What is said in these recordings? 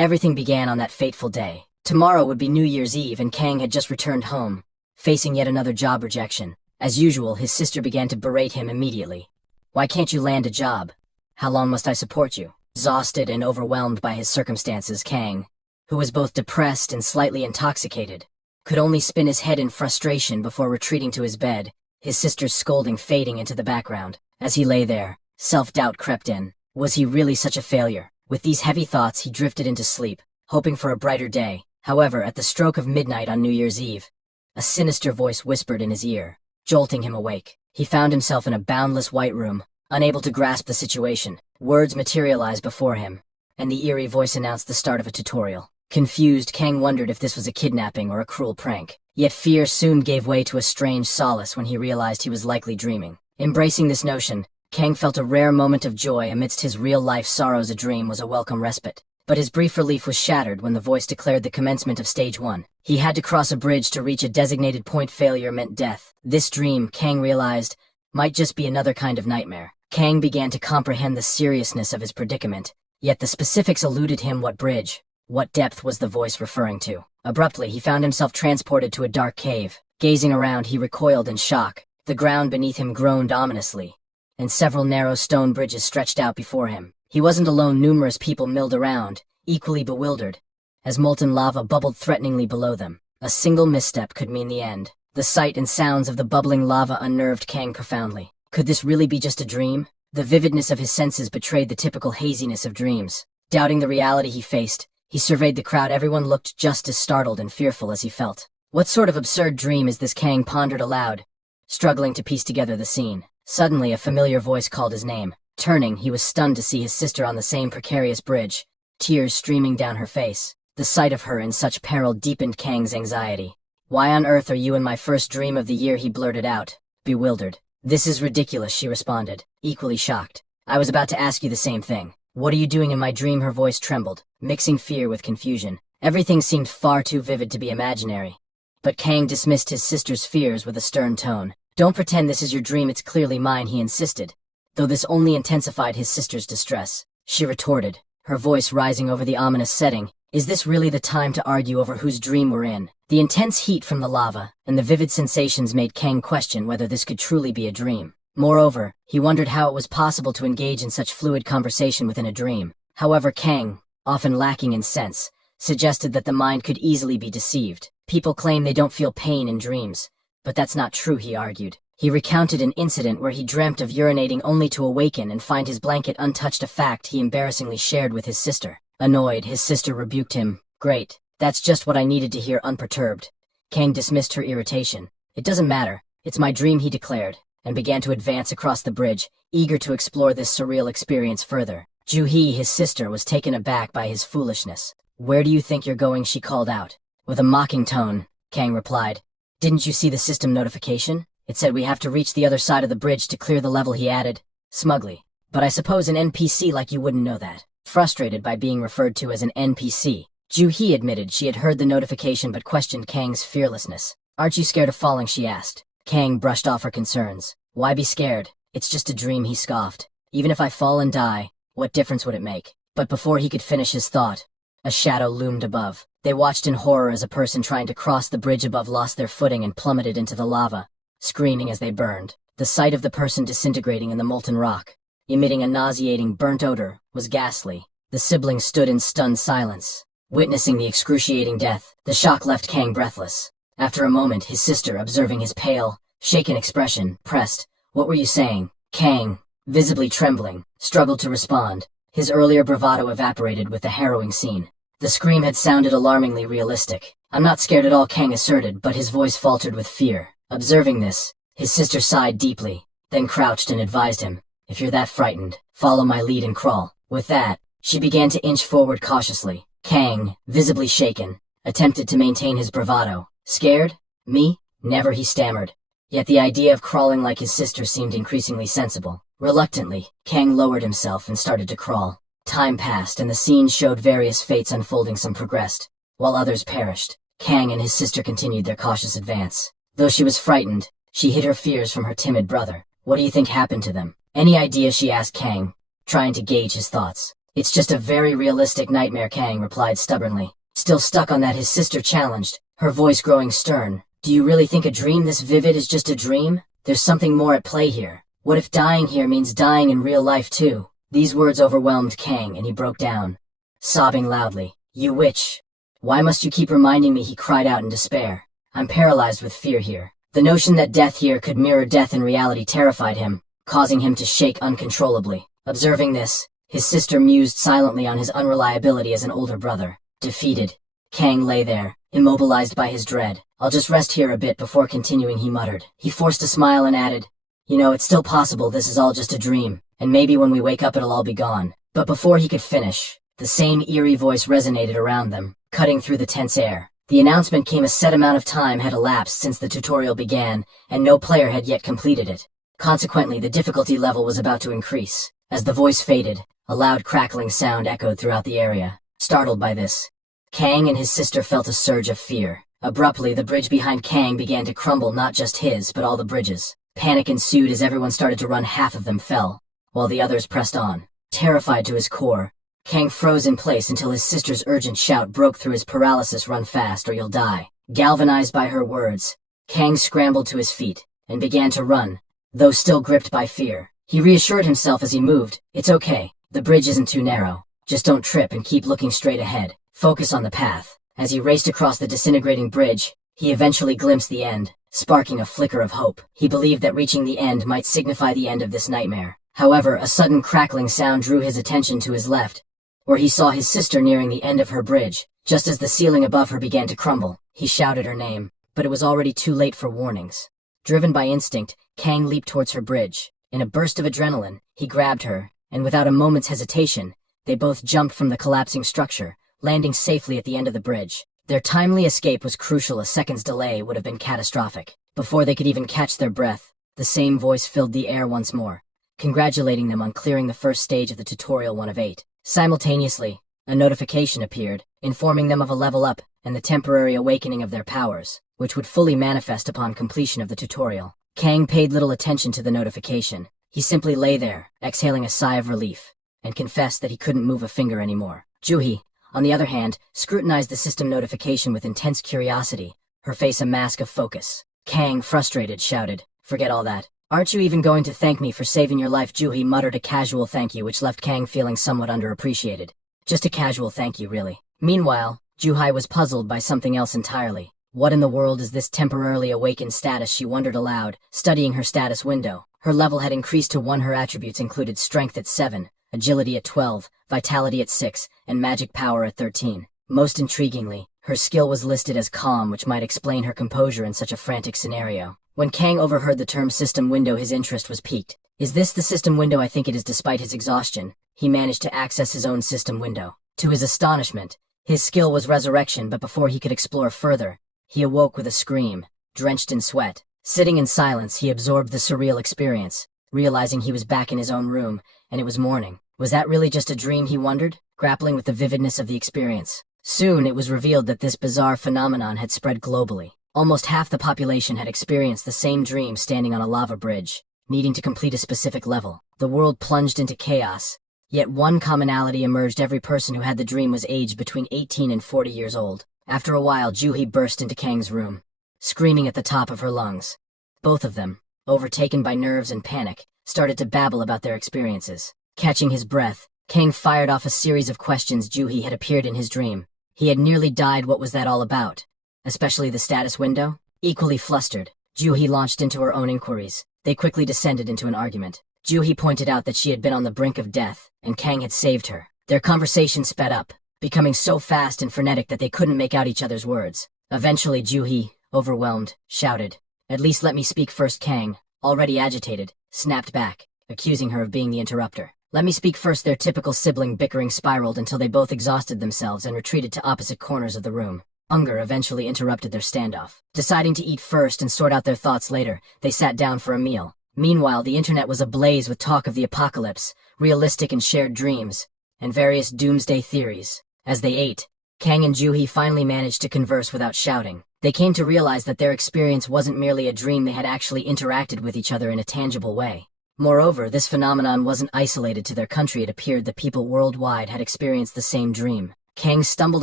Everything began on that fateful day. Tomorrow would be New Year's Eve and Kang had just returned home, facing yet another job rejection. As usual, his sister began to berate him immediately. "Why can't you land a job? How long must I support you?" Exhausted and overwhelmed by his circumstances, Kang, who was both depressed and slightly intoxicated, could only spin his head in frustration before retreating to his bed, his sister's scolding fading into the background. As he lay there, self-doubt crept in. Was he really such a failure? With these heavy thoughts, he drifted into sleep, hoping for a brighter day. However, at the stroke of midnight on New Year's Eve, a sinister voice whispered in his ear, jolting him awake. He found himself in a boundless white room, unable to grasp the situation. Words materialized before him, and the eerie voice announced the start of a tutorial. Confused, Kang wondered if this was a kidnapping or a cruel prank. Yet fear soon gave way to a strange solace when he realized he was likely dreaming. Embracing this notion, Kang felt a rare moment of joy amidst his real-life sorrows. A dream was a welcome respite. But his brief relief was shattered when the voice declared the commencement of Stage 1. He had to cross a bridge to reach a designated point. Failure meant death. This dream, Kang realized, might just be another kind of nightmare. Kang began to comprehend the seriousness of his predicament, yet the specifics eluded him. What bridge? What depth was the voice referring to? Abruptly, he found himself transported to a dark cave. Gazing around, he recoiled in shock. The ground beneath him groaned ominously, and several narrow stone bridges stretched out before him. He wasn't alone. Numerous people milled around, equally bewildered, as molten lava bubbled threateningly below them. A single misstep could mean the end. The sight and sounds of the bubbling lava unnerved Kang profoundly. Could this really be just a dream? The vividness of his senses betrayed the typical haziness of dreams. Doubting the reality he faced, he surveyed the crowd. Everyone looked just as startled and fearful as he felt. What sort of absurd dream is this? Kang pondered aloud, struggling to piece together the scene. Suddenly, a familiar voice called his name. Turning, he was stunned to see his sister on the same precarious bridge, tears streaming down her face. The sight of her in such peril deepened Kang's anxiety. "Why on earth are you in my first dream of the year?" he blurted out, bewildered. "This is ridiculous," she responded, equally shocked. "I was about to ask you the same thing. What are you doing in my dream?" Her voice trembled, mixing fear with confusion. Everything seemed far too vivid to be imaginary. But Kang dismissed his sister's fears with a stern tone. "Don't pretend this is your dream, it's clearly mine," he insisted, though this only intensified his sister's distress. She retorted, her voice rising over the ominous setting. "Is this really the time to argue over whose dream we're in?" The intense heat from the lava and the vivid sensations made Kang question whether this could truly be a dream. Moreover, he wondered how it was possible to engage in such fluid conversation within a dream. However, Kang, often lacking in sense, suggested that the mind could easily be deceived. People claim they don't feel pain in dreams, but that's not true, he argued. He recounted an incident where he dreamt of urinating only to awaken and find his blanket untouched, a fact he embarrassingly shared with his sister. Annoyed, his sister rebuked him. "Great, that's just what I needed to hear." Unperturbed, Kang dismissed her irritation. "It doesn't matter, it's my dream," he declared, and began to advance across the bridge, eager to explore this surreal experience further. Ju-hee, his sister, was taken aback by his foolishness. "Where do you think you're going?" she called out. With a mocking tone, Kang replied, "Didn't you see the system notification? It said we have to reach the other side of the bridge to clear the level," he added, smugly. "But I suppose an NPC like you wouldn't know that." Frustrated by being referred to as an NPC, Ju-hee admitted she had heard the notification but questioned Kang's fearlessness. "Aren't you scared of falling?" she asked. Kang brushed off her concerns. "Why be scared? It's just a dream," he scoffed. "Even if I fall and die, what difference would it make?" But before he could finish his thought, a shadow loomed above. They watched in horror as a person trying to cross the bridge above lost their footing and plummeted into the lava, screaming as they burned. The sight of the person disintegrating in the molten rock, emitting a nauseating burnt odor, was ghastly. The siblings stood in stunned silence, witnessing the excruciating death. The shock left Kang breathless. After a moment, his sister, observing his pale, shaken expression, pressed, "What were you saying?" Kang, visibly trembling, struggled to respond. His earlier bravado evaporated with the harrowing scene. The scream had sounded alarmingly realistic. "I'm not scared at all," Kang asserted, but his voice faltered with fear. Observing this, his sister sighed deeply, then crouched and advised him, "If you're that frightened, follow my lead and crawl." With that, she began to inch forward cautiously. Kang, visibly shaken, attempted to maintain his bravado. "Scared? Me? Never," he stammered. Yet the idea of crawling like his sister seemed increasingly sensible. Reluctantly, Kang lowered himself and started to crawl. Time passed, and the scene showed various fates unfolding. Some progressed, while others perished. Kang and his sister continued their cautious advance. Though she was frightened, she hid her fears from her timid brother. "What do you think happened to them?" "Any idea?" she asked Kang, trying to gauge his thoughts. It's just a very realistic nightmare, Kang replied stubbornly. Still stuck on that, his sister challenged, her voice growing stern. Do you really think a dream this vivid is just a dream? There's something more at play here. What if dying here means dying in real life too? These words overwhelmed Kang, and he broke down, sobbing loudly. You witch! Why must you keep reminding me? He cried out in despair. I'm paralyzed with fear here. The notion that death here could mirror death in reality terrified him, causing him to shake uncontrollably. Observing this, his sister mused silently on his unreliability as an older brother. Defeated, Kang lay there, immobilized by his dread. I'll just rest here a bit before continuing, he muttered. He forced a smile and added, You know, it's still possible this is all just a dream, and maybe when we wake up it'll all be gone. But before he could finish, the same eerie voice resonated around them, cutting through the tense air. The announcement came: a set amount of time had elapsed since the tutorial began, and no player had yet completed it. Consequently, the difficulty level was about to increase. As the voice faded, a loud crackling sound echoed throughout the area. Startled by this, Kang and his sister felt a surge of fear. Abruptly, the bridge behind Kang began to crumble, not just his, but all the bridges. Panic ensued as everyone started to run. Half of them fell, while the others pressed on. Terrified to his core, Kang froze in place until his sister's urgent shout broke through his paralysis: Run fast or you'll die. Galvanized by her words, Kang scrambled to his feet and began to run, though still gripped by fear. He reassured himself as he moved, It's okay, the bridge isn't too narrow. Just don't trip and keep looking straight ahead. Focus on the path. As he raced across the disintegrating bridge, he eventually glimpsed the end, sparking a flicker of hope. He believed that reaching the end might signify the end of this nightmare. However, a sudden crackling sound drew his attention to his left, where he saw his sister nearing the end of her bridge. Just as the ceiling above her began to crumble, he shouted her name, but it was already too late for warnings. Driven by instinct, Kang leaped towards her bridge. In a burst of adrenaline, he grabbed her, and without a moment's hesitation, they both jumped from the collapsing structure, landing safely at the end of the bridge. Their timely escape was crucial. A second's delay would have been catastrophic. Before they could even catch their breath, the same voice filled the air once more, congratulating them on clearing the first stage of the tutorial 1 of 8. Simultaneously, a notification appeared, informing them of a level up and the temporary awakening of their powers, which would fully manifest upon completion of the tutorial. Kang paid little attention to the notification. He simply lay there, exhaling a sigh of relief, and confessed that he couldn't move a finger anymore. Juhi, on the other hand, scrutinized the system notification with intense curiosity, her face a mask of focus. Kang, frustrated, shouted, Forget all that. Aren't you even going to thank me for saving your life? Juhi muttered a casual thank you, which left Kang feeling somewhat underappreciated. Just a casual thank you, really. Meanwhile, Juhi was puzzled by something else entirely. What in the world is this temporarily awakened status? She wondered aloud, studying her status window. Her level had increased to 1. Her attributes included strength at 7, agility at 12, vitality at 6, and magic power at 13. Most intriguingly, her skill was listed as calm, which might explain her composure in such a frantic scenario. When Kang overheard the term system window, his interest was piqued. Is this the system window? I think it is. Despite his exhaustion, he managed to access his own system window. To his astonishment, his skill was resurrection, but before he could explore further, he awoke with a scream, drenched in sweat. Sitting in silence, he absorbed the surreal experience, realizing he was back in his own room, and it was morning. Was that really just a dream, he wondered, grappling with the vividness of the experience? Soon it was revealed that this bizarre phenomenon had spread globally. Almost half the population had experienced the same dream, standing on a lava bridge, needing to complete a specific level. The world plunged into chaos, yet one commonality emerged: every person who had the dream was aged between 18 and 40 years old. After a while, Juhi burst into Kang's room, screaming at the top of her lungs. Both of them, overtaken by nerves and panic, started to babble about their experiences. Catching his breath, Kang fired off a series of questions. Juhi had appeared in his dream. He had nearly died. What was that all about? Especially the status window? Equally flustered, Juhi launched into her own inquiries. They quickly descended into an argument. Juhi pointed out that she had been on the brink of death, and Kang had saved her. Their conversation sped up, becoming so fast and frenetic that they couldn't make out each other's words. Eventually, Juhi, overwhelmed, shouted, At least let me speak first. Kang, already agitated, snapped back, accusing her of being the interrupter. Let me speak first. Their typical sibling bickering spiraled until they both exhausted themselves and retreated to opposite corners of the room. Hunger eventually interrupted their standoff. Deciding to eat first and sort out their thoughts later, they sat down for a meal. Meanwhile, the internet was ablaze with talk of the apocalypse, realistic and shared dreams, and various doomsday theories. As they ate, Kang and Juhi finally managed to converse without shouting. They came to realize that their experience wasn't merely a dream. They had actually interacted with each other in a tangible way. Moreover, this phenomenon wasn't isolated to their country. It appeared that people worldwide had experienced the same dream. Kang stumbled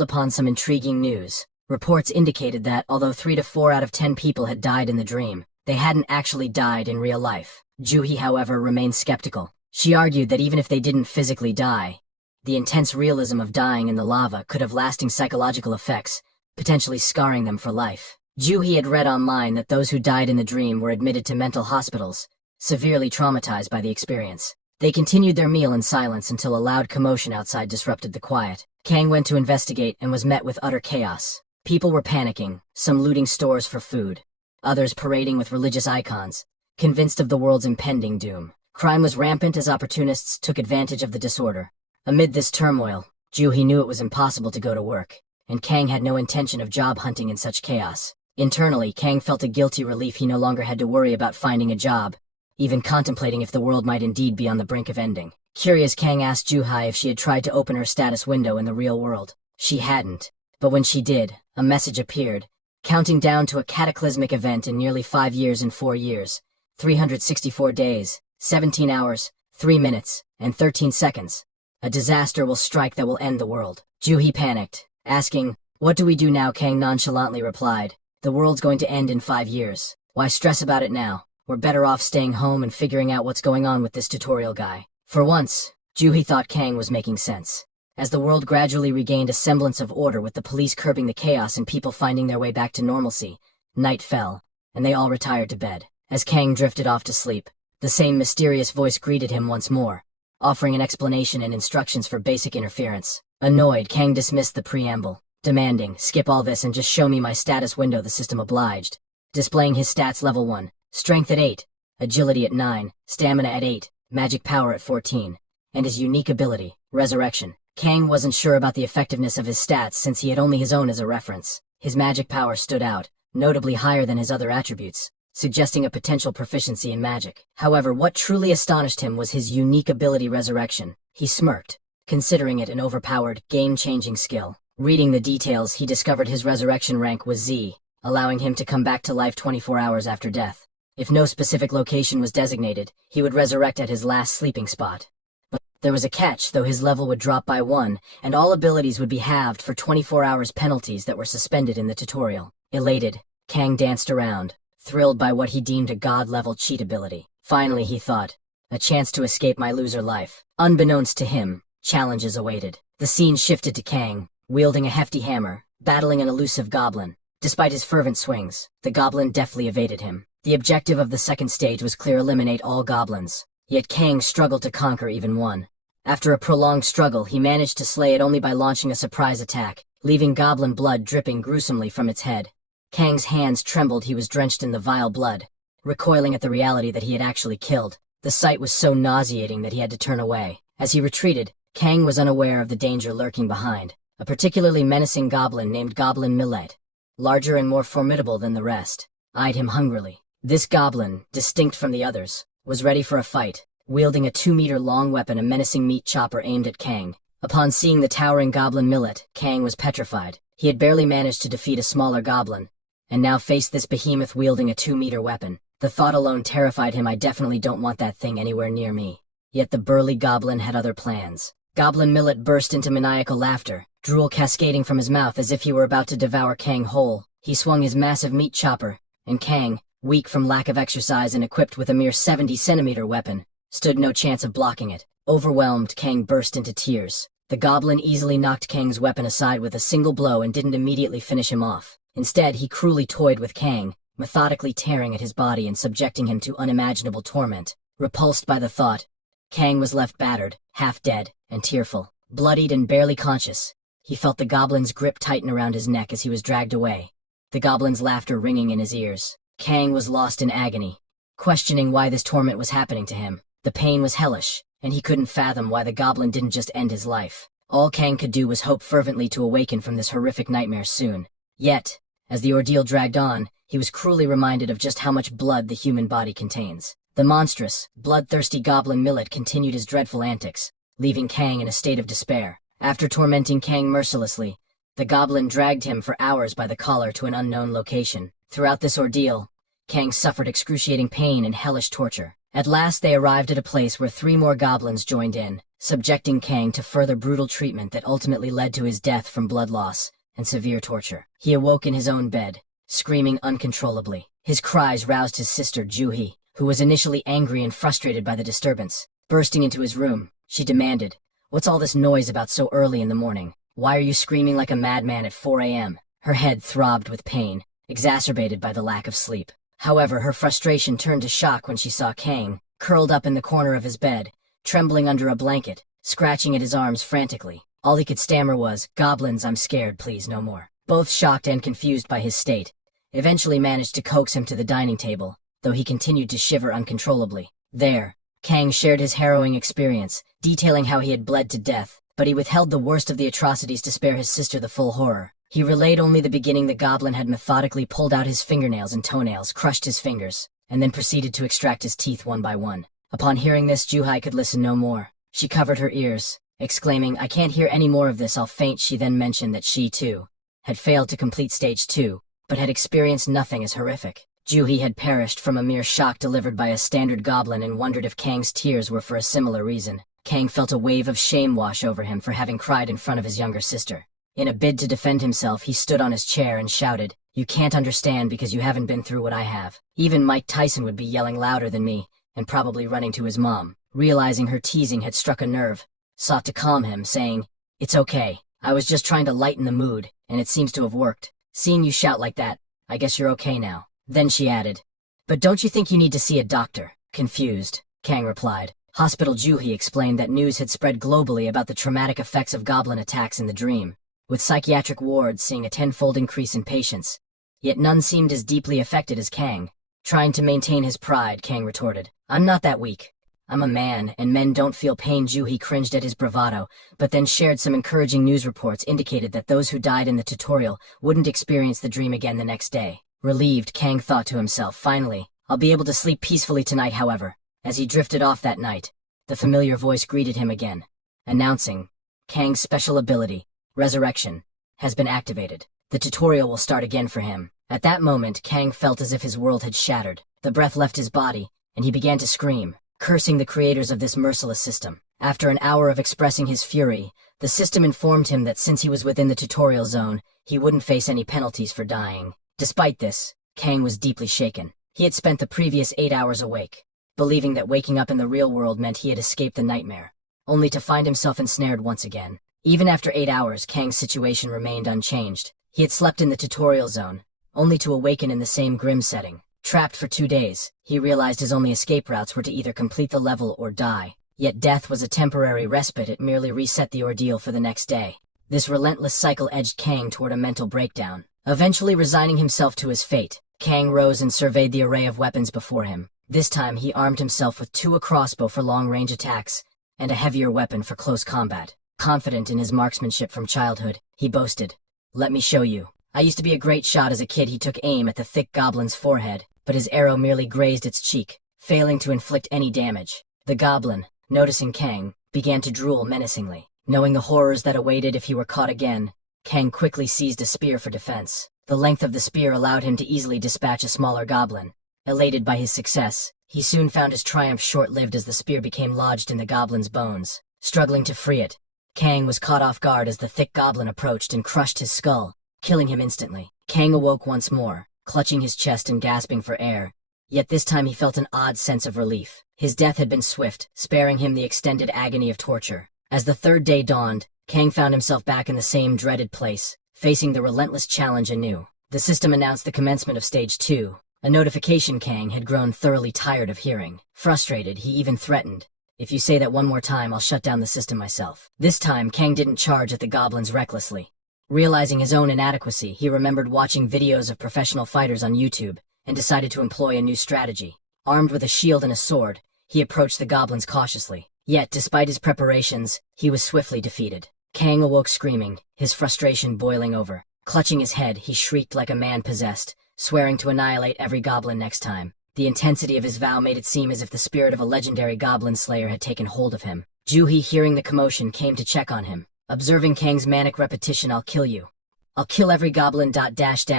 upon some intriguing news. Reports indicated that, although 3 to 4 out of 10 people had died in the dream, they hadn't actually died in real life. Juhi, however, remained skeptical. She argued that even if they didn't physically die, the intense realism of dying in the lava could have lasting psychological effects, potentially scarring them for life. Juhi had read online that those who died in the dream were admitted to mental hospitals, severely traumatized by the experience. They continued their meal in silence until a loud commotion outside disrupted the quiet. Kang went to investigate and was met with utter chaos. People were panicking, some looting stores for food, others parading with religious icons, convinced of the world's impending doom. Crime was rampant as opportunists took advantage of the disorder. Amid this turmoil, Juhi knew it was impossible to go to work, and Kang had no intention of job hunting in such chaos. Internally, Kang felt a guilty relief he no longer had to worry about finding a job, even contemplating if the world might indeed be on the brink of ending. Curious, Kang asked Juhi if she had tried to open her status window in the real world. She hadn't, but when she did, a message appeared, counting down to a cataclysmic event in nearly 5 years and 4 years, 364 days, 17 hours, 3 minutes, and 13 seconds. A disaster will strike that will end the world. Juhi panicked, asking, "What do we do now?" Kang nonchalantly replied, "The world's going to end in 5 years. Why stress about it now? We're better off staying home and figuring out what's going on with this tutorial guy." For once, Juhi thought Kang was making sense. As the world gradually regained a semblance of order with the police curbing the chaos and people finding their way back to normalcy, night fell, and they all retired to bed. As Kang drifted off to sleep, the same mysterious voice greeted him once more, offering an explanation and instructions for basic interference. Annoyed, Kang dismissed the preamble, demanding, "Skip all this and just show me my status window." The system obliged, displaying his stats: level 1, strength at 8, agility at 9, stamina at 8, magic power at 14, and his unique ability, resurrection. Kang wasn't sure about the effectiveness of his stats since he had only his own as a reference. His magic power stood out, notably higher than his other attributes, suggesting a potential proficiency in magic. However, what truly astonished him was his unique ability, resurrection. He smirked, considering it an overpowered, game-changing skill. Reading the details, he discovered his resurrection rank was Z, allowing him to come back to life 24 hours after death. If no specific location was designated, he would resurrect at his last sleeping spot. But there was a catch, though his level would drop by 1, and all abilities would be halved for 24 hours penalties that were suspended in the tutorial. Elated, Kang danced around, thrilled by what he deemed a god-level cheat ability. Finally, he thought, a chance to escape my loser life. Unbeknownst to him, challenges awaited. The scene shifted to Kang, wielding a hefty hammer, battling an elusive goblin. Despite his fervent swings, the goblin deftly evaded him. The objective of the second stage was clear: eliminate all goblins. Yet Kang struggled to conquer even one. After a prolonged struggle, he managed to slay it only by launching a surprise attack, leaving goblin blood dripping gruesomely from its head. Kang's hands trembled. He was drenched in the vile blood, recoiling at the reality that he had actually killed. The sight was so nauseating that he had to turn away. As he retreated, Kang was unaware of the danger lurking behind. A particularly menacing goblin named Goblin Millet, larger and more formidable than the rest, eyed him hungrily. This goblin, distinct from the others, was ready for a fight, wielding a 2-meter-long weapon, a menacing meat chopper aimed at Kang. Upon seeing the towering Goblin Millet, Kang was petrified. He had barely managed to defeat a smaller goblin, and now faced this behemoth wielding a 2-meter weapon. The thought alone terrified him. I definitely don't want that thing anywhere near me. Yet the burly goblin had other plans. Goblin Millet burst into maniacal laughter, drool cascading from his mouth as if he were about to devour Kang whole. He swung his massive meat chopper, and Kang, weak from lack of exercise and equipped with a mere 70-centimeter weapon, stood no chance of blocking it. Overwhelmed, Kang burst into tears. The goblin easily knocked Kang's weapon aside with a single blow and didn't immediately finish him off. Instead, he cruelly toyed with Kang, methodically tearing at his body and subjecting him to unimaginable torment. Repulsed by the thought, Kang was left battered, half dead, and tearful. Bloodied and barely conscious, he felt the goblin's grip tighten around his neck as he was dragged away, the goblin's laughter ringing in his ears. Kang was lost in agony, questioning why this torment was happening to him. The pain was hellish, and he couldn't fathom why the goblin didn't just end his life. All Kang could do was hope fervently to awaken from this horrific nightmare soon. Yet, as the ordeal dragged on, he was cruelly reminded of just how much blood the human body contains. The monstrous, bloodthirsty Goblin Millet continued his dreadful antics, leaving Kang in a state of despair. After tormenting Kang mercilessly, the goblin dragged him for hours by the collar to an unknown location. Throughout this ordeal, Kang suffered excruciating pain and hellish torture. At last they arrived at a place where 3 more goblins joined in, subjecting Kang to further brutal treatment that ultimately led to his death from blood loss and severe torture. He awoke in his own bed, screaming uncontrollably. His cries roused his sister Juhi, who was initially angry and frustrated by the disturbance. Bursting into his room, she demanded, "What's all this noise about so early in the morning? Why are you screaming like a madman at 4 a.m.? Her head throbbed with pain, exacerbated by the lack of sleep. However, her frustration turned to shock when she saw Kang, curled up in the corner of his bed, trembling under a blanket, scratching at his arms frantically. All he could stammer was, "Goblins, I'm scared, please, no more." Both shocked and confused by his state, eventually managed to coax him to the dining table, though he continued to shiver uncontrollably. There, Kang shared his harrowing experience, detailing how he had bled to death, but he withheld the worst of the atrocities to spare his sister the full horror. He relayed only the beginning. The goblin had methodically pulled out his fingernails and toenails, crushed his fingers, and then proceeded to extract his teeth one by one. Upon hearing this, Juhi could listen no more. She covered her ears, exclaiming, "I can't hear any more of this, I'll faint." She then mentioned that she, too, had failed to complete stage 2, but had experienced nothing as horrific. Juhi had perished from a mere shock delivered by a standard goblin and wondered if Kang's tears were for a similar reason. Kang felt a wave of shame wash over him for having cried in front of his younger sister. In a bid to defend himself, he stood on his chair and shouted, "You can't understand because you haven't been through what I have." Even Mike Tyson would be yelling louder than me, and probably running to his mom. Realizing her teasing had struck a nerve, sought to calm him, saying, "It's okay. I was just trying to lighten the mood, and it seems to have worked. Seeing you shout like that, I guess you're okay now." Then she added, "But don't you think you need to see a doctor?" Confused, Kang replied. Hospital Juhi explained that news had spread globally about the traumatic effects of goblin attacks in the dream, with psychiatric wards seeing a 10-fold increase in patients. Yet none seemed as deeply affected as Kang. Trying to maintain his pride, Kang retorted, "I'm not that weak. I'm a man, and men don't feel pain." Juhi cringed at his bravado, but then shared some encouraging news reports indicated that those who died in the tutorial wouldn't experience the dream again the next day. Relieved, Kang thought to himself, "Finally, I'll be able to sleep peacefully tonight." However, as he drifted off that night, the familiar voice greeted him again, announcing, "Kang's special ability, Resurrection, has been activated. The tutorial will start again for him." At that moment, Kang felt as if his world had shattered. The breath left his body, and he began to scream, cursing the creators of this merciless system. After an hour of expressing his fury, the system informed him that since he was within the tutorial zone, he wouldn't face any penalties for dying. Despite this, Kang was deeply shaken. He had spent the previous 8 hours awake, believing that waking up in the real world meant he had escaped the nightmare, only to find himself ensnared once again. Even after 8 hours, Kang's situation remained unchanged. He had slept in the tutorial zone, only to awaken in the same grim setting. Trapped for 2 days, he realized his only escape routes were to either complete the level or die. Yet death was a temporary respite. It merely reset the ordeal for the next day. This relentless cycle edged Kang toward a mental breakdown. Eventually resigning himself to his fate, Kang rose and surveyed the array of weapons before him. This time he armed himself with a crossbow for long-range attacks, and a heavier weapon for close combat. Confident in his marksmanship from childhood, he boasted, "Let me show you. I used to be a great shot as a kid." He took aim at the thick goblin's forehead, but his arrow merely grazed its cheek, failing to inflict any damage. The goblin, noticing Kang, began to drool menacingly. Knowing the horrors that awaited if he were caught again, Kang quickly seized a spear for defense. The length of the spear allowed him to easily dispatch a smaller goblin. Elated by his success, he soon found his triumph short-lived as the spear became lodged in the goblin's bones. Struggling to free it, Kang was caught off guard as the thick goblin approached and crushed his skull, killing him instantly. Kang awoke once more, clutching his chest and gasping for air. Yet this time he felt an odd sense of relief. His death had been swift, sparing him the extended agony of torture. As the 3rd day dawned, Kang found himself back in the same dreaded place, facing the relentless challenge anew. The system announced the commencement of Stage 2, a notification Kang had grown thoroughly tired of hearing. Frustrated, he even threatened, "If you say that one more time, I'll shut down the system myself." This time, Kang didn't charge at the goblins recklessly. Realizing his own inadequacy, he remembered watching videos of professional fighters on YouTube, and decided to employ a new strategy. Armed with a shield and a sword, he approached the goblins cautiously. Yet, despite his preparations, he was swiftly defeated. Kang awoke screaming, his frustration boiling over. Clutching his head, he shrieked like a man possessed, swearing to annihilate every goblin next time. The intensity of his vow made it seem as if the spirit of a legendary goblin slayer had taken hold of him. Juhi, hearing the commotion, came to check on him. Observing Kang's manic repetition, "I'll kill you. I'll kill every goblin. ..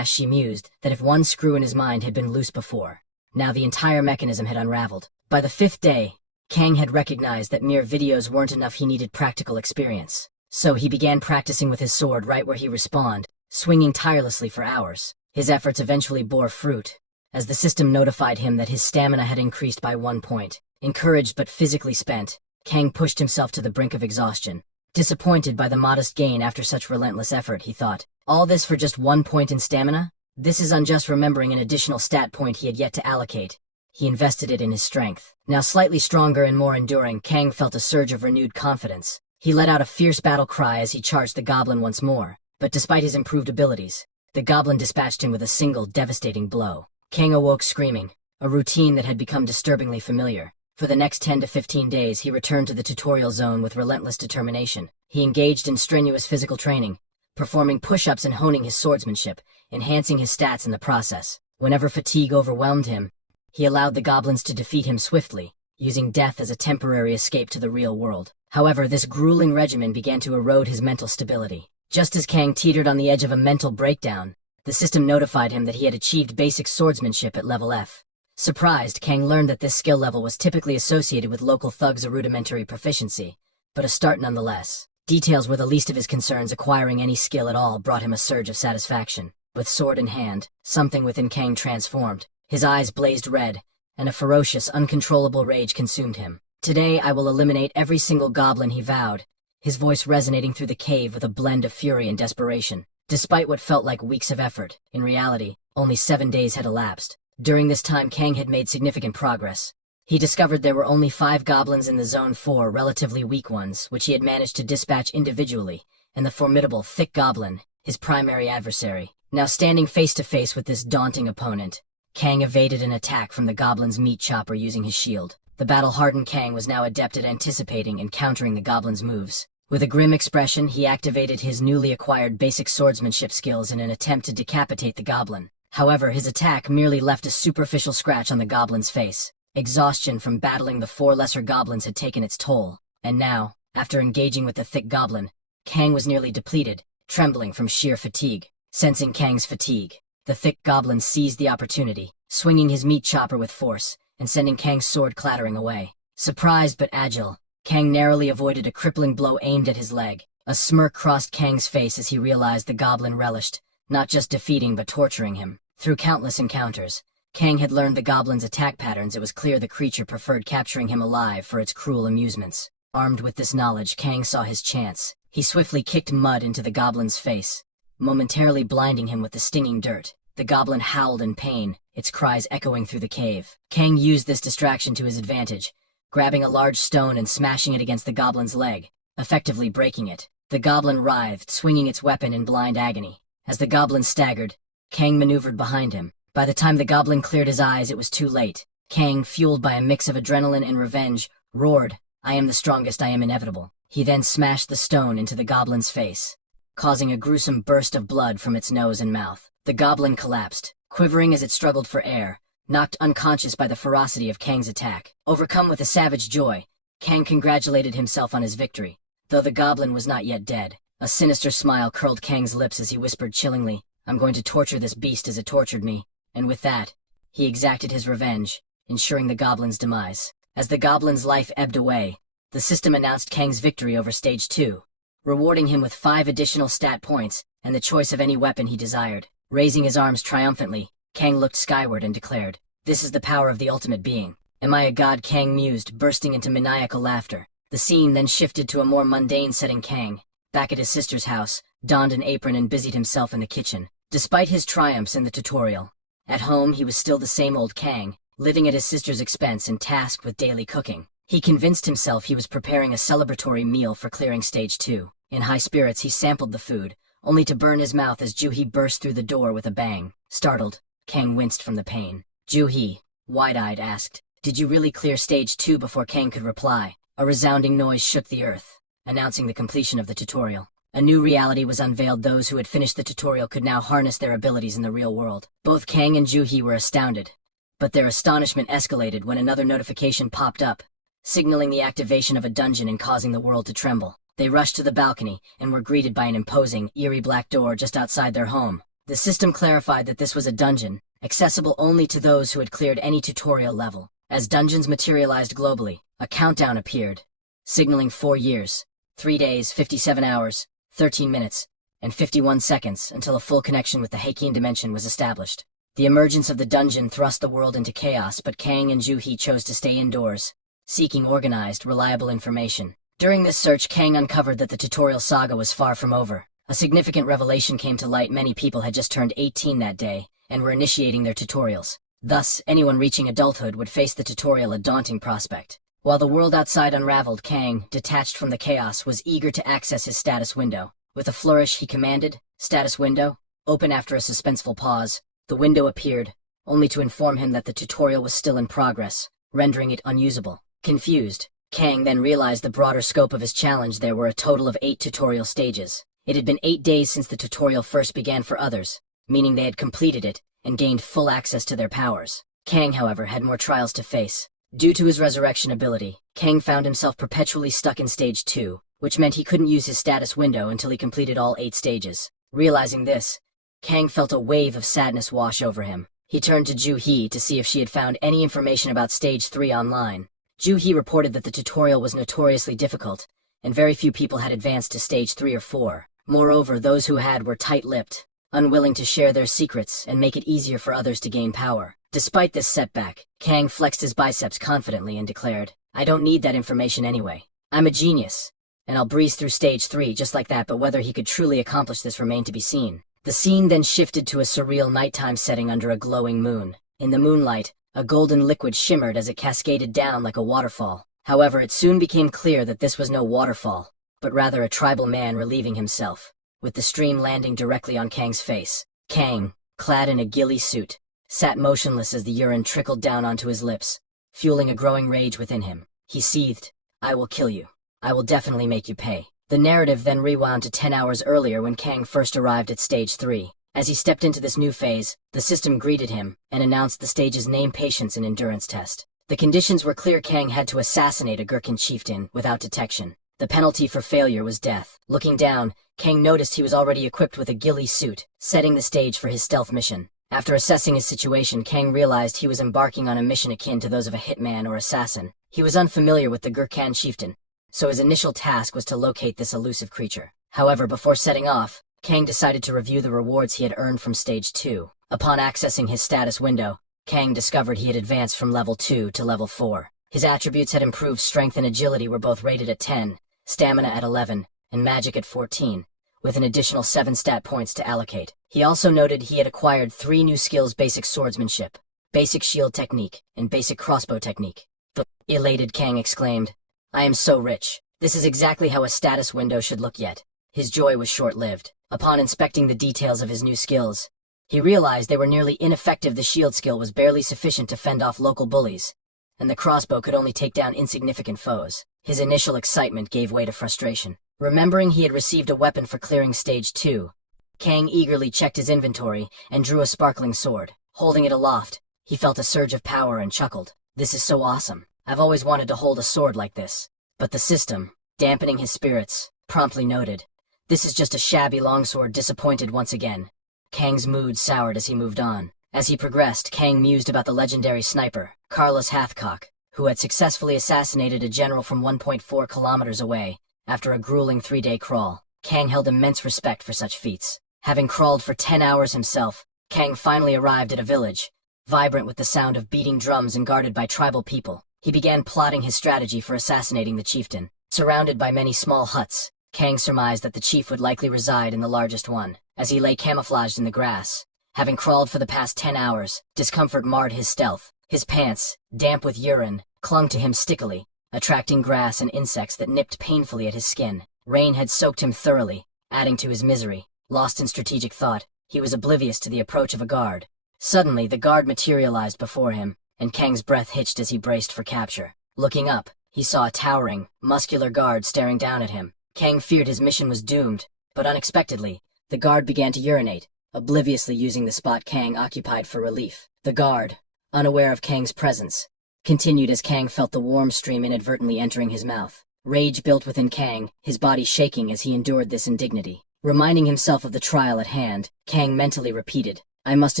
She mused that if one screw in his mind had been loose before, now the entire mechanism had unraveled. By the 5th day, Kang had recognized that mere videos weren't enough. He needed practical experience. So he began practicing with his sword right where he respawned, swinging tirelessly for hours. His efforts eventually bore fruit, as the system notified him that his stamina had increased by 1 point. Encouraged but physically spent, Kang pushed himself to the brink of exhaustion. Disappointed by the modest gain after such relentless effort, he thought, all this for just 1 point in stamina? This is unjust. Remembering an additional stat point he had yet to allocate, he invested it in his strength. Now slightly stronger and more enduring, Kang felt a surge of renewed confidence. He let out a fierce battle cry as he charged the goblin once more, but despite his improved abilities, the goblin dispatched him with a single devastating blow. Kang awoke screaming, a routine that had become disturbingly familiar. For the next 10 to 15 days, he returned to the tutorial zone with relentless determination. He engaged in strenuous physical training, performing push-ups and honing his swordsmanship, enhancing his stats in the process. Whenever fatigue overwhelmed him, he allowed the goblins to defeat him swiftly, using death as a temporary escape to the real world. However, this grueling regimen began to erode his mental stability. Just as Kang teetered on the edge of a mental breakdown, the system notified him that he had achieved basic swordsmanship at level F. Surprised, Kang learned that this skill level was typically associated with local thugs, a rudimentary proficiency, but a start nonetheless. Details were the least of his concerns. Acquiring any skill at all brought him a surge of satisfaction. With sword in hand, something within Kang transformed. His eyes blazed red, and a ferocious, uncontrollable rage consumed him. Today I will eliminate every single goblin, he vowed, his voice resonating through the cave with a blend of fury and desperation. Despite what felt like weeks of effort, in reality, only 7 days had elapsed. During this time, Kang had made significant progress. He discovered there were only 5 goblins in the Zone 4, relatively weak ones, which he had managed to dispatch individually, and the formidable Thick Goblin, his primary adversary. Now standing face to face with this daunting opponent, Kang evaded an attack from the goblin's meat chopper using his shield. The battle-hardened Kang was now adept at anticipating and countering the goblin's moves. With a grim expression, he activated his newly acquired basic swordsmanship skills in an attempt to decapitate the goblin. However, his attack merely left a superficial scratch on the goblin's face. Exhaustion from battling the 4 lesser goblins had taken its toll, and now, after engaging with the Thick Goblin, Kang was nearly depleted, trembling from sheer fatigue. Sensing Kang's fatigue, the Thick Goblin seized the opportunity, swinging his meat chopper with force, and sending Kang's sword clattering away. Surprised but agile, Kang narrowly avoided a crippling blow aimed at his leg. A smirk crossed Kang's face as he realized the goblin relished, not just defeating but torturing him. Through countless encounters, Kang had learned the goblin's attack patterns. It was clear the creature preferred capturing him alive for its cruel amusements. Armed with this knowledge, Kang saw his chance. He swiftly kicked mud into the goblin's face, momentarily blinding him with the stinging dirt. The goblin howled in pain, its cries echoing through the cave. Kang used this distraction to his advantage, grabbing a large stone and smashing it against the goblin's leg, effectively breaking it. The goblin writhed, swinging its weapon in blind agony. As the goblin staggered, Kang maneuvered behind him. By the time the goblin cleared his eyes, it was too late. Kang, fueled by a mix of adrenaline and revenge, roared, "I am the strongest, I am inevitable." He then smashed the stone into the goblin's face, causing a gruesome burst of blood from its nose and mouth. The goblin collapsed, quivering as it struggled for air, knocked unconscious by the ferocity of Kang's attack. Overcome with a savage joy, Kang congratulated himself on his victory, though the goblin was not yet dead. A sinister smile curled Kang's lips as he whispered chillingly, "I'm going to torture this beast as it tortured me." And with that, he exacted his revenge, ensuring the goblin's demise. As the goblin's life ebbed away, the system announced Kang's victory over Stage 2, rewarding him with 5 additional stat points and the choice of any weapon he desired. Raising his arms triumphantly, Kang looked skyward and declared, "This is the power of the ultimate being. Am I a god?" Kang mused, bursting into maniacal laughter. The scene then shifted to a more mundane setting. Kang, back at his sister's house, donned an apron and busied himself in the kitchen. Despite his triumphs in the tutorial, at home he was still the same old Kang, living at his sister's expense and tasked with daily cooking. He convinced himself he was preparing a celebratory meal for clearing Stage 2. In high spirits, he sampled the food, only to burn his mouth as Juhi burst through the door with a bang. Startled, Kang winced from the pain. Juhi, wide-eyed, asked, "Did you really clear Stage 2 before Kang could reply? A resounding noise shook the earth, announcing the completion of the tutorial. A new reality was unveiled. Those who had finished the tutorial could now harness their abilities in the real world. Both Kang and Juhi were astounded, but their astonishment escalated when another notification popped up, signaling the activation of a dungeon and causing the world to tremble. They rushed to the balcony and were greeted by an imposing, eerie black door just outside their home. The system clarified that this was a dungeon, accessible only to those who had cleared any tutorial level. As dungeons materialized globally, a countdown appeared, signaling 4 years, 3 days, 57 hours, 13 minutes, and 51 seconds until a full connection with the Heikin dimension was established. The emergence of the dungeon thrust the world into chaos, but Kang and Ju-hee chose to stay indoors, seeking organized, reliable information. During this search, Kang uncovered that the tutorial saga was far from over. A significant revelation came to light: many people had just turned 18 that day, and were initiating their tutorials. Thus, anyone reaching adulthood would face the tutorial, a daunting prospect. While the world outside unraveled, Kang, detached from the chaos, was eager to access his status window. With a flourish, he commanded, "Status window, open." After a suspenseful pause, the window appeared, only to inform him that the tutorial was still in progress, rendering it unusable. Confused, Kang then realized the broader scope of his challenge. There were a total of 8 tutorial stages. It had been 8 days since the tutorial first began for others, meaning they had completed it and gained full access to their powers. Kang, however, had more trials to face. Due to his resurrection ability, Kang found himself perpetually stuck in Stage 2, which meant he couldn't use his status window until he completed all 8 stages. Realizing this, Kang felt a wave of sadness wash over him. He turned to Ju-hee to see if she had found any information about Stage 3 online. Ju-hee reported that the tutorial was notoriously difficult, and very few people had advanced to Stage 3 or 4. Moreover, those who had were tight-lipped, unwilling to share their secrets and make it easier for others to gain power. Despite this setback, Kang flexed his biceps confidently and declared, "I don't need that information anyway. I'm a genius, and I'll breeze through Stage 3 just like that." But whether he could truly accomplish this remained to be seen. The scene then shifted to a surreal nighttime setting under a glowing moon. In the moonlight, a golden liquid shimmered as it cascaded down like a waterfall. However, it soon became clear that this was no waterfall, but rather a tribal man relieving himself, with the stream landing directly on Kang's face. Kang, clad in a ghillie suit, sat motionless as the urine trickled down onto his lips, fueling a growing rage within him. He seethed, "I will kill you. I will definitely make you pay." The narrative then rewound to 10 hours earlier when Kang first arrived at Stage 3. As he stepped into this new phase, the system greeted him and announced the stage's name, patience, and endurance test. The conditions were clear: Kang had to assassinate a Gurkhan chieftain without detection. The penalty for failure was death. Looking down, Kang noticed he was already equipped with a ghillie suit, setting the stage for his stealth mission. After assessing his situation, Kang realized he was embarking on a mission akin to those of a hitman or assassin. He was unfamiliar with the Gurkhan chieftain, so his initial task was to locate this elusive creature. However, before setting off, Kang decided to review the rewards he had earned from Stage 2. Upon accessing his status window, Kang discovered he had advanced from level 2 to level 4. His attributes had improved. Strength and agility were both rated at 10, stamina at 11, and magic at 14, with an additional 7 stat points to allocate. He also noted he had acquired 3 new skills: basic swordsmanship, basic shield technique, and basic crossbow technique. The elated Kang exclaimed, "I am so rich. This is exactly how a status window should look." Yet his joy was short-lived. Upon inspecting the details of his new skills, he realized they were nearly ineffective. The shield skill was barely sufficient to fend off local bullies, and the crossbow could only take down insignificant foes. His initial excitement gave way to frustration. Remembering he had received a weapon for clearing Stage 2, Kang eagerly checked his inventory and drew a sparkling sword. Holding it aloft, he felt a surge of power and chuckled, "This is so awesome. I've always wanted to hold a sword like this." But the system, dampening his spirits, promptly noted, "This is just a shabby longsword." Disappointed once again, Kang's mood soured as he moved on. As he progressed, Kang mused about the legendary sniper, Carlos Hathcock, who had successfully assassinated a general from 1.4 kilometers away after a grueling 3-day crawl. Kang held immense respect for such feats. Having crawled for 10 hours himself, Kang finally arrived at a village, vibrant with the sound of beating drums and guarded by tribal people. He began plotting his strategy for assassinating the chieftain. Surrounded by many small huts, Kang surmised that the chief would likely reside in the largest one. As he lay camouflaged in the grass, having crawled for the past 10 hours, discomfort marred his stealth. His pants, damp with urine, clung to him stickily, attracting grass and insects that nipped painfully at his skin. Rain had soaked him thoroughly, adding to his misery. Lost in strategic thought, he was oblivious to the approach of a guard. Suddenly, the guard materialized before him, and Kang's breath hitched as he braced for capture. Looking up, he saw a towering, muscular guard staring down at him. Kang feared his mission was doomed, but unexpectedly, the guard began to urinate, obliviously using the spot Kang occupied for relief. The guard, unaware of Kang's presence, continued as Kang felt the warm stream inadvertently entering his mouth. Rage built within Kang, his body shaking as he endured this indignity. Reminding himself of the trial at hand, Kang mentally repeated, "I must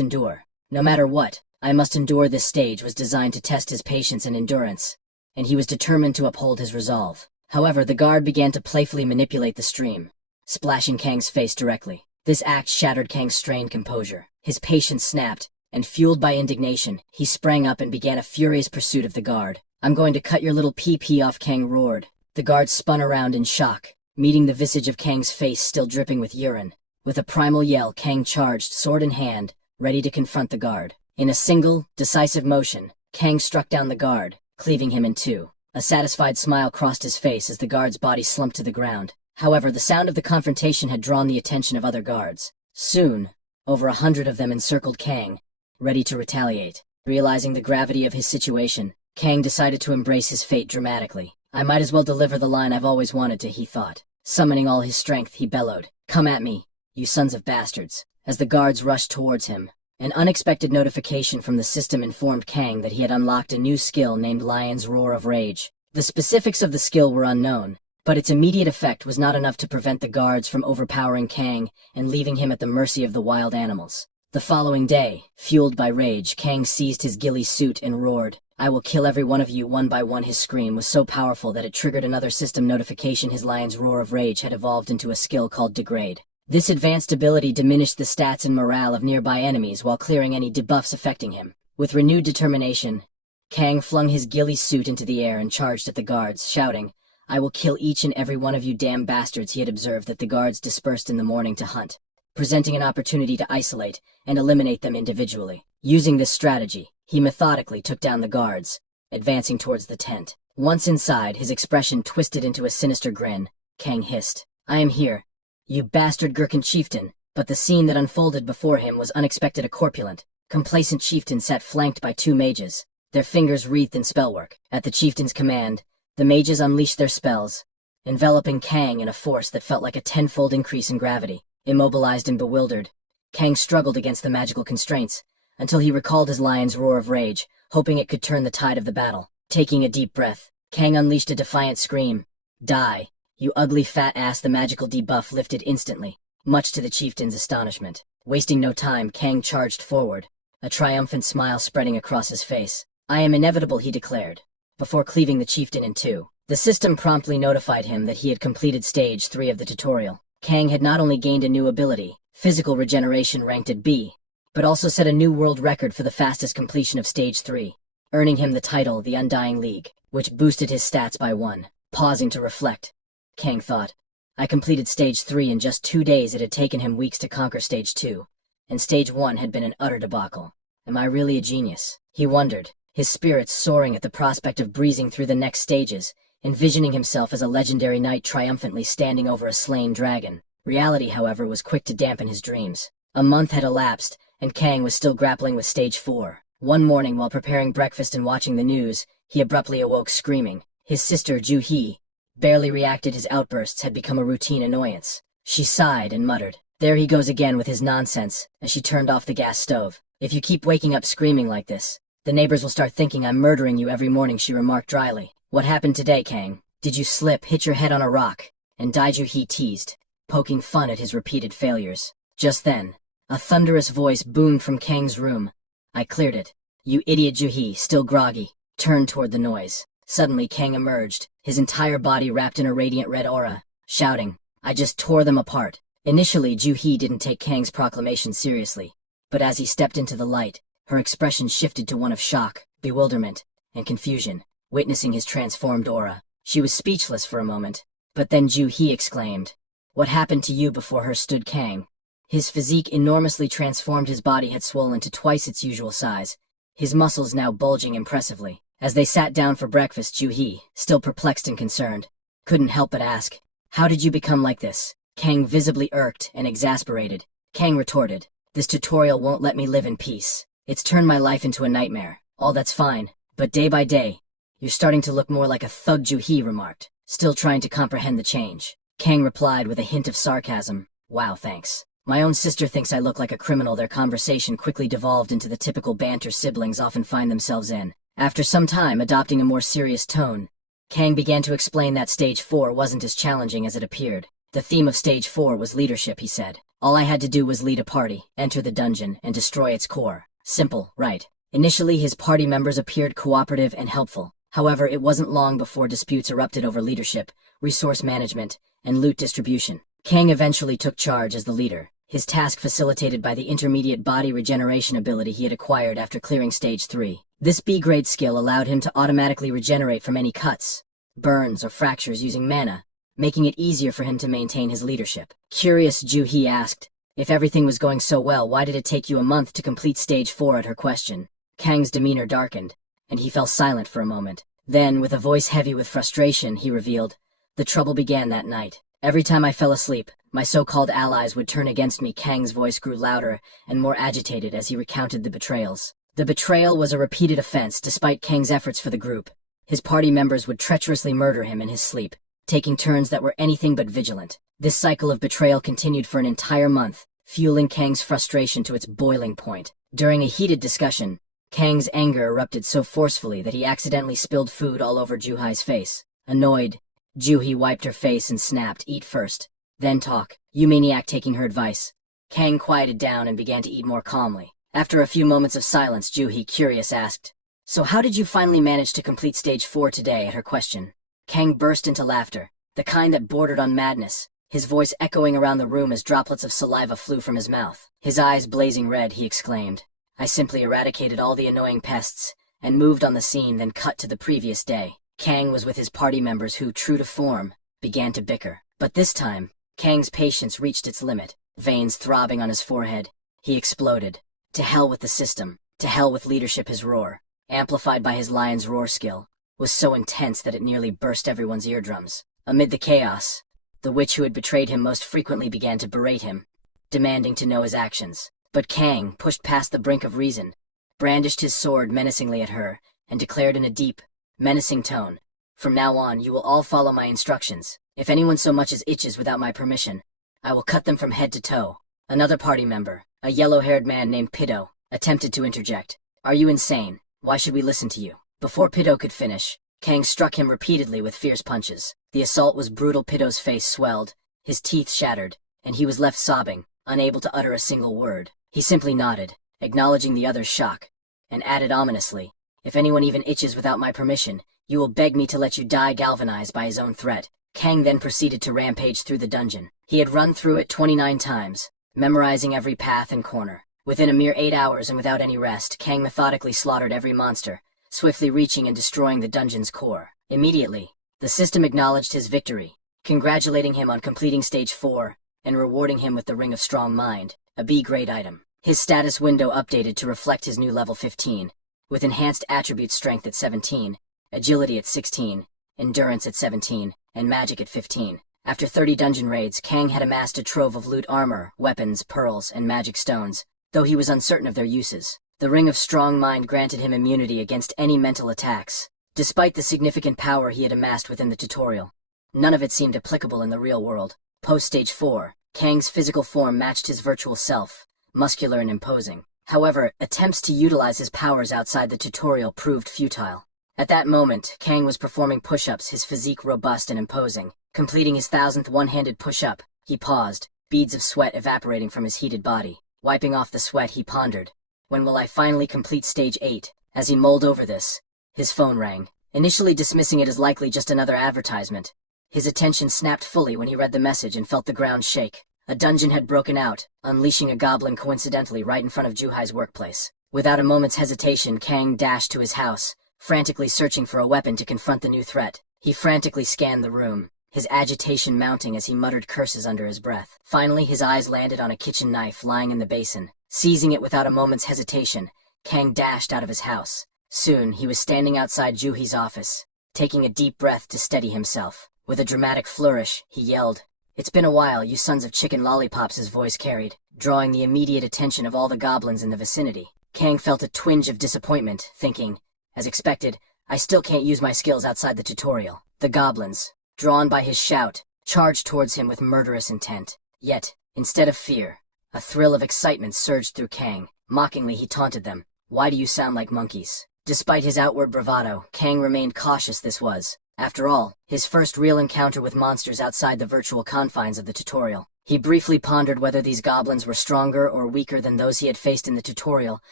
endure. No matter what, I must endure this stage was designed to test his patience and endurance, and he was determined to uphold his resolve. However, the guard began to playfully manipulate the stream, splashing Kang's face directly. This act shattered Kang's strained composure. His patience snapped, and fueled by indignation, he sprang up and began a furious pursuit of the guard. "I'm going to cut your little pee-pee off," Kang roared. The guard spun around in shock, meeting the visage of Kang's face still dripping with urine. With a primal yell, Kang charged, sword in hand, ready to confront the guard. In a single, decisive motion, Kang struck down the guard, cleaving him in two. A satisfied smile crossed his face as the guard's body slumped to the ground. However, the sound of the confrontation had drawn the attention of other guards. Soon, over 100 of them encircled Kang, ready to retaliate. Realizing the gravity of his situation, Kang decided to embrace his fate dramatically. "I might as well deliver the line I've always wanted to," he thought. Summoning all his strength, he bellowed, "Come at me, you sons of bastards." As the guards rushed towards him, an unexpected notification from the system informed Kang that he had unlocked a new skill named Lion's Roar of Rage. The specifics of the skill were unknown, but its immediate effect was not enough to prevent the guards from overpowering Kang and leaving him at the mercy of the wild animals. The following day, fueled by rage, Kang seized his ghillie suit and roared, "I will kill every one of you one by one." His scream was so powerful that it triggered another system notification. His Lion's Roar of Rage had evolved into a skill called Degrade. This advanced ability diminished the stats and morale of nearby enemies while clearing any debuffs affecting him. With renewed determination, Kang flung his ghillie suit into the air and charged at the guards, shouting, "I will kill each and every one of you damn bastards." He had observed that the guards dispersed in the morning to hunt, presenting an opportunity to isolate and eliminate them individually. Using this strategy, he methodically took down the guards, advancing towards the tent. Once inside, his expression twisted into a sinister grin. Kang hissed, "I am here, you bastard Gurkhan chieftain." But the scene that unfolded before him was unexpected. A corpulent, complacent chieftain sat flanked by two mages, their fingers wreathed in spellwork. At the chieftain's command, the mages unleashed their spells, enveloping Kang in a force that felt like a tenfold increase in gravity. Immobilized and bewildered, Kang struggled against the magical constraints, until he recalled his Lion's Roar of Rage, hoping it could turn the tide of the battle. Taking a deep breath, Kang unleashed a defiant scream. "Die, you ugly fat ass." The magical debuff lifted instantly, much to the chieftain's astonishment. Wasting no time, Kang charged forward, a triumphant smile spreading across his face. "I am inevitable," he declared, before cleaving the chieftain in two. The system promptly notified him that he had completed Stage 3 of the tutorial. Kang had not only gained a new ability, physical regeneration ranked at B, but also set a new world record for the fastest completion of Stage 3, earning him the title the Undying League, which boosted his stats by 1. Pausing to reflect, Kang thought, "I completed Stage 3 in just 2 days. It had taken him weeks to conquer Stage 2, and Stage 1 had been an utter debacle. Am I really a genius?" He wondered, his spirits soaring at the prospect of breezing through the next stages, envisioning himself as a legendary knight triumphantly standing over a slain dragon. Reality, however, was quick to dampen his dreams. A month had elapsed, and Kang was still grappling with Stage 4. One morning, while preparing breakfast and watching the news, he abruptly awoke screaming. His sister, Ju-hee, barely reacted. His outbursts had become a routine annoyance. She sighed and muttered, "There he goes again with his nonsense," as she turned off the gas stove. "If you keep waking up screaming like this, the neighbors will start thinking I'm murdering you every morning," she remarked dryly. "What happened today, Kang? Did you slip, hit your head on a rock, and die?" Ju-hee teased, poking fun at his repeated failures. Just then, a thunderous voice boomed from Kang's room. "I cleared it." "You idiot!" Ju-hee, still groggy, turned toward the noise. Suddenly, Kang emerged, his entire body wrapped in a radiant red aura, shouting, "I just tore them apart." Initially, Ju-hee didn't take Kang's proclamation seriously, but as he stepped into the light, her expression shifted to one of shock, bewilderment, and confusion. Witnessing his transformed aura, she was speechless for a moment, but then Ju-hee exclaimed, "What happened to you?" Before her stood Kang. His physique enormously transformed. His body had swollen to twice its usual size, his muscles now bulging impressively. As they sat down for breakfast, Ju-hee, still perplexed and concerned, couldn't help but ask, "How did you become like this?" Kang, visibly irked and exasperated, Kang retorted, "This tutorial won't let me live in peace. It's turned my life into a nightmare. All that's fine, but day by day, you're starting to look more like a thug," Ju-hee remarked, still trying to comprehend the change. Kang replied with a hint of sarcasm, "Wow, thanks. My own sister thinks I look like a criminal." Their conversation quickly devolved into the typical banter siblings often find themselves in. After some time, adopting a more serious tone, Kang began to explain that Stage 4 wasn't as challenging as it appeared. The theme of Stage 4 was leadership, he said. All I had to do was lead a party, enter the dungeon, and destroy its core. Simple, right? Initially, his party members appeared cooperative and helpful. However, it wasn't long before disputes erupted over leadership, resource management, and loot distribution. Kang eventually took charge as the leader, his task facilitated by the intermediate body regeneration ability he had acquired after clearing Stage 3. This B-grade skill allowed him to automatically regenerate from any cuts, burns, or fractures using mana, making it easier for him to maintain his leadership. Curious, Ju-hee asked, if everything was going so well, why did it take you a month to complete Stage 4 at her question? Kang's demeanor darkened, and he fell silent for a moment. Then, with a voice heavy with frustration, he revealed, the trouble began that night. Every time I fell asleep, my so-called allies would turn against me. Kang's voice grew louder and more agitated as he recounted the betrayals. The betrayal was a repeated offense despite Kang's efforts for the group. His party members would treacherously murder him in his sleep, taking turns that were anything but vigilant. This cycle of betrayal continued for an entire month, fueling Kang's frustration to its boiling point. During a heated discussion, Kang's anger erupted so forcefully that he accidentally spilled food all over Ju-hai's face. Annoyed, Ju-hee wiped her face and snapped, eat first, then talk. You maniac, taking her advice. Kang quieted down and began to eat more calmly. After a few moments of silence, Ju-hee, curious, asked, so how did you finally manage to complete Stage 4 today? At her question, Kang burst into laughter, the kind that bordered on madness, his voice echoing around the room as droplets of saliva flew from his mouth. His eyes blazing red, he exclaimed, I simply eradicated all the annoying pests, and moved on the scene, then cut to the previous day. Kang was with his party members who, true to form, began to bicker. But this time, Kang's patience reached its limit. Veins throbbing on his forehead, he exploded. To hell with the system, to hell with leadership. His roar, amplified by his lion's roar skill, was so intense that it nearly burst everyone's eardrums. Amid the chaos, the witch who had betrayed him most frequently began to berate him, demanding to know his actions. But Kang pushed past the brink of reason, brandished his sword menacingly at her, and declared in a deep, menacing tone, from now on you will all follow my instructions. If anyone so much as itches without my permission, I will cut them from head to toe. Another party member, a yellow-haired man named Pido, attempted to interject. Are you insane? Why should we listen to you? Before Pido could finish, Kang struck him repeatedly with fierce punches. The assault was brutal. Pido's face swelled, his teeth shattered, and he was left sobbing, unable to utter a single word. He simply nodded, acknowledging the other's shock, and added ominously, if anyone even itches without my permission, you will beg me to let you die. Galvanized by his own threat, Kang then proceeded to rampage through the dungeon. He had run through it 29 times, memorizing every path and corner. Within a mere 8 hours and without any rest, Kang methodically slaughtered every monster, swiftly reaching and destroying the dungeon's core. Immediately, the system acknowledged his victory, congratulating him on completing Stage 4, and rewarding him with the Ring of Strong Mind, a B-grade item. His status window updated to reflect his new level 15, with enhanced attribute strength at 17, agility at 16, endurance at 17, and magic at 15. After 30 dungeon raids, Kang had amassed a trove of loot, armor, weapons, pearls, and magic stones, though he was uncertain of their uses. The Ring of Strong Mind granted him immunity against any mental attacks. Despite the significant power he had amassed within the tutorial, none of it seemed applicable in the real world. Post-Stage 4, Kang's physical form matched his virtual self, muscular and imposing. However, attempts to utilize his powers outside the tutorial proved futile. At that moment, Kang was performing push-ups, his physique robust and imposing. Completing his 1000th one-handed push-up, he paused, beads of sweat evaporating from his heated body. Wiping off the sweat, he pondered, when will I finally complete Stage 8? As he mulled over this, his phone rang. Initially dismissing it as likely just another advertisement, his attention snapped fully when he read the message and felt the ground shake. A dungeon had broken out, unleashing a goblin coincidentally right in front of Ju-hai's workplace. Without a moment's hesitation, Kang dashed to his house, frantically searching for a weapon to confront the new threat. He frantically scanned the room, his agitation mounting as he muttered curses under his breath. Finally, his eyes landed on a kitchen knife lying in the basin. Seizing it without a moment's hesitation, Kang dashed out of his house. Soon, he was standing outside Ju-hee's office, taking a deep breath to steady himself. With a dramatic flourish, he yelled, "It's been a while, you sons of chicken lollipops," his voice carried, drawing the immediate attention of all the goblins in the vicinity. Kang felt a twinge of disappointment, thinking, as expected, I still can't use my skills outside the tutorial. The goblins, drawn by his shout, charged towards him with murderous intent. Yet, instead of fear, a thrill of excitement surged through Kang. Mockingly, he taunted them. Why do you sound like monkeys? Despite his outward bravado, Kang remained cautious. This was, after all, his first real encounter with monsters outside the virtual confines of the tutorial. He briefly pondered whether these goblins were stronger or weaker than those he had faced in the tutorial,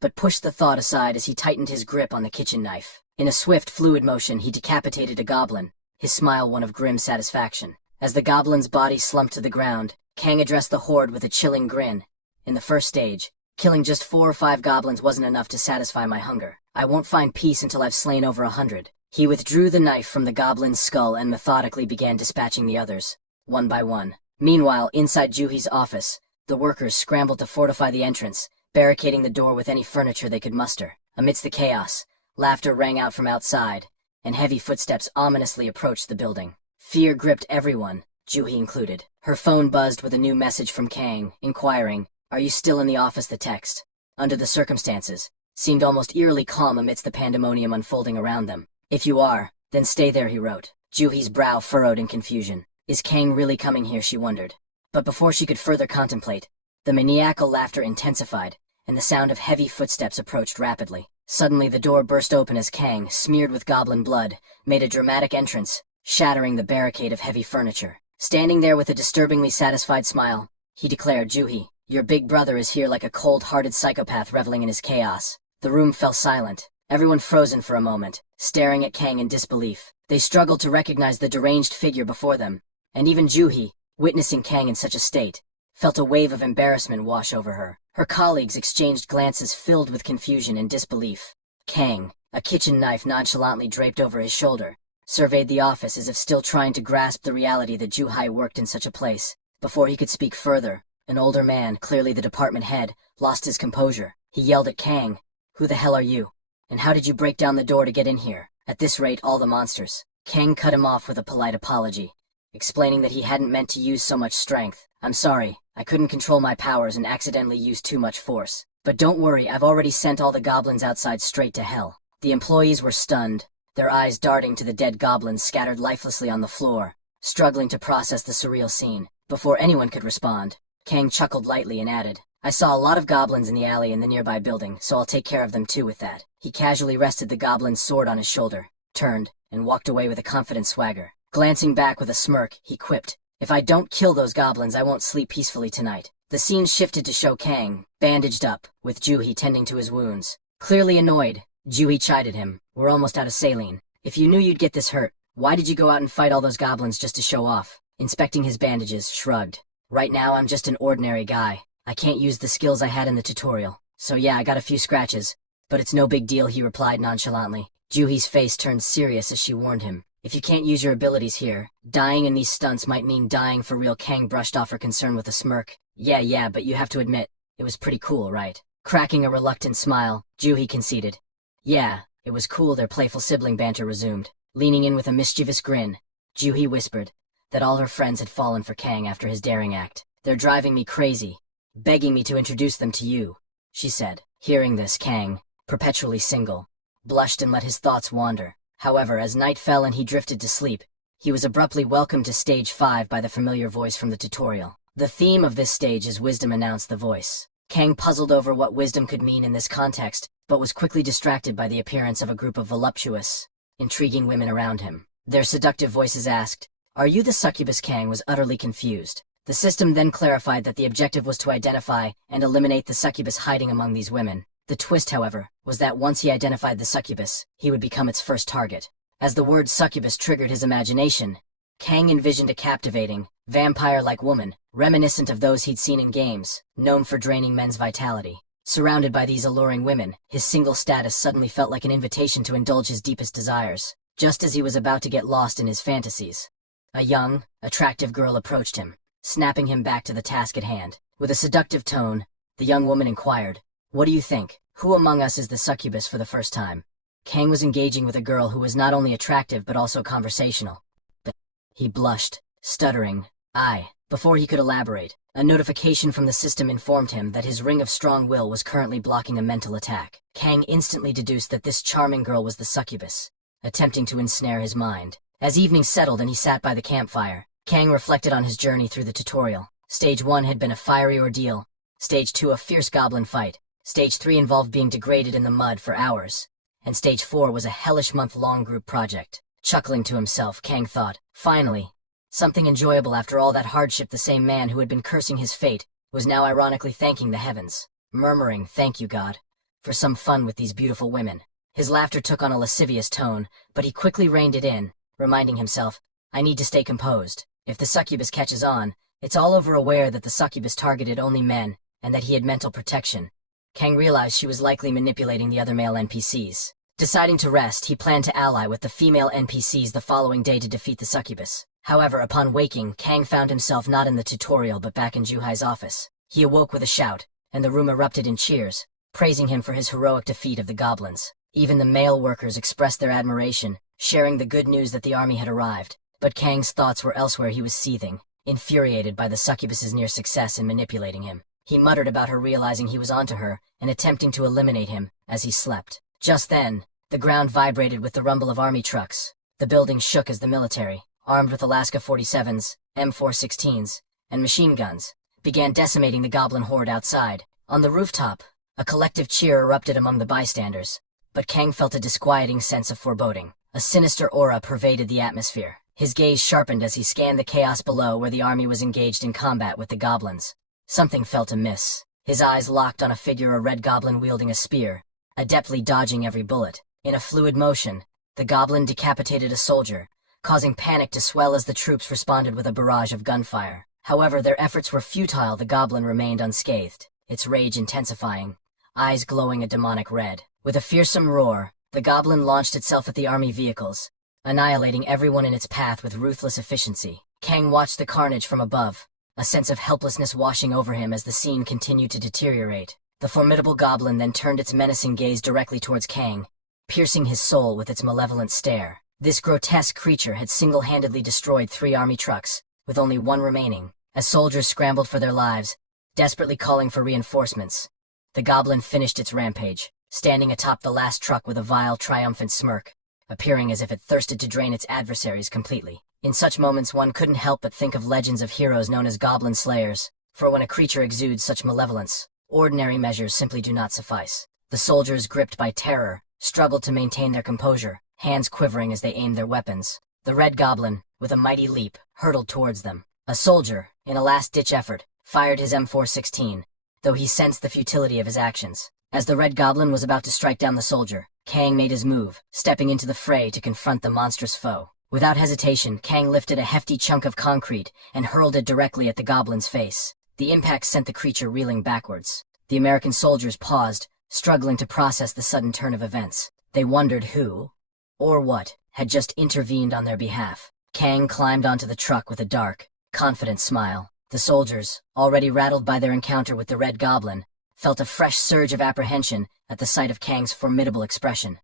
but pushed the thought aside as he tightened his grip on the kitchen knife. In a swift, fluid motion, he decapitated a goblin, his smile one of grim satisfaction. As the goblin's body slumped to the ground, Kang addressed the horde with a chilling grin. In the first stage, killing just 4 or 5 goblins wasn't enough to satisfy my hunger. I won't find peace until I've slain over 100. He withdrew the knife from the goblin's skull and methodically began dispatching the others, one by one. Meanwhile, inside Juhi's office, the workers scrambled to fortify the entrance, barricading the door with any furniture they could muster. Amidst the chaos, laughter rang out from outside, and heavy footsteps ominously approached the building. Fear gripped everyone, Juhi included. Her phone buzzed with a new message from Kang, inquiring, "Are you still in the office?" The text, under the circumstances, seemed almost eerily calm amidst the pandemonium unfolding around them. "If you are, then stay there," he wrote. Juhi's brow furrowed in confusion. Is Kang really coming here, she wondered. But before she could further contemplate, the maniacal laughter intensified, and the sound of heavy footsteps approached rapidly. Suddenly the door burst open as Kang, smeared with goblin blood, made a dramatic entrance, shattering the barricade of heavy furniture. Standing there with a disturbingly satisfied smile, he declared, "Juhi, your big brother is here like a cold-hearted psychopath reveling in his chaos." The room fell silent, everyone frozen for a moment, staring at Kang in disbelief. They struggled to recognize the deranged figure before them, and even Juhi, witnessing Kang in such a state, felt a wave of embarrassment wash over her. Her colleagues exchanged glances filled with confusion and disbelief. Kang, a kitchen knife nonchalantly draped over his shoulder, surveyed the office as if still trying to grasp the reality that Juhi worked in such a place. Before he could speak further, an older man, clearly the department head, lost his composure. He yelled at Kang, "Who the hell are you? And how did you break down the door to get in here? At this rate, all the monsters." Kang cut him off with a polite apology, explaining that he hadn't meant to use so much strength. "I'm sorry, I couldn't control my powers and accidentally used too much force. But don't worry, I've already sent all the goblins outside straight to hell." The employees were stunned, their eyes darting to the dead goblins scattered lifelessly on the floor, struggling to process the surreal scene. Before anyone could respond, Kang chuckled lightly and added, "I saw a lot of goblins in the alley in the nearby building, so I'll take care of them too with that." He casually rested the goblin's sword on his shoulder, turned, and walked away with a confident swagger. Glancing back with a smirk, he quipped, "If I don't kill those goblins, I won't sleep peacefully tonight." The scene shifted to show Kang, bandaged up, with Juhi tending to his wounds. Clearly annoyed, Juhi chided him, "We're almost out of saline. If you knew you'd get this hurt, why did you go out and fight all those goblins just to show off?" Inspecting his bandages, shrugged. "Right now I'm just an ordinary guy. I can't use the skills I had in the tutorial. So yeah, I got a few scratches. But it's no big deal," he replied nonchalantly. Juhi's face turned serious as she warned him, "If you can't use your abilities here, dying in these stunts might mean dying for real." Kang brushed off her concern with a smirk. Yeah, but you have to admit, it was pretty cool, right?" Cracking a reluctant smile, Juhi conceded. "Yeah, it was cool." Their playful sibling banter resumed. Leaning in with a mischievous grin, Juhi whispered that all her friends had fallen for Kang after his daring act. "They're driving me crazy, begging me to introduce them to you," she said. Hearing this, Kang, perpetually single, blushed and let his thoughts wander. However, as night fell and he drifted to sleep, he was abruptly welcomed to Stage 5 by the familiar voice from the tutorial. "The theme of this stage is wisdom," announced the voice. Kang puzzled over what wisdom could mean in this context, but was quickly distracted by the appearance of a group of voluptuous, intriguing women around him. Their seductive voices asked, "Are you the succubus?" Kang was utterly confused. The system then clarified that the objective was to identify and eliminate the succubus hiding among these women. The twist, however, was that once he identified the succubus, he would become its first target. As the word succubus triggered his imagination, Kang envisioned a captivating, vampire-like woman, reminiscent of those he'd seen in games, known for draining men's vitality. Surrounded by these alluring women, his single status suddenly felt like an invitation to indulge his deepest desires. Just as he was about to get lost in his fantasies, a young, attractive girl approached him, snapping him back to the task at hand. With a seductive tone, the young woman inquired, "What do you think? Who among us is the succubus for the first time?" Kang was engaging with a girl who was not only attractive but also conversational. But he blushed, stuttering, "I." Before he could elaborate, a notification from the system informed him that his ring of strong will was currently blocking a mental attack. Kang instantly deduced that this charming girl was the succubus, attempting to ensnare his mind. As evening settled and he sat by the campfire, Kang reflected on his journey through the tutorial. Stage 1 had been a fiery ordeal, Stage 2 a fierce goblin fight, Stage 3 involved being degraded in the mud for hours, and Stage 4 was a hellish month-long group project. Chuckling to himself, Kang thought, "Finally, Something enjoyable after all that hardship. The same man who had been cursing his fate was now ironically thanking the heavens, murmuring, "Thank you, God, for some fun with these beautiful women." His laughter took on a lascivious tone, but he quickly reined it in, reminding himself, "I need to stay composed. If the succubus catches on, it's all over." Aware that the succubus targeted only men, and that he had mental protection, Kang realized she was likely manipulating the other male NPCs. Deciding to rest, he planned to ally with the female NPCs the following day to defeat the succubus. However, upon waking, Kang found himself not in the tutorial but back in Juhai's office. He awoke with a shout, and the room erupted in cheers, praising him for his heroic defeat of the goblins. Even the male workers expressed their admiration, sharing the good news that the army had arrived. But Kang's thoughts were elsewhere. He was seething, infuriated by the succubus's near success in manipulating him. He muttered about her realizing he was onto her and attempting to eliminate him as he slept. Just then, the ground vibrated with the rumble of army trucks. The building shook as the military, armed with Alaska 47s, M416s, and machine guns, began decimating the goblin horde outside. On the rooftop, a collective cheer erupted among the bystanders, but Kang felt a disquieting sense of foreboding. A sinister aura pervaded the atmosphere. His gaze sharpened as he scanned the chaos below where the army was engaged in combat with the goblins. Something felt amiss. His eyes locked on a figure, a red goblin wielding a spear, adeptly dodging every bullet. In a fluid motion, the goblin decapitated a soldier, causing panic to swell as the troops responded with a barrage of gunfire. However, their efforts were futile. The goblin remained unscathed, its rage intensifying, eyes glowing a demonic red. With a fearsome roar, the goblin launched itself at the army vehicles, annihilating everyone in its path with ruthless efficiency. Kang watched the carnage from above, a sense of helplessness washing over him as the scene continued to deteriorate. The formidable goblin then turned its menacing gaze directly towards Kang, piercing his soul with its malevolent stare. This grotesque creature had single-handedly destroyed 3 army trucks, with only one remaining. As soldiers scrambled for their lives, desperately calling for reinforcements, the goblin finished its rampage, standing atop the last truck with a vile, triumphant smirk, appearing as if it thirsted to drain its adversaries completely. In such moments one couldn't help but think of legends of heroes known as goblin slayers, for when a creature exudes such malevolence, ordinary measures simply do not suffice. The soldiers, gripped by terror, struggled to maintain their composure, hands quivering as they aimed their weapons. The red goblin, with a mighty leap, hurtled towards them. A soldier, in a last-ditch effort, fired his M416, though he sensed the futility of his actions. As the red goblin was about to strike down the soldier, Kang made his move, stepping into the fray to confront the monstrous foe. Without hesitation, Kang lifted a hefty chunk of concrete and hurled it directly at the goblin's face. The impact sent the creature reeling backwards. The American soldiers paused, struggling to process the sudden turn of events. They wondered who, or what, had just intervened on their behalf. Kang climbed onto the truck with a dark, confident smile. The soldiers, already rattled by their encounter with the red goblin, felt a fresh surge of apprehension at the sight of Kang's formidable expression.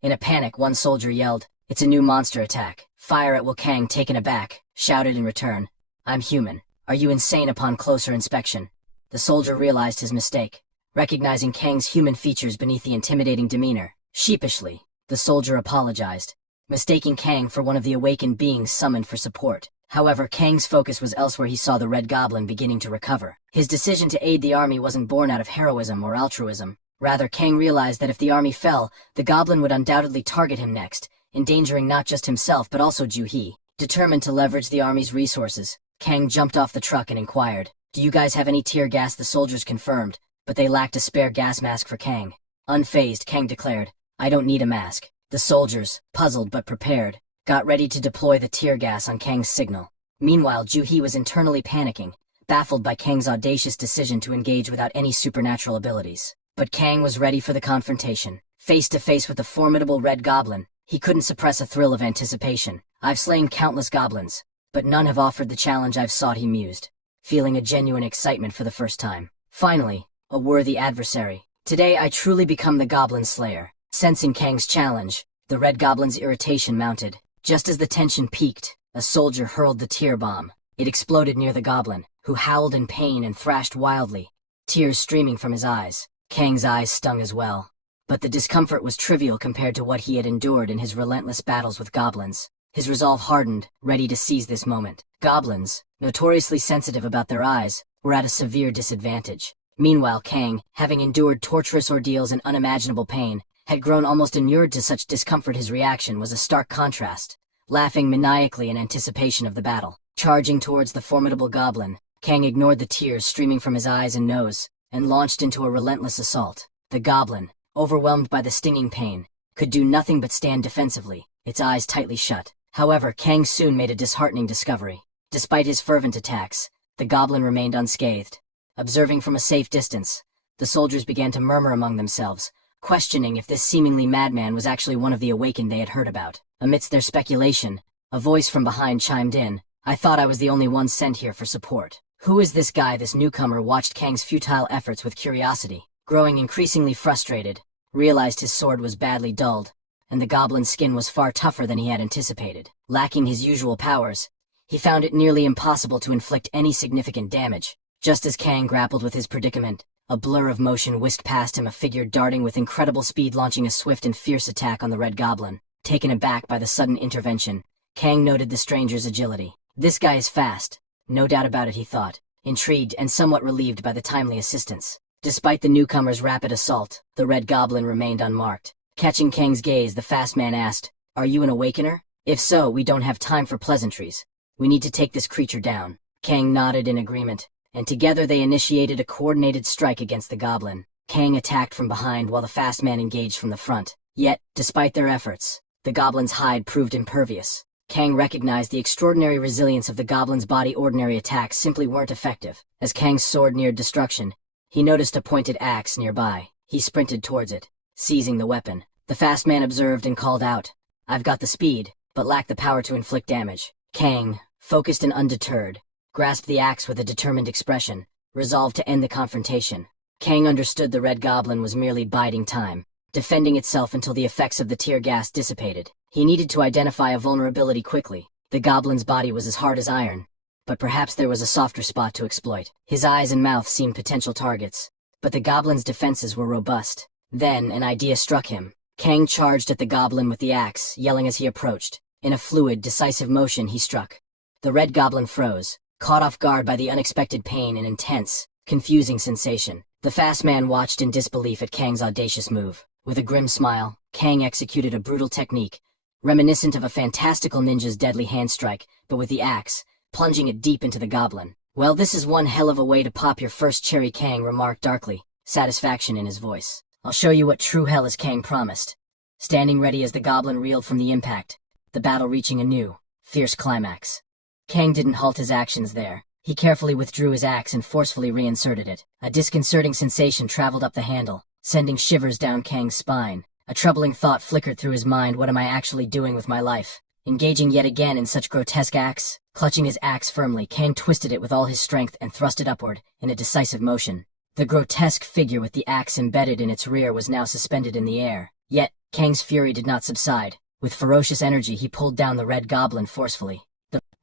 In a panic, one soldier yelled, "It's a new monster attack. Fire it!" Will Kang, taken aback, shouted in return, "I'm human. Are you insane?" Upon closer inspection, the soldier realized his mistake, recognizing Kang's human features beneath the intimidating demeanor. Sheepishly, the soldier apologized, mistaking Kang for one of the awakened beings summoned for support. However, Kang's focus was elsewhere. He saw the red goblin beginning to recover. His decision to aid the army wasn't born out of heroism or altruism. Rather, Kang realized that if the army fell, the goblin would undoubtedly target him next, endangering not just himself but also Juhi. Determined to leverage the army's resources, Kang jumped off the truck and inquired, "Do you guys have any tear gas?" The soldiers confirmed, but they lacked a spare gas mask for Kang. Unfazed, Kang declared, "I don't need a mask." The soldiers, puzzled but prepared, got ready to deploy the tear gas on Kang's signal. Meanwhile, Juhi was internally panicking, baffled by Kang's audacious decision to engage without any supernatural abilities. But Kang was ready for the confrontation. Face to face with the formidable red goblin, he couldn't suppress a thrill of anticipation. "I've slain countless goblins, but none have offered the challenge I've sought," he mused, feeling a genuine excitement for the first time. Finally, a worthy adversary. "Today I truly become the Goblin Slayer." Sensing Kang's challenge, the red goblin's irritation mounted. Just as the tension peaked, a soldier hurled the tear bomb. It exploded near the goblin, who howled in pain and thrashed wildly, tears streaming from his eyes. Kang's eyes stung as well, but the discomfort was trivial compared to what he had endured in his relentless battles with goblins. His resolve hardened, ready to seize this moment. Goblins, notoriously sensitive about their eyes, were at a severe disadvantage. Meanwhile, Kang, having endured torturous ordeals and unimaginable pain, had grown almost inured to such discomfort. His reaction was a stark contrast, laughing maniacally in anticipation of the battle. Charging towards the formidable goblin, Kang ignored the tears streaming from his eyes and nose, and launched into a relentless assault. The goblin, overwhelmed by the stinging pain, could do nothing but stand defensively, its eyes tightly shut. However, Kang soon made a disheartening discovery. Despite his fervent attacks, the goblin remained unscathed. Observing from a safe distance, the soldiers began to murmur among themselves, questioning if this seemingly madman was actually one of the awakened they had heard about. Amidst their speculation, a voice from behind chimed in. "I thought I was the only one sent here for support. Who is this guy?" This newcomer watched Kang's futile efforts with curiosity. Growing increasingly frustrated, realized his sword was badly dulled, and the goblin's skin was far tougher than he had anticipated. Lacking his usual powers, he found it nearly impossible to inflict any significant damage. Just as Kang grappled with his predicament, a blur of motion whisked past him, a figure darting with incredible speed, launching a swift and fierce attack on the red goblin. Taken aback by the sudden intervention, Kang noted the stranger's agility. "This guy is fast, no doubt about it," he thought, intrigued and somewhat relieved by the timely assistance. Despite the newcomer's rapid assault, the red goblin remained unmarked. Catching Kang's gaze, the fast man asked, "Are you an awakener? If so, we don't have time for pleasantries. We need to take this creature down." Kang nodded in agreement, and together they initiated a coordinated strike against the goblin. Kang attacked from behind while the fast man engaged from the front. Yet, despite their efforts, the goblin's hide proved impervious. Kang recognized the extraordinary resilience of the goblin's body. Ordinary attacks simply weren't effective. As Kang's sword neared destruction, he noticed a pointed axe nearby. He sprinted towards it, seizing the weapon. The fast man observed and called out, "I've got the speed, but lack the power to inflict damage." Kang, focused and undeterred, grasped the axe with a determined expression, resolved to end the confrontation. Kang understood the red goblin was merely biding time, defending itself until the effects of the tear gas dissipated. He needed to identify a vulnerability quickly. The goblin's body was as hard as iron, but perhaps there was a softer spot to exploit. His eyes and mouth seemed potential targets, but the goblin's defenses were robust. Then an idea struck him. Kang charged at the goblin with the axe, yelling as he approached. In a fluid, decisive motion, he struck. The red goblin froze, caught off guard by the unexpected pain and intense, confusing sensation. The fast man watched in disbelief at Kang's audacious move. With a grim smile, Kang executed a brutal technique, reminiscent of a fantastical ninja's deadly hand strike, but with the axe, plunging it deep into the goblin. "Well, this is one hell of a way to pop your first cherry," Kang remarked darkly, satisfaction in his voice. "I'll show you what true hell is," Kang promised, standing ready as the goblin reeled from the impact, the battle reaching a new, fierce climax. Kang didn't halt his actions there. He carefully withdrew his axe and forcefully reinserted it. A disconcerting sensation traveled up the handle, sending shivers down Kang's spine. A troubling thought flickered through his mind. What am I actually doing with my life? Engaging yet again in such grotesque acts? Clutching his axe firmly, Kang twisted it with all his strength and thrust it upward, in a decisive motion. The grotesque figure with the axe embedded in its rear was now suspended in the air. Yet, Kang's fury did not subside. With ferocious energy, he pulled down the red goblin forcefully.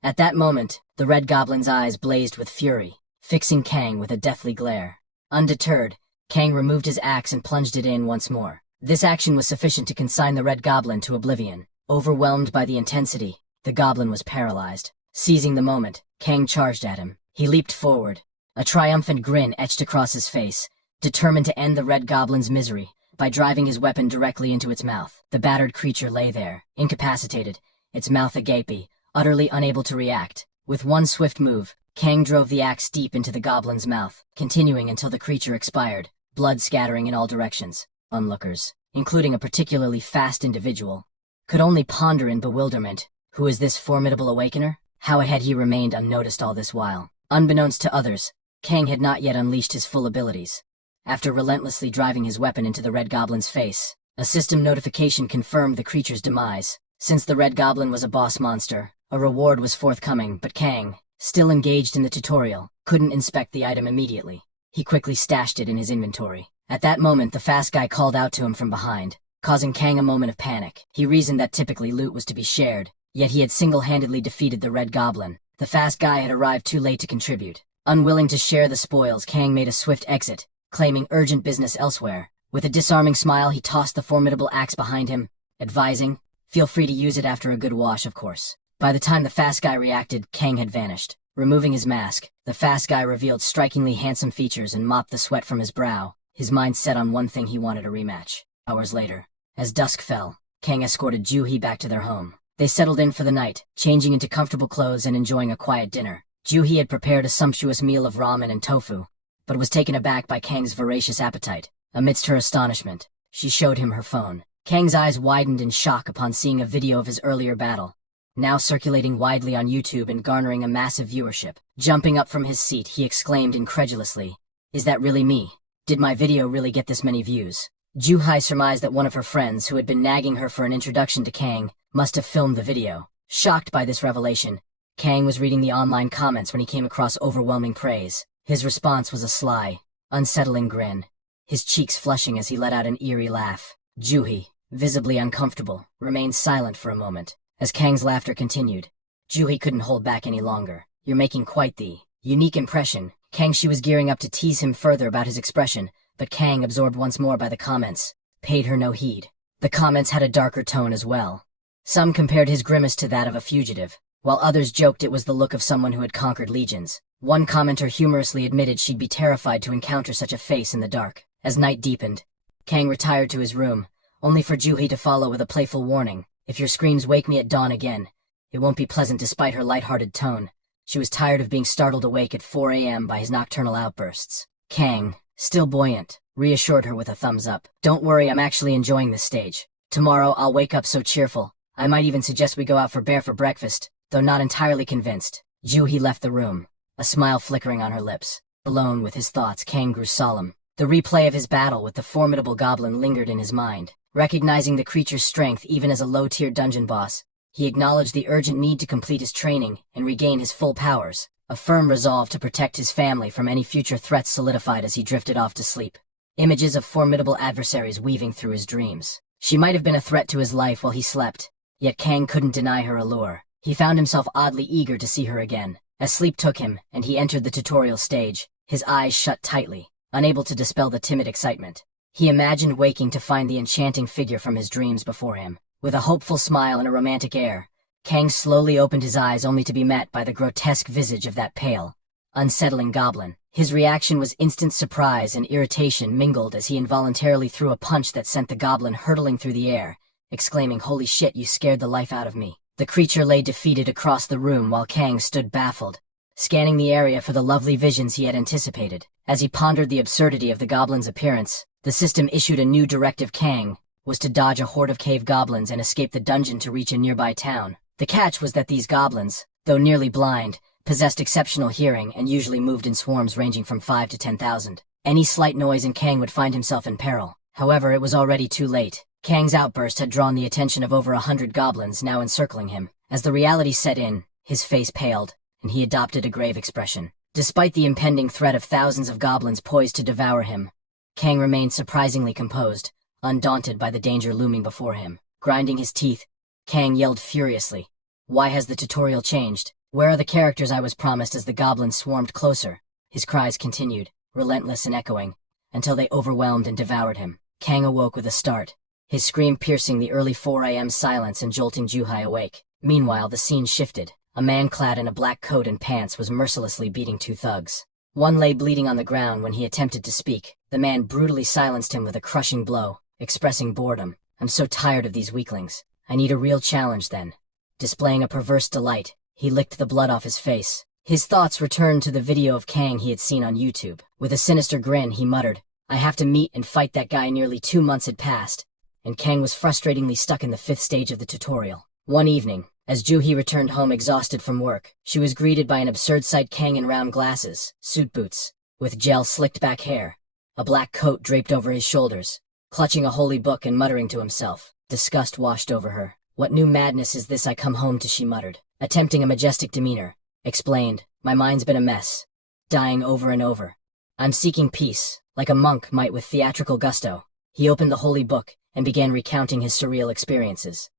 At that moment, the red goblin's eyes blazed with fury, fixing Kang with a deathly glare. Undeterred, Kang removed his axe and plunged it in once more. This action was sufficient to consign the red goblin to oblivion. Overwhelmed by the intensity, the goblin was paralyzed. Seizing the moment, Kang charged at him. He leaped forward. A triumphant grin etched across his face, determined to end the red goblin's misery by driving his weapon directly into its mouth. The battered creature lay there, incapacitated, its mouth agape, utterly unable to react. With one swift move, Kang drove the axe deep into the goblin's mouth, continuing until the creature expired, blood scattering in all directions. Onlookers, including a particularly fast individual, could only ponder in bewilderment, who is this formidable awakener? How had he remained unnoticed all this while? Unbeknownst to others, Kang had not yet unleashed his full abilities. After relentlessly driving his weapon into the red goblin's face, a system notification confirmed the creature's demise. Since the red goblin was a boss monster, a reward was forthcoming, but Kang, still engaged in the tutorial, couldn't inspect the item immediately. He quickly stashed it in his inventory. At that moment, the fast guy called out to him from behind, causing Kang a moment of panic. He reasoned that typically loot was to be shared, yet he had single-handedly defeated the red goblin. The fast guy had arrived too late to contribute. Unwilling to share the spoils, Kang made a swift exit, claiming urgent business elsewhere. With a disarming smile, he tossed the formidable axe behind him, advising, "Feel free to use it after a good wash, of course." By the time the fast guy reacted, Kang had vanished. Removing his mask, the fast guy revealed strikingly handsome features and mopped the sweat from his brow, his mind set on one thing: he wanted a rematch. Hours later, as dusk fell, Kang escorted Juhi back to their home. They settled in for the night, changing into comfortable clothes and enjoying a quiet dinner. Juhi had prepared a sumptuous meal of ramen and tofu, but was taken aback by Kang's voracious appetite. Amidst her astonishment, she showed him her phone. Kang's eyes widened in shock upon seeing a video of his earlier battle, now circulating widely on YouTube and garnering a massive viewership. Jumping up from his seat, he exclaimed incredulously, "Is that really me? Did my video really get this many views?" Juhi surmised that one of her friends, who had been nagging her for an introduction to Kang, must have filmed the video. Shocked by this revelation, Kang was reading the online comments when he came across overwhelming praise. His response was a sly, unsettling grin, his cheeks flushing as he let out an eerie laugh. Juhi, visibly uncomfortable, remained silent for a moment. As Kang's laughter continued, Juhi couldn't hold back any longer. "You're making quite the unique impression." She was gearing up to tease him further about his expression, but Kang, absorbed once more by the comments, paid her no heed. The comments had a darker tone as well. Some compared his grimace to that of a fugitive, while others joked it was the look of someone who had conquered legions. One commenter humorously admitted she'd be terrified to encounter such a face in the dark. As night deepened, Kang retired to his room, only for Juhi to follow with a playful warning. "If your screams wake me at dawn again, it won't be pleasant." Despite her lighthearted tone, she was tired of being startled awake at 4 a.m. by his nocturnal outbursts. Kang, still buoyant, reassured her with a thumbs up. "Don't worry, I'm actually enjoying this stage. Tomorrow I'll wake up so cheerful, I might even suggest we go out for bear for breakfast," though not entirely convinced. Juhi left the room, a smile flickering on her lips. Alone with his thoughts, Kang grew solemn. The replay of his battle with the formidable goblin lingered in his mind. Recognizing the creature's strength even as a low-tier dungeon boss, he acknowledged the urgent need to complete his training and regain his full powers. A firm resolve to protect his family from any future threats solidified as he drifted off to sleep. Images of formidable adversaries weaving through his dreams. She might have been a threat to his life while he slept, yet Kang couldn't deny her allure. He found himself oddly eager to see her again. As sleep took him, and he entered the tutorial stage, his eyes shut tightly, unable to dispel the timid excitement. He imagined waking to find the enchanting figure from his dreams before him. With a hopeful smile and a romantic air, Kang slowly opened his eyes only to be met by the grotesque visage of that pale, unsettling goblin. His reaction was instant surprise and irritation mingled as he involuntarily threw a punch that sent the goblin hurtling through the air, exclaiming, "Holy shit, you scared the life out of me." The creature lay defeated across the room while Kang stood baffled, scanning the area for the lovely visions he had anticipated. As he pondered the absurdity of the goblin's appearance, the system issued a new directive. Kang was to dodge a horde of cave goblins and escape the dungeon to reach a nearby town. The catch was that these goblins, though nearly blind, possessed exceptional hearing and usually moved in swarms ranging from 5 to 10,000. Any slight noise and Kang would find himself in peril. However, it was already too late. Kang's outburst had drawn the attention of over 100 goblins now encircling him. As the reality set in, his face paled, and he adopted a grave expression. Despite the impending threat of thousands of goblins poised to devour him, Kang remained surprisingly composed, undaunted by the danger looming before him. Grinding his teeth, Kang yelled furiously, "Why has the tutorial changed? Where are the characters I was promised?" As the goblins swarmed closer, his cries continued, relentless and echoing, until they overwhelmed and devoured him. Kang awoke with a start, his scream piercing the early 4 a.m. silence and jolting Juhi awake. Meanwhile, the scene shifted. A man clad in a black coat and pants was mercilessly beating two thugs. One lay bleeding on the ground when he attempted to speak. The man brutally silenced him with a crushing blow, expressing boredom. "I'm so tired of these weaklings. I need a real challenge then." Displaying a perverse delight, he licked the blood off his face. His thoughts returned to the video of Kang he had seen on YouTube. With a sinister grin, he muttered, "I have to meet and fight that guy." Nearly 2 months had passed, and Kang was frustratingly stuck in the 5th stage of the tutorial. One evening, as Juhi returned home exhausted from work, she was greeted by an absurd sight. Kang in round glasses, suit boots, with gel slicked back hair, a black coat draped over his shoulders, clutching a holy book and muttering to himself. Disgust washed over her. "What new madness is this I come home to?" she muttered, attempting a majestic demeanor. Explained, "My mind's been a mess, dying over and over. I'm seeking peace, like a monk might with theatrical gusto." He opened the holy book and began recounting his surreal experiences.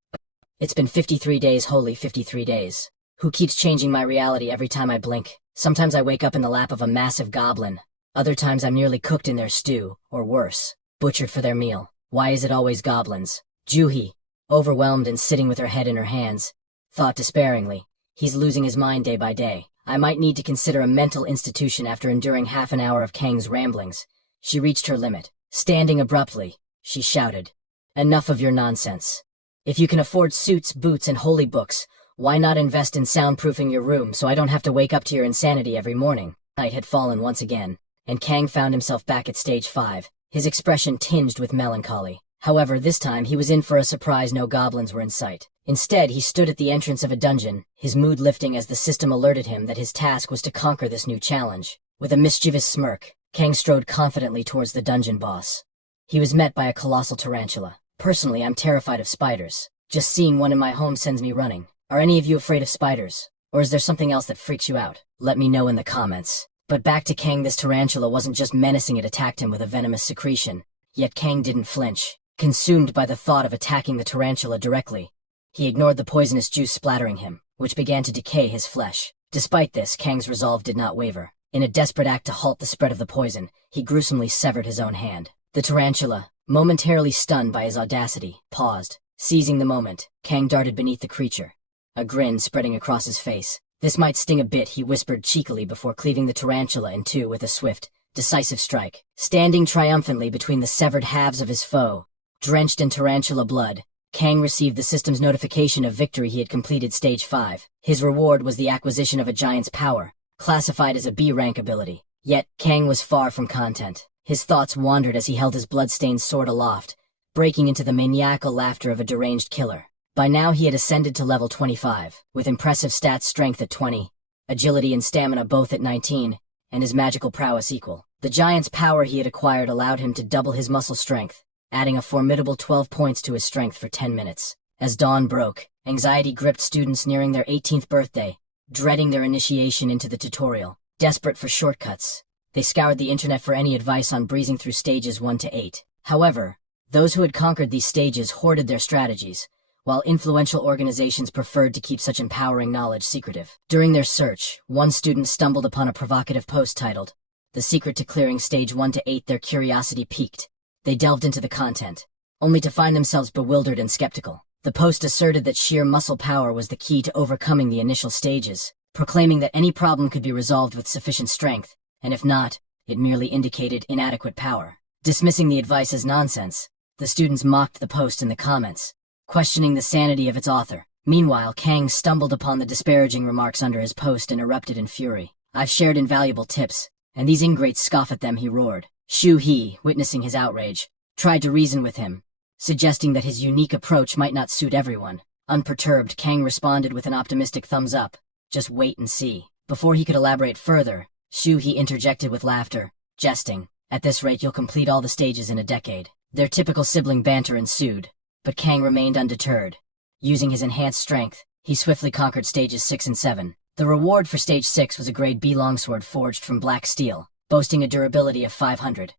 "It's been 53 days, holy 53 days. Who keeps changing my reality every time I blink? Sometimes I wake up in the lap of a massive goblin. Other times I'm nearly cooked in their stew, or worse, butchered for their meal. Why is it always goblins?" Juhi, overwhelmed and sitting with her head in her hands, thought despairingly, "He's losing his mind day by day. I might need to consider a mental institution." After enduring half an hour of Kang's ramblings, she reached her limit. Standing abruptly, she shouted, "Enough of your nonsense. If you can afford suits, boots, and holy books, why not invest in soundproofing your room so I don't have to wake up to your insanity every morning? Night had fallen once again, and Kang found himself back at stage 5, his expression tinged with melancholy. However, this time he was in for a surprise. No goblins were in sight. Instead, he stood at the entrance of a dungeon, his mood lifting as the system alerted him that his task was to conquer this new challenge. With a mischievous smirk, Kang strode confidently towards the dungeon boss. He was met by a colossal tarantula. Personally, I'm terrified of spiders. Just seeing one in my home sends me running. Are any of you afraid of spiders? Or is there something else that freaks you out? Let me know in the comments. But back to Kang. This tarantula wasn't just menacing, it attacked him with a venomous secretion. Yet Kang didn't flinch. Consumed by the thought of attacking the tarantula directly, he ignored the poisonous juice splattering him, which began to decay his flesh. Despite this, Kang's resolve did not waver. In a desperate act to halt the spread of the poison, he gruesomely severed his own hand. The tarantula, momentarily stunned by his audacity, paused. Seizing the moment, Kang darted beneath the creature, a grin spreading across his face. This might sting a bit, he whispered cheekily before cleaving the tarantula in two with a swift, decisive strike. Standing triumphantly between the severed halves of his foe, drenched in tarantula blood, Kang received the system's notification of victory. He had completed stage 5. His reward was the acquisition of a giant's power, classified as a B-rank ability. Yet, Kang was far from content. His thoughts wandered as he held his blood-stained sword aloft, breaking into the maniacal laughter of a deranged killer. By now he had ascended to level 25, with impressive stats: strength at 20, agility and stamina both at 19, and his magical prowess equal. The giant's power he had acquired allowed him to double his muscle strength, adding a formidable 12 points to his strength for 10 minutes. As dawn broke, anxiety gripped students nearing their 18th birthday, dreading their initiation into the tutorial. Desperate for shortcuts, they scoured the internet for any advice on breezing through stages 1 to 8. However, those who had conquered these stages hoarded their strategies, while influential organizations preferred to keep such empowering knowledge secretive. During their search, one student stumbled upon a provocative post titled, "The Secret to Clearing Stage 1 to 8. Their curiosity piqued. They delved into the content, only to find themselves bewildered and skeptical. The post asserted that sheer muscle power was the key to overcoming the initial stages, proclaiming that any problem could be resolved with sufficient strength, and if not, it merely indicated inadequate power. Dismissing the advice as nonsense, the students mocked the post in the comments, questioning the sanity of its author. Meanwhile, Kang stumbled upon the disparaging remarks under his post and erupted in fury. "I've shared invaluable tips, and these ingrates scoff at them," he roared. Shu He, witnessing his outrage, tried to reason with him, suggesting that his unique approach might not suit everyone. Unperturbed, Kang responded with an optimistic thumbs up. "Just wait and see." Before he could elaborate further, Shu He interjected with laughter, jesting, "At this rate you'll complete all the stages in a decade." Their typical sibling banter ensued, but Kang remained undeterred. Using his enhanced strength, he swiftly conquered stages 6 and 7. The reward for stage 6 was a grade B longsword forged from black steel, boasting a durability of 500.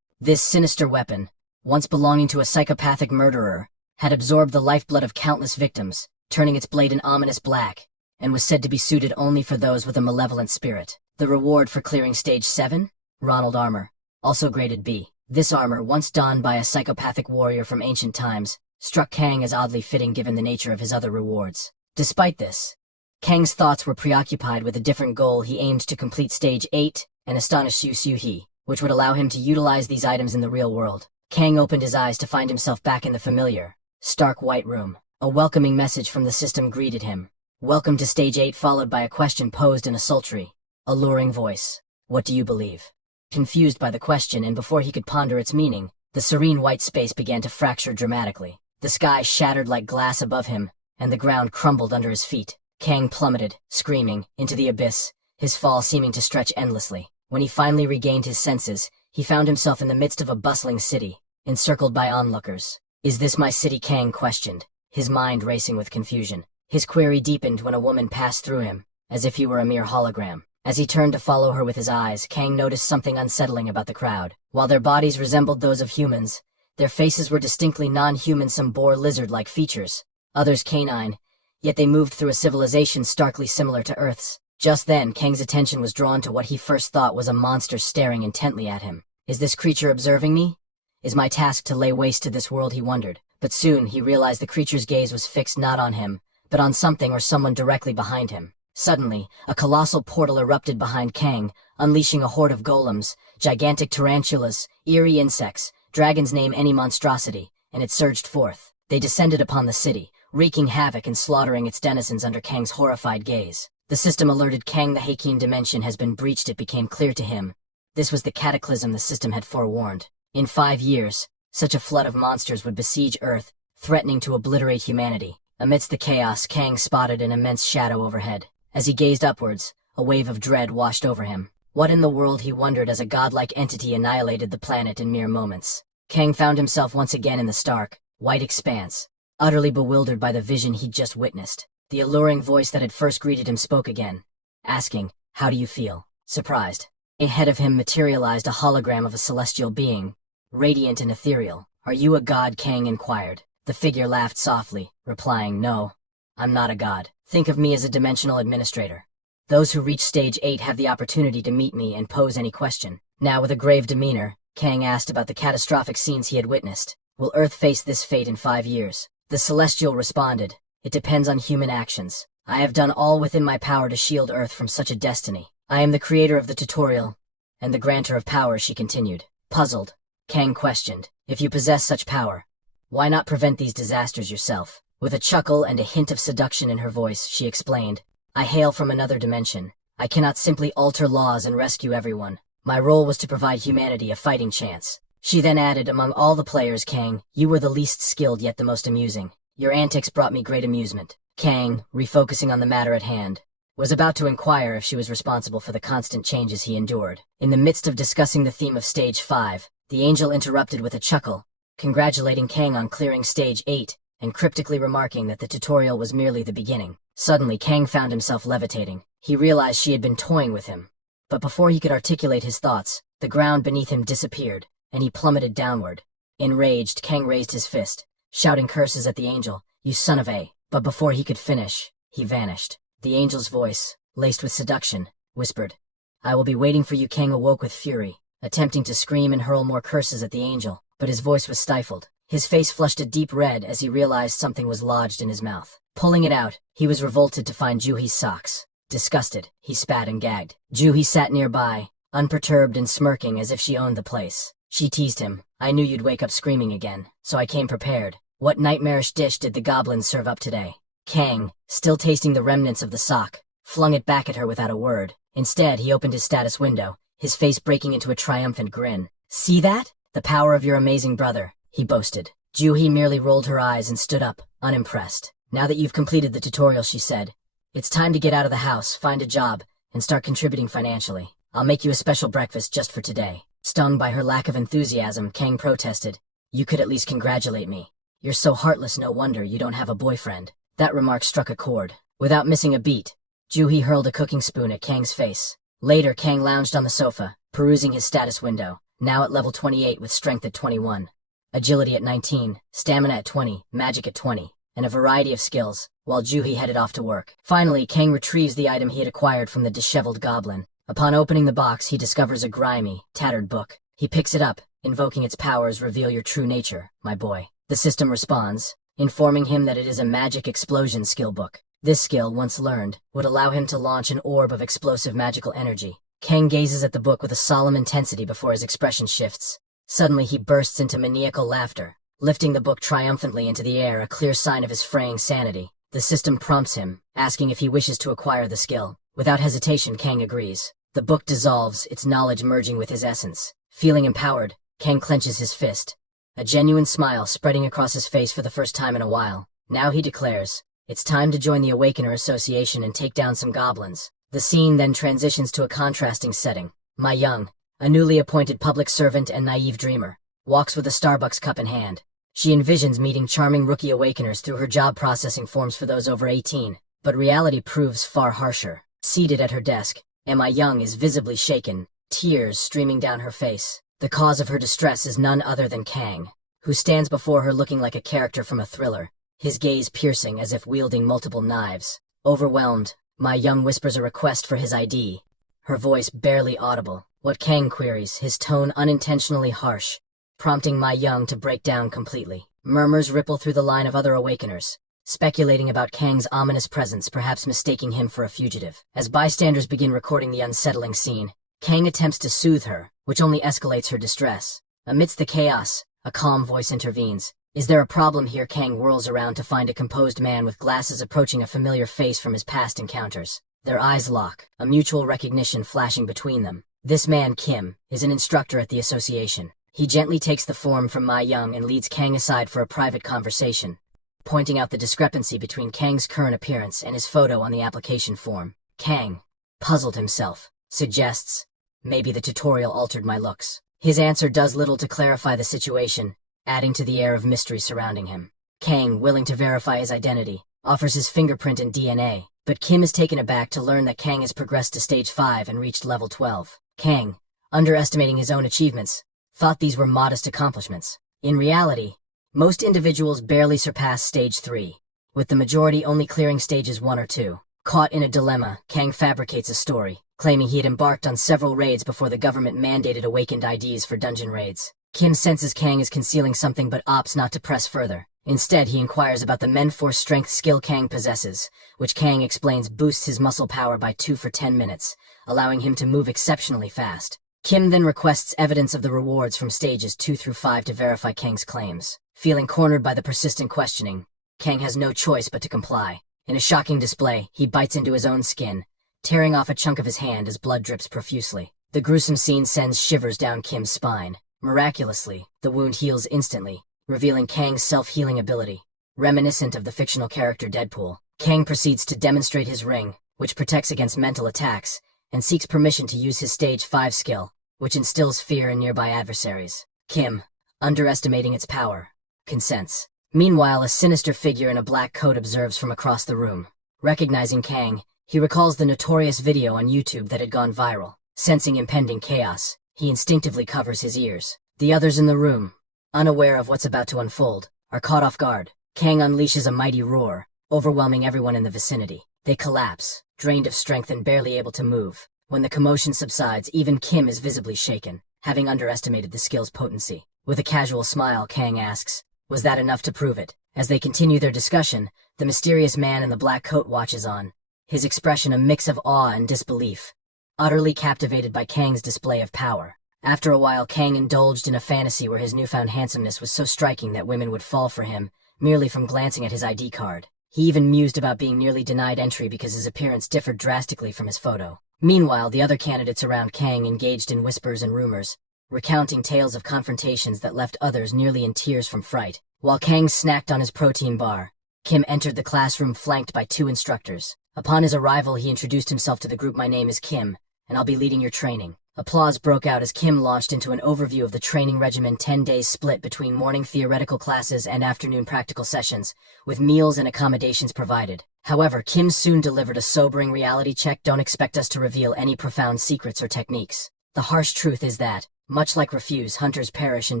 This sinister weapon, once belonging to a psychopathic murderer, had absorbed the lifeblood of countless victims, turning its blade an ominous black, and was said to be suited only for those with a malevolent spirit. The reward for clearing stage 7? Ronald armor, also graded B. This armor, once donned by a psychopathic warrior from ancient times, struck Kang as oddly fitting given the nature of his other rewards. Despite this, Kang's thoughts were preoccupied with a different goal. He aimed to complete stage 8 and astonish Shu He, which would allow him to utilize these items in the real world. Kang opened his eyes to find himself back in the familiar, stark white room. A welcoming message from the system greeted him. "Welcome to stage 8, followed by a question posed in a sultry, alluring voice. "What do you believe?" Confused by the question, and before he could ponder its meaning, the serene white space began to fracture dramatically. The sky shattered like glass above him, and the ground crumbled under his feet. Kang plummeted, screaming, into the abyss, his fall seeming to stretch endlessly. When he finally regained his senses, he found himself in the midst of a bustling city, encircled by onlookers. "Is this my city?" Kang questioned, his mind racing with confusion. His query deepened when a woman passed through him, as if he were a mere hologram. As he turned to follow her with his eyes, Kang noticed something unsettling about the crowd. While their bodies resembled those of humans, their faces were distinctly non-human. Some bore lizard-like features, others canine, yet they moved through a civilization starkly similar to Earth's. Just then, Kang's attention was drawn to what he first thought was a monster staring intently at him. "Is this creature observing me? Is my task to lay waste to this world?" he wondered. But soon he realized the creature's gaze was fixed not on him, but on something or someone directly behind him. Suddenly, a colossal portal erupted behind Kang, unleashing a horde of golems, gigantic tarantulas, eerie insects, dragons, name any monstrosity, and it surged forth. They descended upon the city, wreaking havoc and slaughtering its denizens under Kang's horrified gaze. The system alerted Kang the Heikin dimension has been breached. It became clear to him. This was the cataclysm the system had forewarned. In 5 years, such a flood of monsters would besiege Earth, threatening to obliterate humanity. Amidst the chaos, Kang spotted an immense shadow overhead. As he gazed upwards, a wave of dread washed over him. What in the world, he wondered, as a godlike entity annihilated the planet in mere moments. Kang found himself once again in the stark, white expanse, utterly bewildered by the vision he'd just witnessed. The alluring voice that had first greeted him spoke again, asking, "How do you feel?" Surprised. Ahead of him materialized a hologram of a celestial being, radiant and ethereal. "Are you a god?" Kang inquired. The figure laughed softly, replying, "No, I'm not a god. Think of me as a dimensional administrator. Those who reach stage 8 have the opportunity to meet me and pose any question." Now, with a grave demeanor, Kang asked about the catastrophic scenes he had witnessed. "Will Earth face this fate in 5 years? The celestial responded, "It depends on human actions. I have done all within my power to shield Earth from such a destiny. I am the creator of the tutorial, and the grantor of power," she continued. Puzzled, Kang questioned, "If you possess such power, why not prevent these disasters yourself?" With a chuckle and a hint of seduction in her voice, she explained, "I hail from another dimension. I cannot simply alter laws and rescue everyone. My role was to provide humanity a fighting chance." She then added, "Among all the players, Kang, you were the least skilled yet the most amusing. Your antics brought me great amusement." Kang, refocusing on the matter at hand, was about to inquire if she was responsible for the constant changes he endured. In the midst of discussing the theme of Stage 5, the angel interrupted with a chuckle, congratulating Kang on clearing Stage 8, and cryptically remarking that the tutorial was merely the beginning. Suddenly, Kang found himself levitating. He realized she had been toying with him. But before he could articulate his thoughts, the ground beneath him disappeared, and he plummeted downward. Enraged, Kang raised his fist, shouting curses at the angel, "You son of a..." But before he could finish, he vanished. The angel's voice, laced with seduction, whispered, "I will be waiting for you." Kang awoke with fury, attempting to scream and hurl more curses at the angel, but his voice was stifled. His face flushed a deep red as he realized something was lodged in his mouth. Pulling it out, he was revolted to find Juhi's socks. Disgusted, he spat and gagged. Juhi sat nearby, unperturbed and smirking as if she owned the place. She teased him, "I knew you'd wake up screaming again, so I came prepared. What nightmarish dish did the goblins serve up today?" Kang, still tasting the remnants of the sock, flung it back at her without a word. Instead, he opened his status window, his face breaking into a triumphant grin. "See that? The power of your amazing brother," he boasted. Juhi merely rolled her eyes and stood up, unimpressed. "Now that you've completed the tutorial," she said, "it's time to get out of the house, find a job, and start contributing financially. I'll make you a special breakfast just for today." Stung by her lack of enthusiasm, Kang protested, "You could at least congratulate me. You're so heartless, no wonder you don't have a boyfriend." That remark struck a chord. Without missing a beat, Juhi hurled a cooking spoon at Kang's face. Later, Kang lounged on the sofa, perusing his status window, now at level 28 with strength at 21, agility at 19, stamina at 20, magic at 20, and a variety of skills, while Juhi headed off to work. Finally, Kang retrieves the item he had acquired from the disheveled goblin. Upon opening the box, he discovers a grimy, tattered book. He picks it up, invoking its powers. "Reveal your true nature, my boy." The system responds, informing him that it is a magic explosion skill book. This skill, once learned, would allow him to launch an orb of explosive magical energy. Kang gazes at the book with a solemn intensity before his expression shifts. Suddenly, he bursts into maniacal laughter, lifting the book triumphantly into the air, a clear sign of his fraying sanity. The system prompts him, asking if he wishes to acquire the skill. Without hesitation, Kang agrees. The book dissolves, its knowledge merging with his essence. Feeling empowered, Kang clenches his fist, a genuine smile spreading across his face for the first time in a while. Now he declares, "It's time to join the Awakener Association and take down some goblins." The scene then transitions to a contrasting setting. Ma Young, a newly appointed public servant and naive dreamer, walks with a Starbucks cup in hand. She envisions meeting charming rookie awakeners through her job processing forms for those over 18, but reality proves far harsher. Seated at her desk, Ma Young is visibly shaken, tears streaming down her face. The cause of her distress is none other than Kang, who stands before her looking like a character from a thriller, his gaze piercing as if wielding multiple knives. Overwhelmed, Ma Young whispers a request for his ID, her voice barely audible. What Kang queries, his tone unintentionally harsh, prompting Ma Young to break down completely. Murmurs ripple through the line of other awakeners, speculating about Kang's ominous presence, perhaps mistaking him for a fugitive. As bystanders begin recording the unsettling scene, Kang attempts to soothe her, which only escalates her distress. Amidst the chaos, a calm voice intervenes. Is there a problem here? Kang whirls around to find a composed man with glasses approaching a familiar face from his past encounters. Their eyes lock, a mutual recognition flashing between them. This man, Kim, is an instructor at the association. He gently takes the form from Ma Young and leads Kang aside for a private conversation, pointing out the discrepancy between Kang's current appearance and his photo on the application form. Kang, puzzled himself, suggests, maybe the tutorial altered my looks. His answer does little to clarify the situation, adding to the air of mystery surrounding him. Kang, willing to verify his identity, offers his fingerprint and DNA, but Kim is taken aback to learn that Kang has progressed to stage 5 and reached level 12. Kang, underestimating his own achievements, thought these were modest accomplishments. In reality, most individuals barely surpass stage 3, with the majority only clearing stages 1 or 2. Caught in a dilemma, Kang fabricates a story, claiming he had embarked on several raids before the government-mandated awakened IDs for dungeon raids. Kim senses Kang is concealing something but opts not to press further. Instead, he inquires about the Men-Force strength skill Kang possesses, which Kang explains boosts his muscle power by 2 for 10 minutes, allowing him to move exceptionally fast. Kim then requests evidence of the rewards from stages 2 through 5 to verify Kang's claims. Feeling cornered by the persistent questioning, Kang has no choice but to comply. In a shocking display, he bites into his own skin, tearing off a chunk of his hand as blood drips profusely. The gruesome scene sends shivers down Kim's spine. Miraculously, the wound heals instantly, revealing Kang's self-healing ability. Reminiscent of the fictional character Deadpool, Kang proceeds to demonstrate his ring, which protects against mental attacks, and seeks permission to use his stage 5 skill, which instills fear in nearby adversaries. Kim, underestimating its power, consents. Meanwhile, a sinister figure in a black coat observes from across the room. Recognizing Kang, he recalls the notorious video on YouTube that had gone viral. Sensing impending chaos, he instinctively covers his ears. The others in the room, unaware of what's about to unfold, are caught off guard. Kang unleashes a mighty roar, overwhelming everyone in the vicinity. They collapse, drained of strength and barely able to move. When the commotion subsides, even Kim is visibly shaken, having underestimated the skill's potency. With a casual smile, Kang asks, "Was that enough to prove it?" As they continue their discussion, the mysterious man in the black coat watches on, his expression a mix of awe and disbelief, utterly captivated by Kang's display of power. After a while, Kang indulged in a fantasy where his newfound handsomeness was so striking that women would fall for him, merely from glancing at his ID card. He even mused about being nearly denied entry because his appearance differed drastically from his photo. Meanwhile, the other candidates around Kang engaged in whispers and rumors, recounting tales of confrontations that left others nearly in tears from fright. While Kang snacked on his protein bar, Kim entered the classroom flanked by 2 instructors. Upon his arrival, he introduced himself to the group. "My name is Kim, and I'll be leading your training." Applause broke out as Kim launched into an overview of the training regimen, 10 days split between morning theoretical classes and afternoon practical sessions, with meals and accommodations provided. However, Kim soon delivered a sobering reality check. "Don't expect us to reveal any profound secrets or techniques. The harsh truth is that, much like Refuse, hunters perish in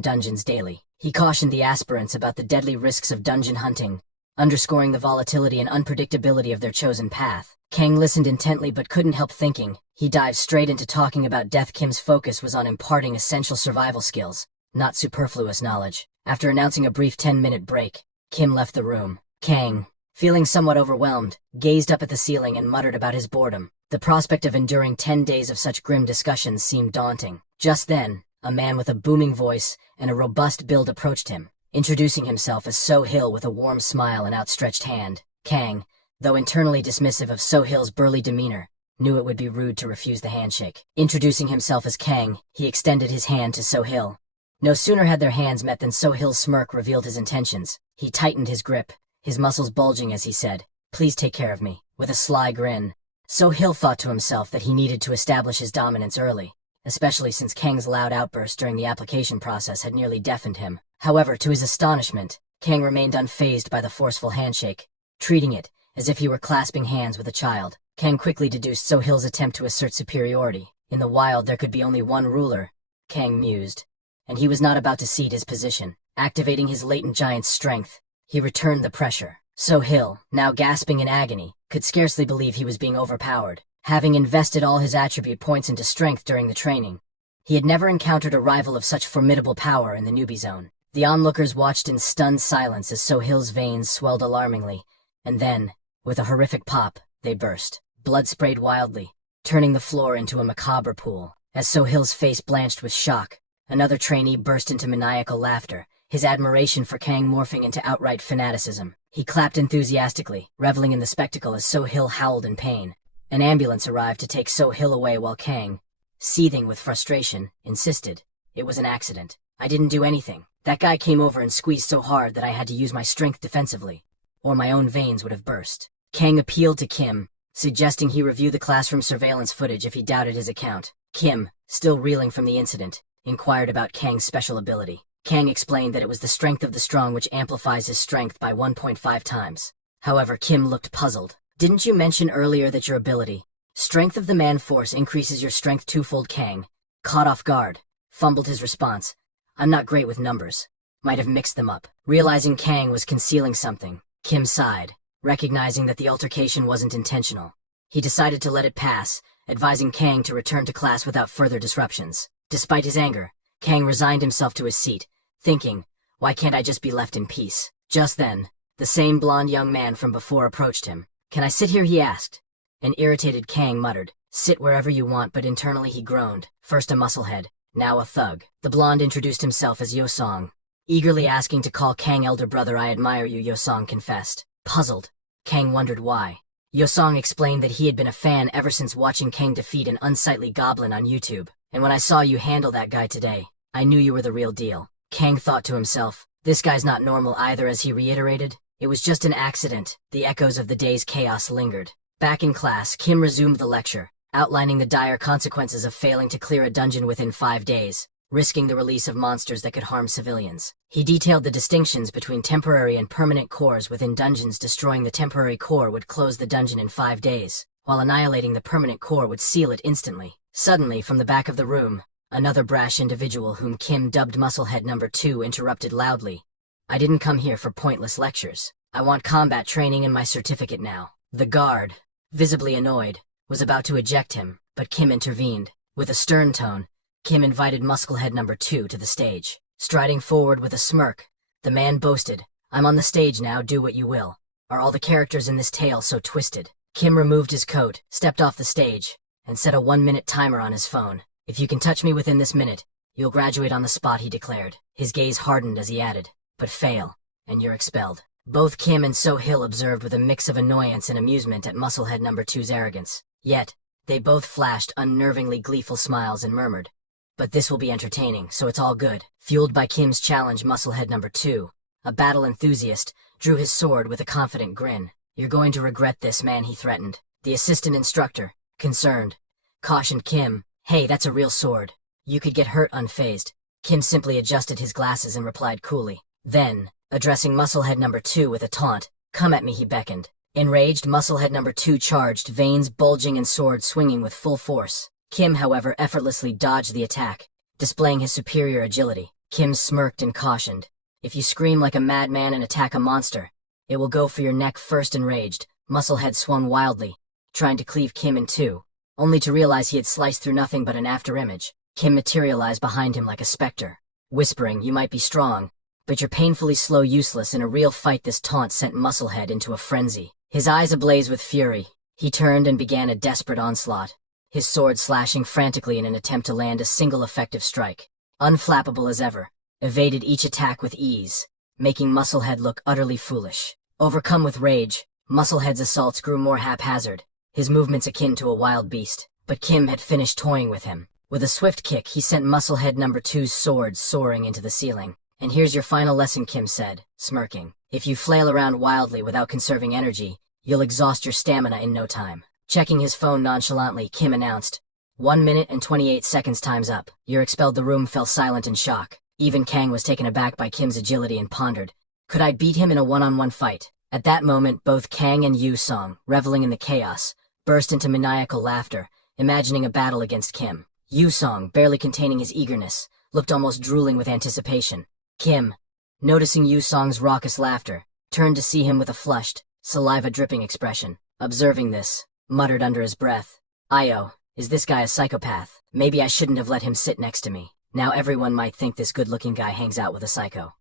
dungeons daily." He cautioned the aspirants about the deadly risks of dungeon hunting, underscoring the volatility and unpredictability of their chosen path. Kang listened intently but couldn't help thinking. He dived straight into talking about death. Kim's focus was on imparting essential survival skills, not superfluous knowledge. After announcing a brief 10-minute break, Kim left the room. Kang, feeling somewhat overwhelmed, gazed up at the ceiling and muttered about his boredom. The prospect of enduring 10 days of such grim discussions seemed daunting. Just then, a man with a booming voice and a robust build approached him, introducing himself as Sohill with a warm smile and outstretched hand. Kang, though internally dismissive of Sohill's burly demeanor, knew it would be rude to refuse the handshake. Introducing himself as Kang, he extended his hand to Sohill. No sooner had their hands met than Sohill's smirk revealed his intentions. He tightened his grip, his muscles bulging as he said, "Please take care of me." With a sly grin, Sohill thought to himself that he needed to establish his dominance early, especially since Kang's loud outburst during the application process had nearly deafened him. However, to his astonishment, Kang remained unfazed by the forceful handshake, treating it as if he were clasping hands with a child. Kang quickly deduced Sohill's attempt to assert superiority. In the wild, there could be only one ruler, Kang mused, and he was not about to cede his position. Activating his latent giant's strength, he returned the pressure. Sohill, now gasping in agony, could scarcely believe he was being overpowered. Having invested all his attribute points into strength during the training, he had never encountered a rival of such formidable power in the newbie zone. The onlookers watched in stunned silence as Sohill's veins swelled alarmingly, and then, with a horrific pop, they burst. Blood sprayed wildly, turning the floor into a macabre pool. As Sohill's face blanched with shock, another trainee burst into maniacal laughter, his admiration for Kang morphing into outright fanaticism. He clapped enthusiastically, reveling in the spectacle as Sohil howled in pain. An ambulance arrived to take Sohil away while Kang, seething with frustration, insisted it was an accident. I didn't do anything. That guy came over and squeezed so hard that I had to use my strength defensively, or my own veins would have burst. Kang appealed to Kim, suggesting he review the classroom surveillance footage if he doubted his account. Kim, still reeling from the incident, inquired about Kang's special ability. Kang explained that it was the strength of the strong which amplifies his strength by 1.5 times. However, Kim looked puzzled. Didn't you mention earlier that your ability, Strength of the Man Force, increases your strength twofold? Kang, caught off guard, fumbled his response. I'm not great with numbers. Might have mixed them up. Realizing Kang was concealing something, Kim sighed, recognizing that the altercation wasn't intentional. He decided to let it pass, advising Kang to return to class without further disruptions. Despite his anger, Kang resigned himself to his seat, thinking, why can't I just be left in peace? Just then, the same blonde young man from before approached him. Can I sit here? He asked. An irritated Kang muttered, sit wherever you want, but internally he groaned, first a musclehead, now a thug. The blonde introduced himself as Yosong, eagerly asking to call Kang elder brother. I admire you, Yosong confessed. Puzzled, Kang wondered why. Yosong explained that he had been a fan ever since watching Kang defeat an unsightly goblin on YouTube. And when I saw you handle that guy today, I knew you were the real deal. Kang thought to himself, this guy's not normal either. As he reiterated, it was just an accident. The echoes of the day's chaos lingered. Back in class, Kim resumed the lecture, outlining the dire consequences of failing to clear a dungeon within 5 days, risking the release of monsters that could harm civilians. He detailed the distinctions between temporary and permanent cores within dungeons. Destroying the temporary core would close the dungeon in 5 days, while annihilating the permanent core would seal it instantly. Suddenly, from the back of the room, another brash individual whom Kim dubbed Musclehead Number 2 interrupted loudly. I didn't come here for pointless lectures. I want combat training and my certificate now. The guard, visibly annoyed, was about to eject him, but Kim intervened. With a stern tone, Kim invited Musclehead Number 2 to the stage. Striding forward with a smirk, the man boasted, I'm on the stage now, do what you will. Are all the characters in this tale so twisted? Kim removed his coat, stepped off the stage, and set a 1-minute timer on his phone. If you can touch me within this minute, you'll graduate on the spot, he declared. His gaze hardened as he added, but fail, and you're expelled. Both Kim and Sohil observed with a mix of annoyance and amusement at Musclehead Number 2's arrogance. Yet, they both flashed unnervingly gleeful smiles and murmured, but this will be entertaining, so it's all good. Fueled by Kim's challenge, Musclehead Number 2, a battle enthusiast, drew his sword with a confident grin. You're going to regret this, man, he threatened. The assistant instructor, concerned, cautioned Kim, hey, that's a real sword. You could get hurt. Unfazed, Kim simply adjusted his glasses and replied coolly. Then, addressing Musclehead Number 2 with a taunt, come at me, he beckoned. Enraged, Musclehead Number 2 charged, veins bulging and sword swinging with full force. Kim, however, effortlessly dodged the attack, displaying his superior agility. Kim smirked and cautioned, if you scream like a madman and attack a monster, it will go for your neck first. Enraged, Musclehead swung wildly, trying to cleave Kim in two, only to realize he had sliced through nothing but an afterimage. Kim materialized behind him like a specter, whispering, you might be strong, but you're painfully slow, useless. In a real fight, this taunt sent Musclehead into a frenzy. His eyes ablaze with fury, he turned and began a desperate onslaught, his sword slashing frantically in an attempt to land a single effective strike. Unflappable as ever, evaded each attack with ease, making Musclehead look utterly foolish. Overcome with rage, Musclehead's assaults grew more haphazard, his movements akin to a wild beast. But Kim had finished toying with him. With a swift kick, he sent Musclehead Number 2's sword soaring into the ceiling. And here's your final lesson, Kim said, smirking. If you flail around wildly without conserving energy, you'll exhaust your stamina in no time. Checking his phone nonchalantly, Kim announced, 1 minute and 28 seconds, time's up. You're expelled. The room fell silent in shock. Even Kang was taken aback by Kim's agility and pondered, could I beat him in a one-on-one fight? At that moment, both Kang and Yu-song, reveling in the chaos, burst into maniacal laughter, imagining a battle against Kim. Yu-song, barely containing his eagerness, looked almost drooling with anticipation. Kim, noticing Yu-song's raucous laughter, turned to see him with a flushed, saliva-dripping expression. Observing this, muttered under his breath, Io, is this guy a psychopath? Maybe I shouldn't have let him sit next to me. Now everyone might think this good-looking guy hangs out with a psycho.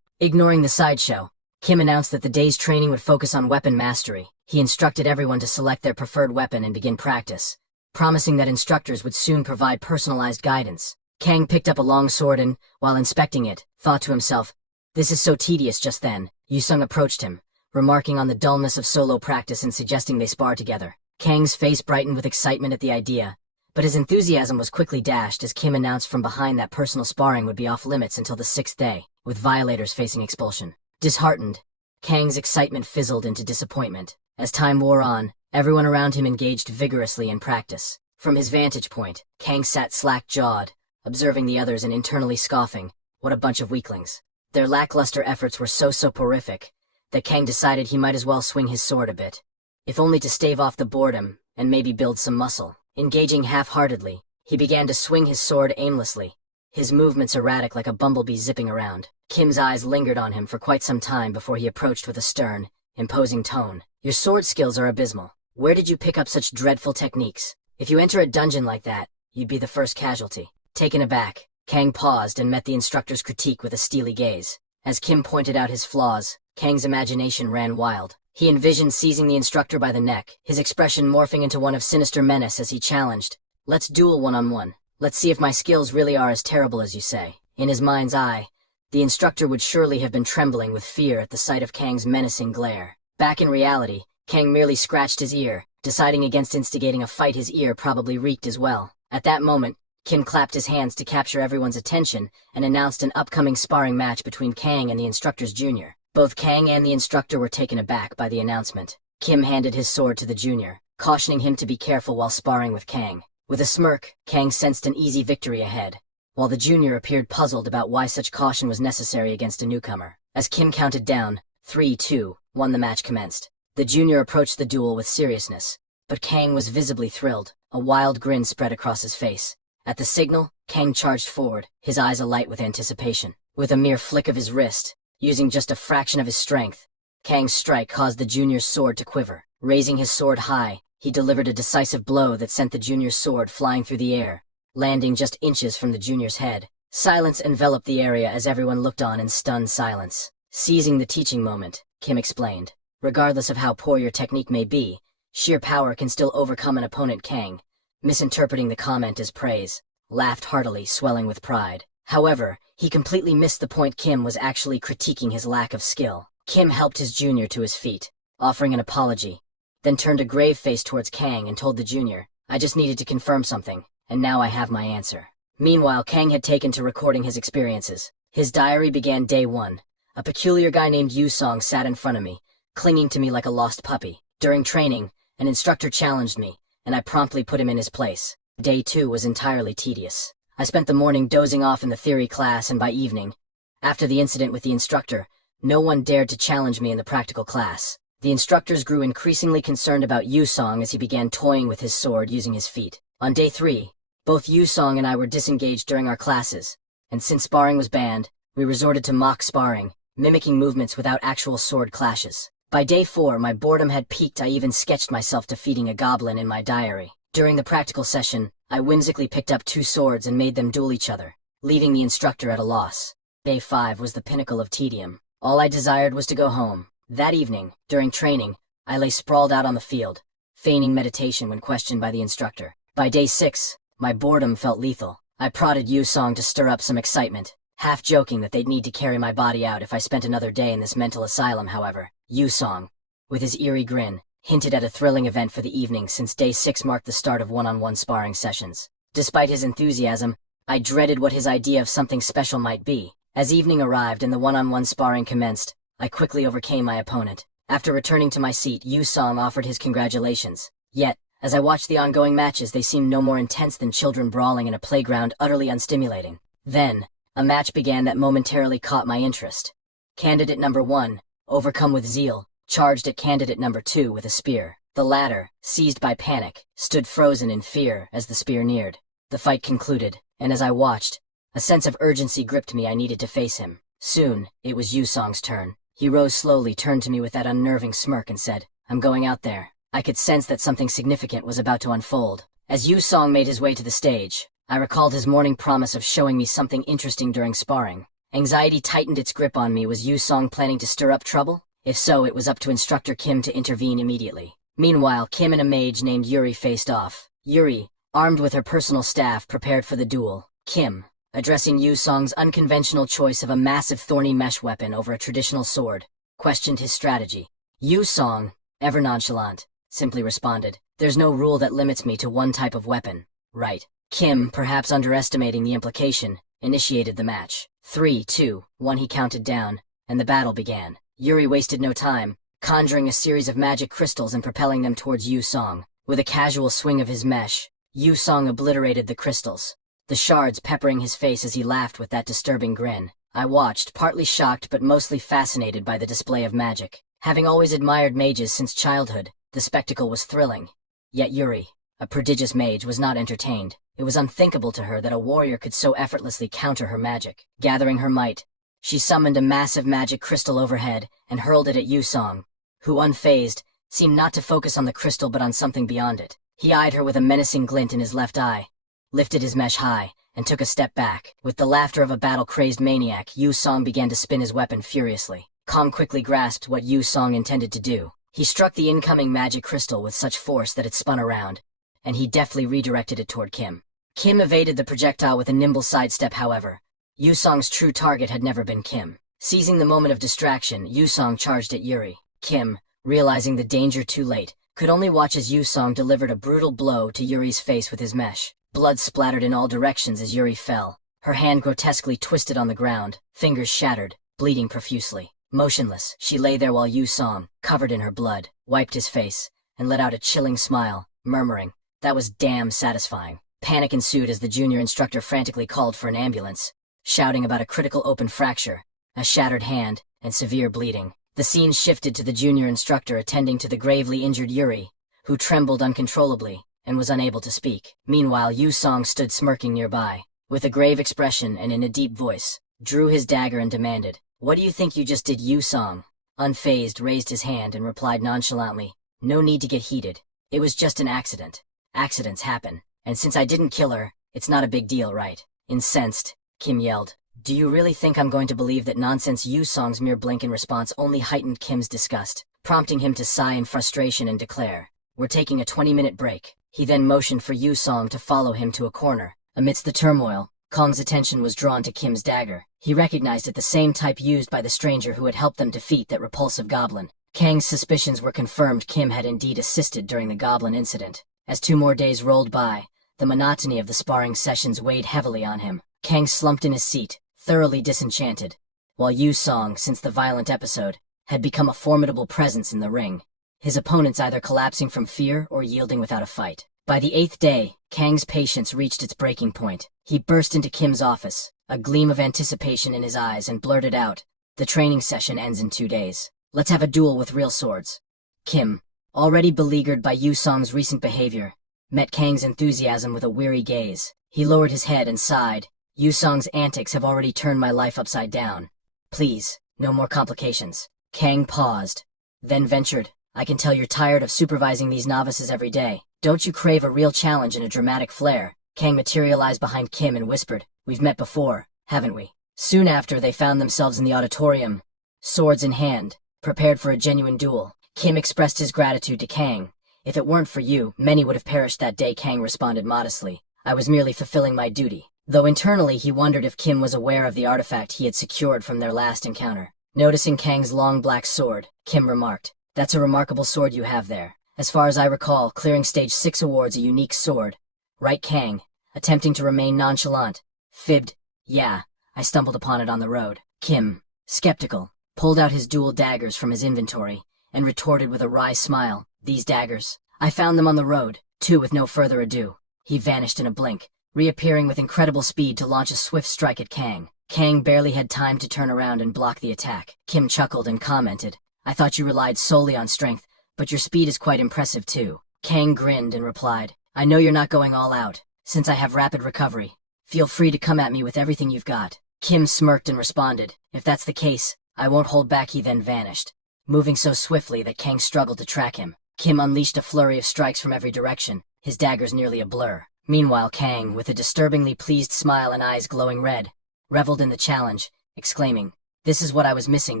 Ignoring the sideshow, Kim announced that the day's training would focus on weapon mastery. He instructed everyone to select their preferred weapon and begin practice, promising that instructors would soon provide personalized guidance. Kang picked up a long sword and, while inspecting it, thought to himself, This is so tedious. Just then, Yu-sung approached him, remarking on the dullness of solo practice and suggesting they spar together. Kang's face brightened with excitement at the idea, but his enthusiasm was quickly dashed as Kim announced from behind that personal sparring would be off limits until the 6th day, with violators facing expulsion. Disheartened, Kang's excitement fizzled into disappointment. As time wore on, everyone around him engaged vigorously in practice. From his vantage point, Kang sat slack-jawed, observing the others and internally scoffing, "What a bunch of weaklings." Their lackluster efforts were so soporific that Kang decided he might as well swing his sword a bit, if only to stave off the boredom and maybe build some muscle. Engaging half-heartedly, he began to swing his sword aimlessly, his movements erratic like a bumblebee zipping around. Kim's eyes lingered on him for quite some time before he approached with a stern, imposing tone. "Your sword skills are abysmal. Where did you pick up such dreadful techniques? If you enter a dungeon like that, you'd be the first casualty." Taken aback, Kang paused and met the instructor's critique with a steely gaze. As Kim pointed out his flaws, Kang's imagination ran wild. He envisioned seizing the instructor by the neck, his expression morphing into one of sinister menace as he challenged, "Let's duel one-on-one. Let's see if my skills really are as terrible as you say." In his mind's eye, the instructor would surely have been trembling with fear at the sight of Kang's menacing glare. Back in reality, Kang merely scratched his ear, deciding against instigating a fight his ear probably reeked as well. At that moment, Kim clapped his hands to capture everyone's attention and announced an upcoming sparring match between Kang and the instructor's junior. Both Kang and the instructor were taken aback by the announcement. Kim handed his sword to the junior, cautioning him to be careful while sparring with Kang. With a smirk, Kang sensed an easy victory ahead, while the junior appeared puzzled about why such caution was necessary against a newcomer. As Kim counted down, 3, 2, 1, the match commenced. The junior approached the duel with seriousness, but Kang was visibly thrilled. A wild grin spread across his face. At the signal, Kang charged forward, his eyes alight with anticipation. With a mere flick of his wrist, using just a fraction of his strength, Kang's strike caused the junior's sword to quiver. Raising his sword high, he delivered a decisive blow that sent the junior's sword flying through the air, landing just inches from the junior's head. Silence enveloped the area as everyone looked on in stunned silence. Seizing the teaching moment, Kim explained, "Regardless of how poor your technique may be, sheer power can still overcome an opponent." Kang, misinterpreting the comment as praise, laughed heartily, swelling with pride. However, he completely missed the point. Kim was actually critiquing his lack of skill. Kim helped his junior to his feet, offering an apology, then turned a grave face towards Kang and told the junior, "I just needed to confirm something, and now I have my answer." Meanwhile, Kang had taken to recording his experiences. His diary began day 1. "A peculiar guy named Yu-song sat in front of me, clinging to me like a lost puppy. During training, an instructor challenged me, and I promptly put him in his place." Day 2 was entirely tedious. I spent the morning dozing off in the theory class, and by evening, after the incident with the instructor, no one dared to challenge me in the practical class. The instructors grew increasingly concerned about Yu-song as he began toying with his sword using his feet. On day 3, both Yu-song and I were disengaged during our classes, and since sparring was banned, we resorted to mock sparring, mimicking movements without actual sword clashes. By day 4, my boredom had peaked. I even sketched myself defeating a goblin in my diary. During the practical session, I whimsically picked up 2 swords and made them duel each other, leaving the instructor at a loss. Day 5 was the pinnacle of tedium. All I desired was to go home. That evening, during training, I lay sprawled out on the field, feigning meditation when questioned by the instructor. By day 6, my boredom felt lethal. I prodded Yu-song to stir up some excitement, half joking that they'd need to carry my body out if I spent another day in this mental asylum. However, Yu-song, with his eerie grin, hinted at a thrilling event for the evening since day 6 marked the start of one-on-one sparring sessions. Despite his enthusiasm, I dreaded what his idea of something special might be. As evening arrived and the one-on-one sparring commenced, I quickly overcame my opponent. After returning to my seat, Yu-song offered his congratulations. Yet, as I watched the ongoing matches, they seemed no more intense than children brawling in a playground, utterly unstimulating. Then, a match began that momentarily caught my interest. Candidate number 1, overcome with zeal, charged at candidate number 2 with a spear. The latter, seized by panic, stood frozen in fear as the spear neared. The fight concluded, and as I watched, a sense of urgency gripped me. I needed to face him. Soon, it was Yu-song's turn. He rose slowly, turned to me with that unnerving smirk and said, "I'm going out there." I could sense that something significant was about to unfold. As Yu-song made his way to the stage, I recalled his morning promise of showing me something interesting during sparring. Anxiety tightened its grip on me. Was Yu-song planning to stir up trouble? If so, it was up to Instructor Kim to intervene immediately. Meanwhile, Kim and a mage named Yuri faced off. Yuri, armed with her personal staff, prepared for the duel. Kim, addressing Yu Song's unconventional choice of a massive thorny mesh weapon over a traditional sword, questioned his strategy. Yu Song, ever nonchalant, simply responded, "There's no rule that limits me to one type of weapon, right?" Kim, perhaps underestimating the implication, initiated the match. 3, 2, 1 he counted down, and the battle began. Yuri wasted no time, conjuring a series of magic crystals and propelling them towards Yu Song. With a casual swing of his mesh, Yu Song obliterated the crystals, the shards peppering his face as he laughed with that disturbing grin. I watched, partly shocked but mostly fascinated by the display of magic. Having always admired mages since childhood, the spectacle was thrilling. Yet Yuri, a prodigious mage, was not entertained. It was unthinkable to her that a warrior could so effortlessly counter her magic. Gathering her might, she summoned a massive magic crystal overhead and hurled it at Yu Song, who, unfazed, seemed not to focus on the crystal but on something beyond it. He eyed her with a menacing glint in his left eye, lifted his mesh high, and took a step back. With the laughter of a battle-crazed maniac, Yu Song began to spin his weapon furiously. Kong quickly grasped what Yu Song intended to do. He struck the incoming magic crystal with such force that it spun around, and he deftly redirected it toward Kim. Kim evaded the projectile with a nimble sidestep, however. Yu Song's true target had never been Kim. Seizing the moment of distraction, Yu Song charged at Yuri. Kim, realizing the danger too late, could only watch as Yu Song delivered a brutal blow to Yuri's face with his mesh. Blood splattered in all directions as Yuri fell, her hand grotesquely twisted on the ground, fingers shattered, bleeding profusely. Motionless, she lay there while Yu Song, covered in her blood, wiped his face, and let out a chilling smile, murmuring, "That was damn satisfying." Panic ensued as the junior instructor frantically called for an ambulance, shouting about a critical open fracture, a shattered hand, and severe bleeding. The scene shifted to the junior instructor attending to the gravely injured Yuri, who trembled uncontrollably and was unable to speak. Meanwhile, Yu Song stood smirking nearby, with a grave expression and in a deep voice, drew his dagger and demanded, "What do you think you just did?" Yu Song, unfazed, raised his hand and replied nonchalantly, "No need to get heated. It was just an accident. Accidents happen. And since I didn't kill her, it's not a big deal, right?" Incensed, Kim yelled, "Do you really think I'm going to believe that nonsense?" Yu Song's mere blink in response only heightened Kim's disgust, prompting him to sigh in frustration and declare, "We're taking a 20-minute break." He then motioned for Yu Song to follow him to a corner. Amidst the turmoil, Kong's attention was drawn to Kim's dagger. He recognized it, the same type used by the stranger who had helped them defeat that repulsive goblin. Kang's suspicions were confirmed. Kim had indeed assisted during the goblin incident. As 2 more days rolled by, the monotony of the sparring sessions weighed heavily on him. Kang slumped in his seat, thoroughly disenchanted, while Yu Song, since the violent episode, had become a formidable presence in the ring, his opponents either collapsing from fear or yielding without a fight. By the 8th day, Kang's patience reached its breaking point. He burst into Kim's office, a gleam of anticipation in his eyes, and blurted out, "The training session ends in 2 days. Let's have a duel with real swords." Kim, already beleaguered by Yu Song's recent behavior, met Kang's enthusiasm with a weary gaze. He lowered his head and sighed. "Yu Song's antics have already turned my life upside down. Please, no more complications." Kang paused, then ventured, "I can tell you're tired of supervising these novices every day. Don't you crave a real challenge and a dramatic flair?" Kang materialized behind Kim and whispered, "We've met before, haven't we?" Soon after, they found themselves in the auditorium, swords in hand, prepared for a genuine duel. Kim expressed his gratitude to Kang. "If it weren't for you, many would have perished that day," Kang responded modestly. "I was merely fulfilling my duty." Though internally he wondered if Kim was aware of the artifact he had secured from their last encounter. Noticing Kang's long black sword, Kim remarked, "That's a remarkable sword you have there. As far as I recall, clearing stage 6 awards a unique sword. Right?" Kang, attempting to remain nonchalant, fibbed, "Yeah, I stumbled upon it on the road." Kim, skeptical, pulled out his dual daggers from his inventory and retorted with a wry smile, "These daggers? I found them on the road, too." With no further ado, he vanished in a blink, reappearing with incredible speed to launch a swift strike at Kang. Kang barely had time to turn around and block the attack. Kim chuckled and commented, "I thought you relied solely on strength, but your speed is quite impressive too." Kang grinned and replied, "I know you're not going all out. Since I have rapid recovery, feel free to come at me with everything you've got." Kim smirked and responded, "If that's the case, I won't hold back." He then vanished, moving so swiftly that Kang struggled to track him. Kim unleashed a flurry of strikes from every direction, his daggers nearly a blur. Meanwhile, Kang, with a disturbingly pleased smile and eyes glowing red, reveled in the challenge, exclaiming, "This is what I was missing."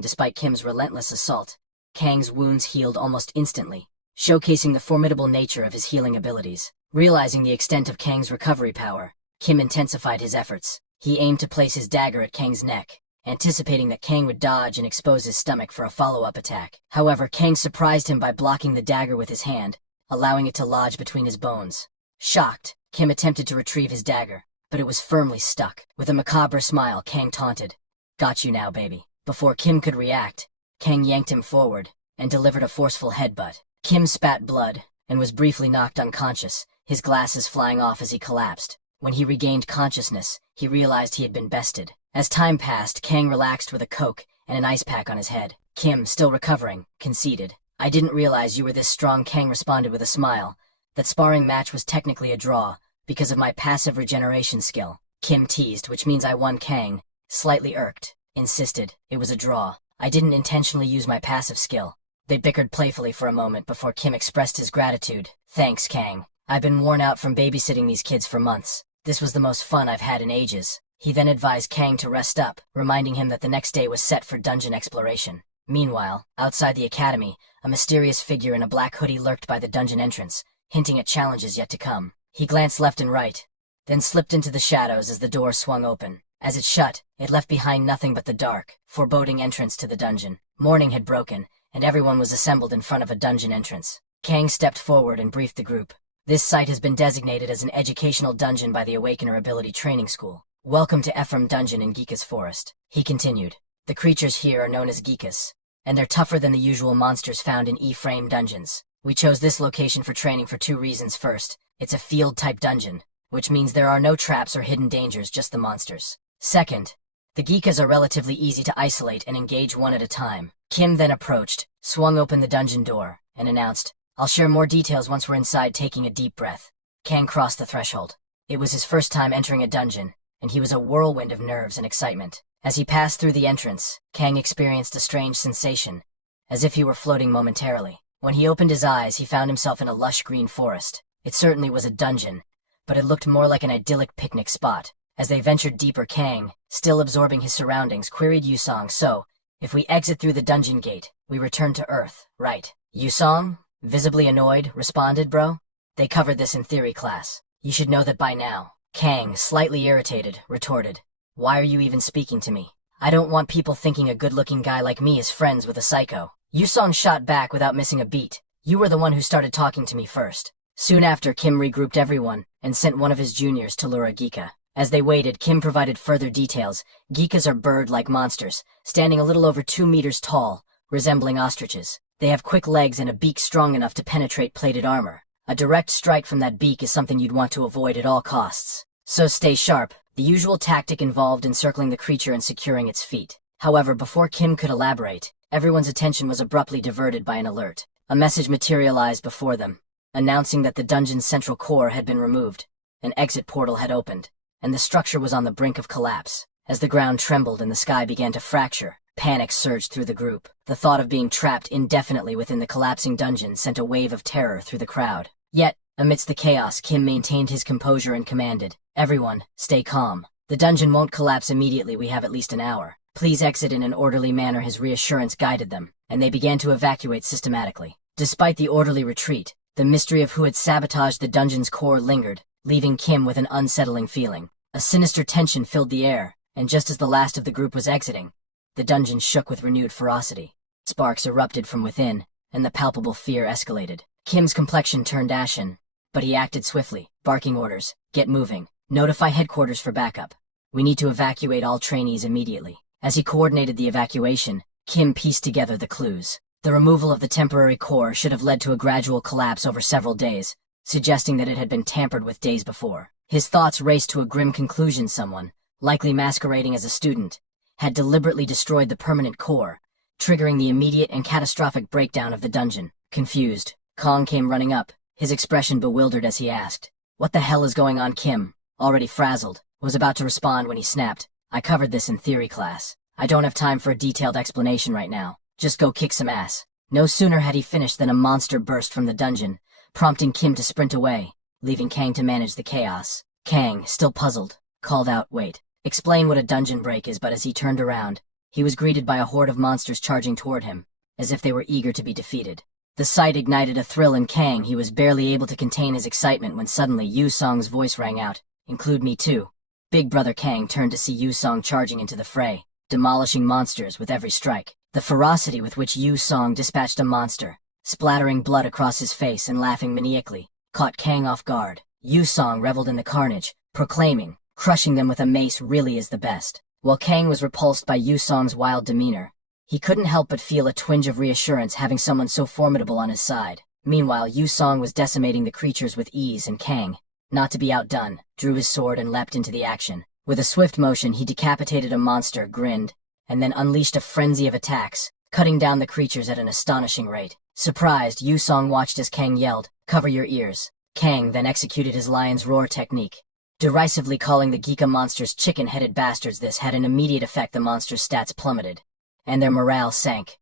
Despite Kim's relentless assault, Kang's wounds healed almost instantly, showcasing the formidable nature of his healing abilities. Realizing the extent of Kang's recovery power, Kim intensified his efforts, He aimed to place his dagger at Kang's neck, anticipating that Kang would dodge and expose his stomach for a follow-up attack. However, Kang surprised him by blocking the dagger with his hand, allowing it to lodge between his bones. Shocked, Kim attempted to retrieve his dagger, but it was firmly stuck. With a macabre smile, Kang taunted, "Got you now, baby." Before Kim could react, Kang yanked him forward and delivered a forceful headbutt. Kim spat blood and was briefly knocked unconscious, his glasses flying off as he collapsed. When he regained consciousness, he realized he had been bested. As time passed, Kang relaxed with a Coke and an ice pack on his head. Kim, still recovering, conceded, "I didn't realize you were this strong." Kang responded with a smile. That sparring match was technically a draw, because of my passive regeneration skill. Kim teased, which means I won. Kang, slightly irked, insisted, "It was a draw. I didn't intentionally use my passive skill." They bickered playfully for a moment before Kim expressed his gratitude. "Thanks, Kang. I've been worn out from babysitting these kids for months. This was the most fun I've had in ages." He then advised Kang to rest up, reminding him that the next day was set for dungeon exploration. Meanwhile, outside the academy, a mysterious figure in a black hoodie lurked by the dungeon entrance, hinting at challenges yet to come. He glanced left and right, then slipped into the shadows as the door swung open. As it shut, it left behind nothing but the dark, foreboding entrance to the dungeon. Morning had broken, and everyone was assembled in front of a dungeon entrance. Kang stepped forward and briefed the group. "This site has been designated as an educational dungeon by the Awakener Ability Training School. Welcome to Ephraim Dungeon in Geekus Forest." He continued, "The creatures here are known as Geekus, and they're tougher than the usual monsters found in E-frame dungeons. We chose this location for training for two reasons. First, it's a field-type dungeon, which means there are no traps or hidden dangers, just the monsters. Second, the Geekas are relatively easy to isolate and engage one at a time." Kim then approached, swung open the dungeon door, and announced, "I'll share more details once we're inside." Taking a deep breath, Kang crossed the threshold. It was his first time entering a dungeon, and he was a whirlwind of nerves and excitement. As he passed through the entrance, Kang experienced a strange sensation, as if he were floating momentarily. When he opened his eyes, he found himself in a lush green forest. It certainly was a dungeon, but it looked more like an idyllic picnic spot. As they ventured deeper, Kang, still absorbing his surroundings, queried Yusong, "So, if we exit through the dungeon gate, we return to Earth, right?" Yusong, visibly annoyed, responded, "Bro, they covered this in theory class. You should know that by now." Kang, slightly irritated, retorted, "Why are you even speaking to me? I don't want people thinking a good-looking guy like me is friends with a psycho." Yusong shot back without missing a beat, "You were the one who started talking to me first." Soon after, Kim regrouped everyone and sent one of his juniors to lure a Geeka. As they waited, Kim provided further details. Geekas are bird-like monsters, standing a little over 2 meters tall, resembling ostriches. They have quick legs and a beak strong enough to penetrate plated armor. A direct strike from that beak is something you'd want to avoid at all costs. So stay sharp, the usual tactic involved encircling the creature and securing its feet. However, before Kim could elaborate, everyone's attention was abruptly diverted by an alert. A message materialized before them, announcing that the dungeon's central core had been removed, an exit portal had opened, and the structure was on the brink of collapse. As the ground trembled and the sky began to fracture, panic surged through the group. The thought of being trapped indefinitely within the collapsing dungeon sent a wave of terror through the crowd. Yet, amidst the chaos, Kim maintained his composure and commanded, "Everyone, stay calm. The dungeon won't collapse immediately. We have at least an hour. Please exit in an orderly manner." His reassurance guided them, and they began to evacuate systematically. Despite the orderly retreat, the mystery of who had sabotaged the dungeon's core lingered, leaving Kim with an unsettling feeling. A sinister tension filled the air, and just as the last of the group was exiting, the dungeon shook with renewed ferocity. Sparks erupted from within, and the palpable fear escalated. Kim's complexion turned ashen, but he acted swiftly, barking orders, "Get moving. Notify headquarters for backup. We need to evacuate all trainees immediately." As he coordinated the evacuation, Kim pieced together the clues. The removal of the temporary core should have led to a gradual collapse over several days, suggesting that it had been tampered with days before. His thoughts raced to a grim conclusion. Someone, likely masquerading as a student, had deliberately destroyed the permanent core, triggering the immediate and catastrophic breakdown of the dungeon. Confused, Kong came running up, his expression bewildered as he asked, "What the hell is going on?" Kim, already frazzled, was about to respond when he snapped, "I covered this in theory class. I don't have time for a detailed explanation right now. Just go kick some ass." No sooner had he finished than a monster burst from the dungeon, prompting Kim to sprint away, leaving Kang to manage the chaos. Kang, still puzzled, called out, "Wait, explain what a dungeon break is." But as he turned around, he was greeted by a horde of monsters charging toward him, as if they were eager to be defeated. The sight ignited a thrill in Kang. He was barely able to contain his excitement when suddenly Yu Song's voice rang out, "Include me too." Big Brother Kang turned to see Yu Song charging into the fray, demolishing monsters with every strike. The ferocity with which Yu Song dispatched a monster, splattering blood across his face and laughing maniacally, caught Kang off guard. Yu Song reveled in the carnage, proclaiming, crushing them with a mace really is the best. While Kang was repulsed by Yu Song's wild demeanor, he couldn't help but feel a twinge of reassurance having someone so formidable on his side. Meanwhile, Yu Song was decimating the creatures with ease, and Kang, not to be outdone, drew his sword and leapt into the action. With a swift motion, he decapitated a monster, grinned, and then unleashed a frenzy of attacks, cutting down the creatures at an astonishing rate. Surprised, Yu Song watched as Kang yelled, "Cover your ears." Kang then executed his lion's roar technique, derisively calling the Geeka monsters chicken-headed bastards. This had an immediate effect. The monsters' stats plummeted, and their morale sank.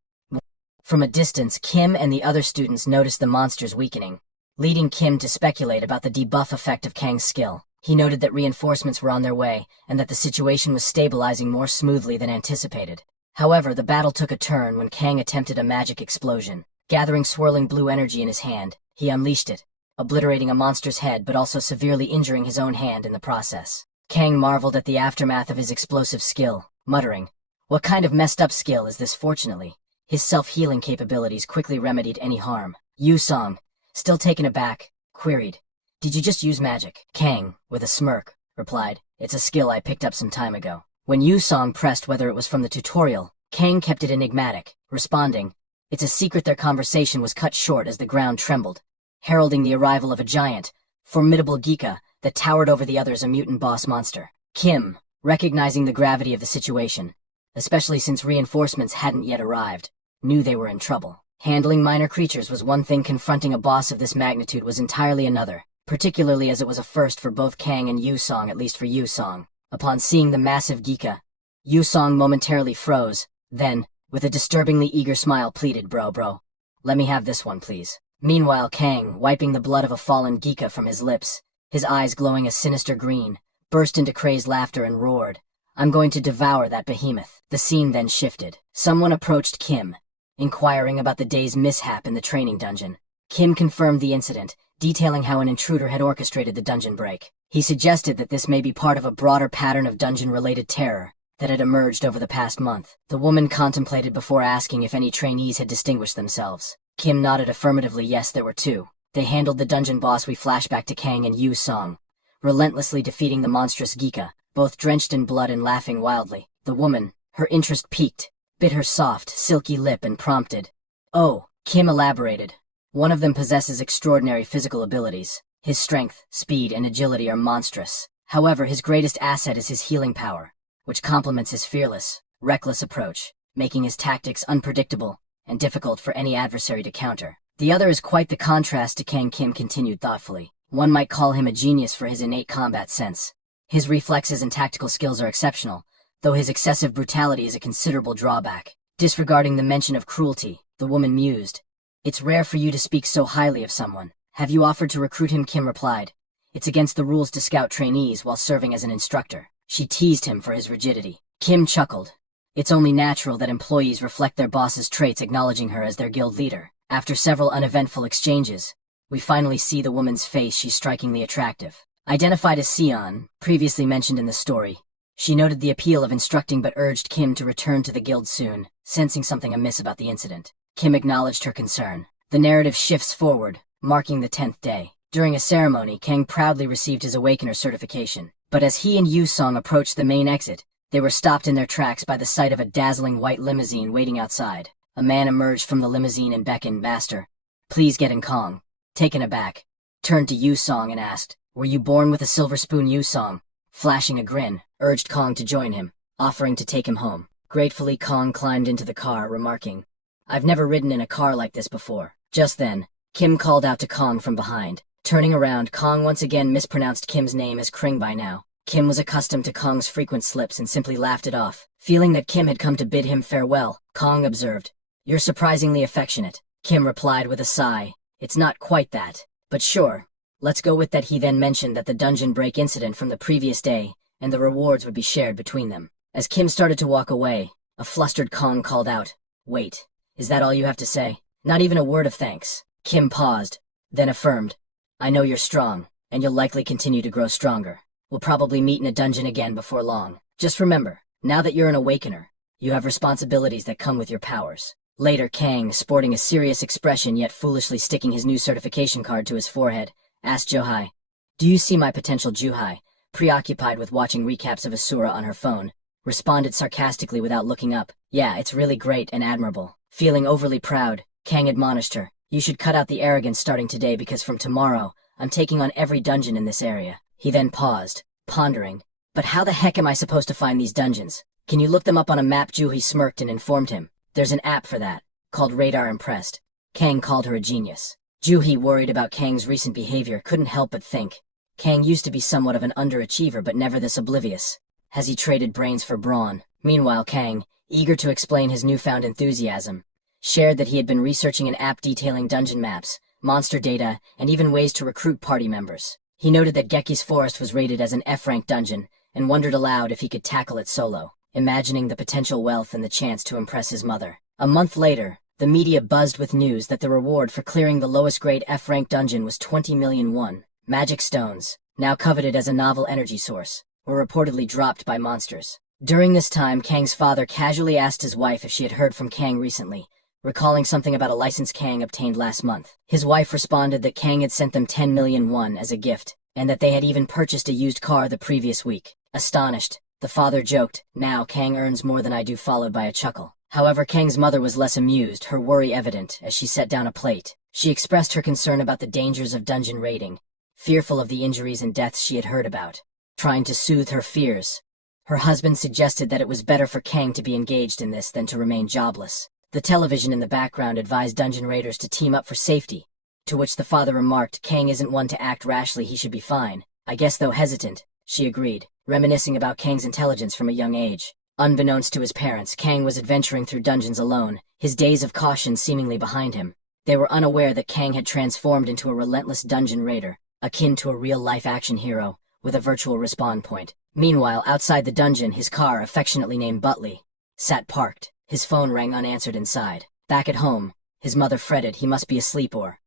From a distance, Kim and the other students noticed the monsters weakening, leading Kim to speculate about the debuff effect of Kang's skill. He noted that reinforcements were on their way, and that the situation was stabilizing more smoothly than anticipated. However, the battle took a turn when Kang attempted a magic explosion. Gathering swirling blue energy in his hand, he unleashed it, obliterating a monster's head but also severely injuring his own hand in the process. Kang marveled at the aftermath of his explosive skill, muttering, "What kind of messed up skill is this?" Fortunately, his self-healing capabilities quickly remedied any harm. Yu Song, still taken aback, queried, "Did you just use magic?" Kang, with a smirk, replied, "It's a skill I picked up some time ago." When Yu Song pressed whether it was from the tutorial, Kang kept it enigmatic, responding, "It's a secret." Their conversation was cut short as the ground trembled, heralding the arrival of a giant, formidable Geeka that towered over the others, a mutant boss monster. Kim, recognizing the gravity of the situation, especially since reinforcements hadn't yet arrived, knew they were in trouble. Handling minor creatures was one thing, confronting a boss of this magnitude was entirely another, particularly as it was a first for both Kang and Yu Song, at least for Yu Song. Upon seeing the massive Geeka, Yu Song momentarily froze, then, with a disturbingly eager smile, pleaded, Bro, let me have this one, please." Meanwhile, Kang, wiping the blood of a fallen Geeka from his lips, his eyes glowing a sinister green, burst into crazed laughter and roared, "I'm going to devour that behemoth." The scene then shifted. Someone approached Kim, inquiring about the day's mishap in the training dungeon. Kim confirmed the incident, detailing how an intruder had orchestrated the dungeon break. He suggested that this may be part of a broader pattern of dungeon-related terror that had emerged over the past month. The woman contemplated before asking if any trainees had distinguished themselves. Kim nodded affirmatively. Yes, there were two. They handled the dungeon boss. We flash back to Kang and Yu Song, relentlessly defeating the monstrous Geeka, both drenched in blood and laughing wildly. The woman, her interest piqued, bit her soft, silky lip and prompted, "Oh," Kim elaborated. "One of them possesses extraordinary physical abilities. His strength, speed, and agility are monstrous. However, his greatest asset is his healing power, which complements his fearless, reckless approach, making his tactics unpredictable and difficult for any adversary to counter. The other is quite the contrast to Kang." Kim continued thoughtfully. "One might call him a genius for his innate combat sense. His reflexes and tactical skills are exceptional, though his excessive brutality is a considerable drawback." Disregarding the mention of cruelty, the woman mused, "It's rare for you to speak so highly of someone. Have you offered to recruit him?" Kim replied, "It's against the rules to scout trainees while serving as an instructor." She teased him for his rigidity. Kim chuckled. It's only natural that employees reflect their boss's traits, acknowledging her as their guild leader. After several uneventful exchanges, we finally see the woman's face. She's strikingly attractive. Identified as Sion, previously mentioned in the story, she noted the appeal of instructing but urged Kim to return to the guild soon, sensing something amiss about the incident. Kim acknowledged her concern. The narrative shifts forward, marking the 10th day. During a ceremony, Kang proudly received his Awakener certification. But as he and Yu Song approached the main exit, they were stopped in their tracks by the sight of a dazzling white limousine waiting outside. A man emerged from the limousine and beckoned, "Master, please get in." Kong, taken aback, turned to Yu Song and asked, "Were you born with a silver spoon?" Yu Song, flashing a grin, urged Kong to join him, offering to take him home. Gratefully, Kong climbed into the car, remarking, "I've never ridden in a car like this before." Just then, Kim called out to Kong from behind. Turning around, Kong once again mispronounced Kim's name as Kring. By now, Kim was accustomed to Kong's frequent slips and simply laughed it off. Feeling that Kim had come to bid him farewell, Kong observed, "You're surprisingly affectionate." Kim replied with a sigh, "It's not quite that, but sure, let's go with that." He then mentioned that the dungeon break incident from the previous day and the rewards would be shared between them. As Kim started to walk away, a flustered Kong called out, "Wait, is that all you have to say? Not even a word of thanks?" Kim paused, then affirmed, "I know you're strong, and you'll likely continue to grow stronger. We'll probably meet in a dungeon again before long. Just remember, now that you're an awakener, you have responsibilities that come with your powers. Later, Kang, sporting a serious expression yet foolishly sticking his new certification card to his forehead, asked Johai, "Do you see my potential?" Johai, preoccupied with watching recaps of Asura on her phone, responded sarcastically without looking up, "Yeah, it's really great and admirable." Feeling overly proud, Kang admonished her, "You should cut out the arrogance starting today because from tomorrow, I'm taking on every dungeon in this area." He then paused, pondering, "But how the heck am I supposed to find these dungeons? Can you look them up on a map?" Juhi smirked and informed him, "There's an app for that, called Radar Impressed." Kang called her a genius. Juhi, worried about Kang's recent behavior, couldn't help but think, Kang used to be somewhat of an underachiever but never this oblivious. Has he traded brains for brawn? Meanwhile, Kang, eager to explain his newfound enthusiasm, shared that he had been researching an app detailing dungeon maps, monster data, and even ways to recruit party members. He noted that Geki's Forest was rated as an F-rank dungeon, and wondered aloud if he could tackle it solo, imagining the potential wealth and the chance to impress his mother. A month later, the media buzzed with news that the reward for clearing the lowest grade F-rank dungeon was 20 million won. Magic stones, now coveted as a novel energy source, were reportedly dropped by monsters. During this time, Kang's father casually asked his wife if she had heard from Kang recently, recalling something about a license Kang obtained last month. His wife responded that Kang had sent them 10 million won as a gift, and that they had even purchased a used car the previous week. Astonished, the father joked, "Now Kang earns more than I do," followed by a chuckle. However, Kang's mother was less amused, her worry evident as she set down a plate. She expressed her concern about the dangers of dungeon raiding, fearful of the injuries and deaths she had heard about. Trying to soothe her fears, her husband suggested that it was better for Kang to be engaged in this than to remain jobless. The television in the background advised dungeon raiders to team up for safety, to which the father remarked, "Kang isn't one to act rashly, he should be fine." "I guess, though hesitant," she agreed, reminiscing about Kang's intelligence from a young age. Unbeknownst to his parents, Kang was adventuring through dungeons alone, his days of caution seemingly behind him. They were unaware that Kang had transformed into a relentless dungeon raider, akin to a real-life action hero, with a virtual respawn point. Meanwhile, outside the dungeon, his car, affectionately named Butley, sat parked. His phone rang unanswered inside. Back at home, his mother fretted he must be asleep or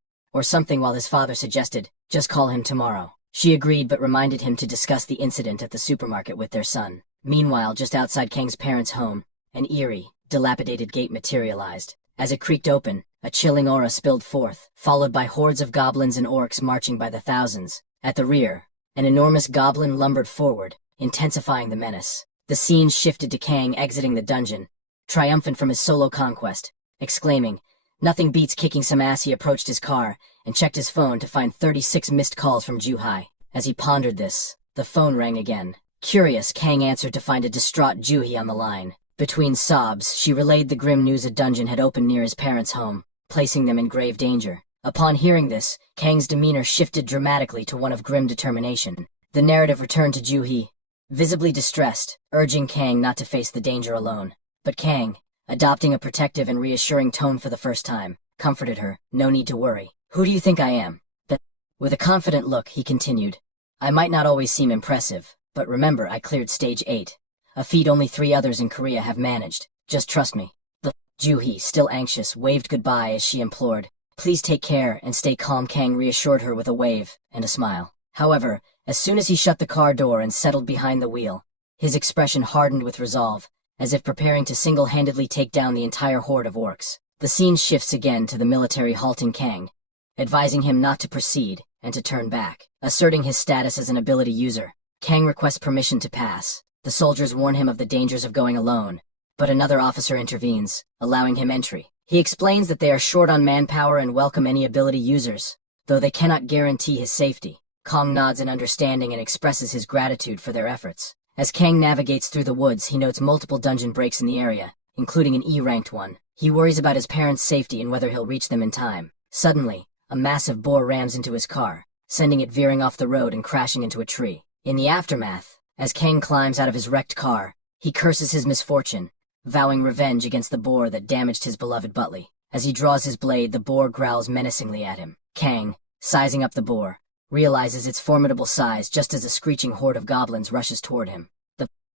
something, while his father suggested, "Just call him tomorrow." She agreed but reminded him to discuss the incident at the supermarket with their son. Meanwhile, just outside Kang's parents' home, an eerie, dilapidated gate materialized. As it creaked open, a chilling aura spilled forth, followed by hordes of goblins and orcs marching by the thousands. At the rear, an enormous goblin lumbered forward, intensifying the menace. The scene shifted to Kang exiting the dungeon, triumphant from his solo conquest, exclaiming, "Nothing beats kicking some ass." He approached his car and checked his phone to find 36 missed calls from Juhai. As he pondered this, the phone rang again. Curious, Kang answered to find a distraught Juhi on the line. Between sobs, she relayed the grim news a dungeon had opened near his parents' home, placing them in grave danger. Upon hearing this, Kang's demeanor shifted dramatically to one of grim determination. The narrative returned to Juhi, visibly distressed, urging Kang not to face the danger alone. But Kang, adopting a protective and reassuring tone for the first time, comforted her, "No need to worry. Who do you think I am?" With a confident look, he continued, "I might not always seem impressive, but remember I cleared stage 8, a feat only 3 others in Korea have managed. Just trust me." The Juhi, still anxious, waved goodbye as she implored, "Please take care and stay calm." Kang reassured her with a wave and a smile. However, as soon as he shut the car door and settled behind the wheel, his expression hardened with resolve, as if preparing to single-handedly take down the entire horde of orcs. The scene shifts again to the military halting Kang, advising him not to proceed and to turn back. Asserting his status as an ability user, Kang requests permission to pass. The soldiers warn him of the dangers of going alone, but another officer intervenes, allowing him entry. He explains that they are short on manpower and welcome any ability users, though they cannot guarantee his safety. Kang nods in understanding and expresses his gratitude for their efforts. As Kang navigates through the woods, he notes multiple dungeon breaks in the area, including an E-ranked one. He worries about his parents' safety and whether he'll reach them in time. Suddenly, a massive boar rams into his car, sending it veering off the road and crashing into a tree. In the aftermath, as Kang climbs out of his wrecked car, he curses his misfortune, vowing revenge against the boar that damaged his beloved Butley. As he draws his blade, the boar growls menacingly at him. Kang, sizing up the boar, realizes its formidable size just as a screeching horde of goblins rushes toward him.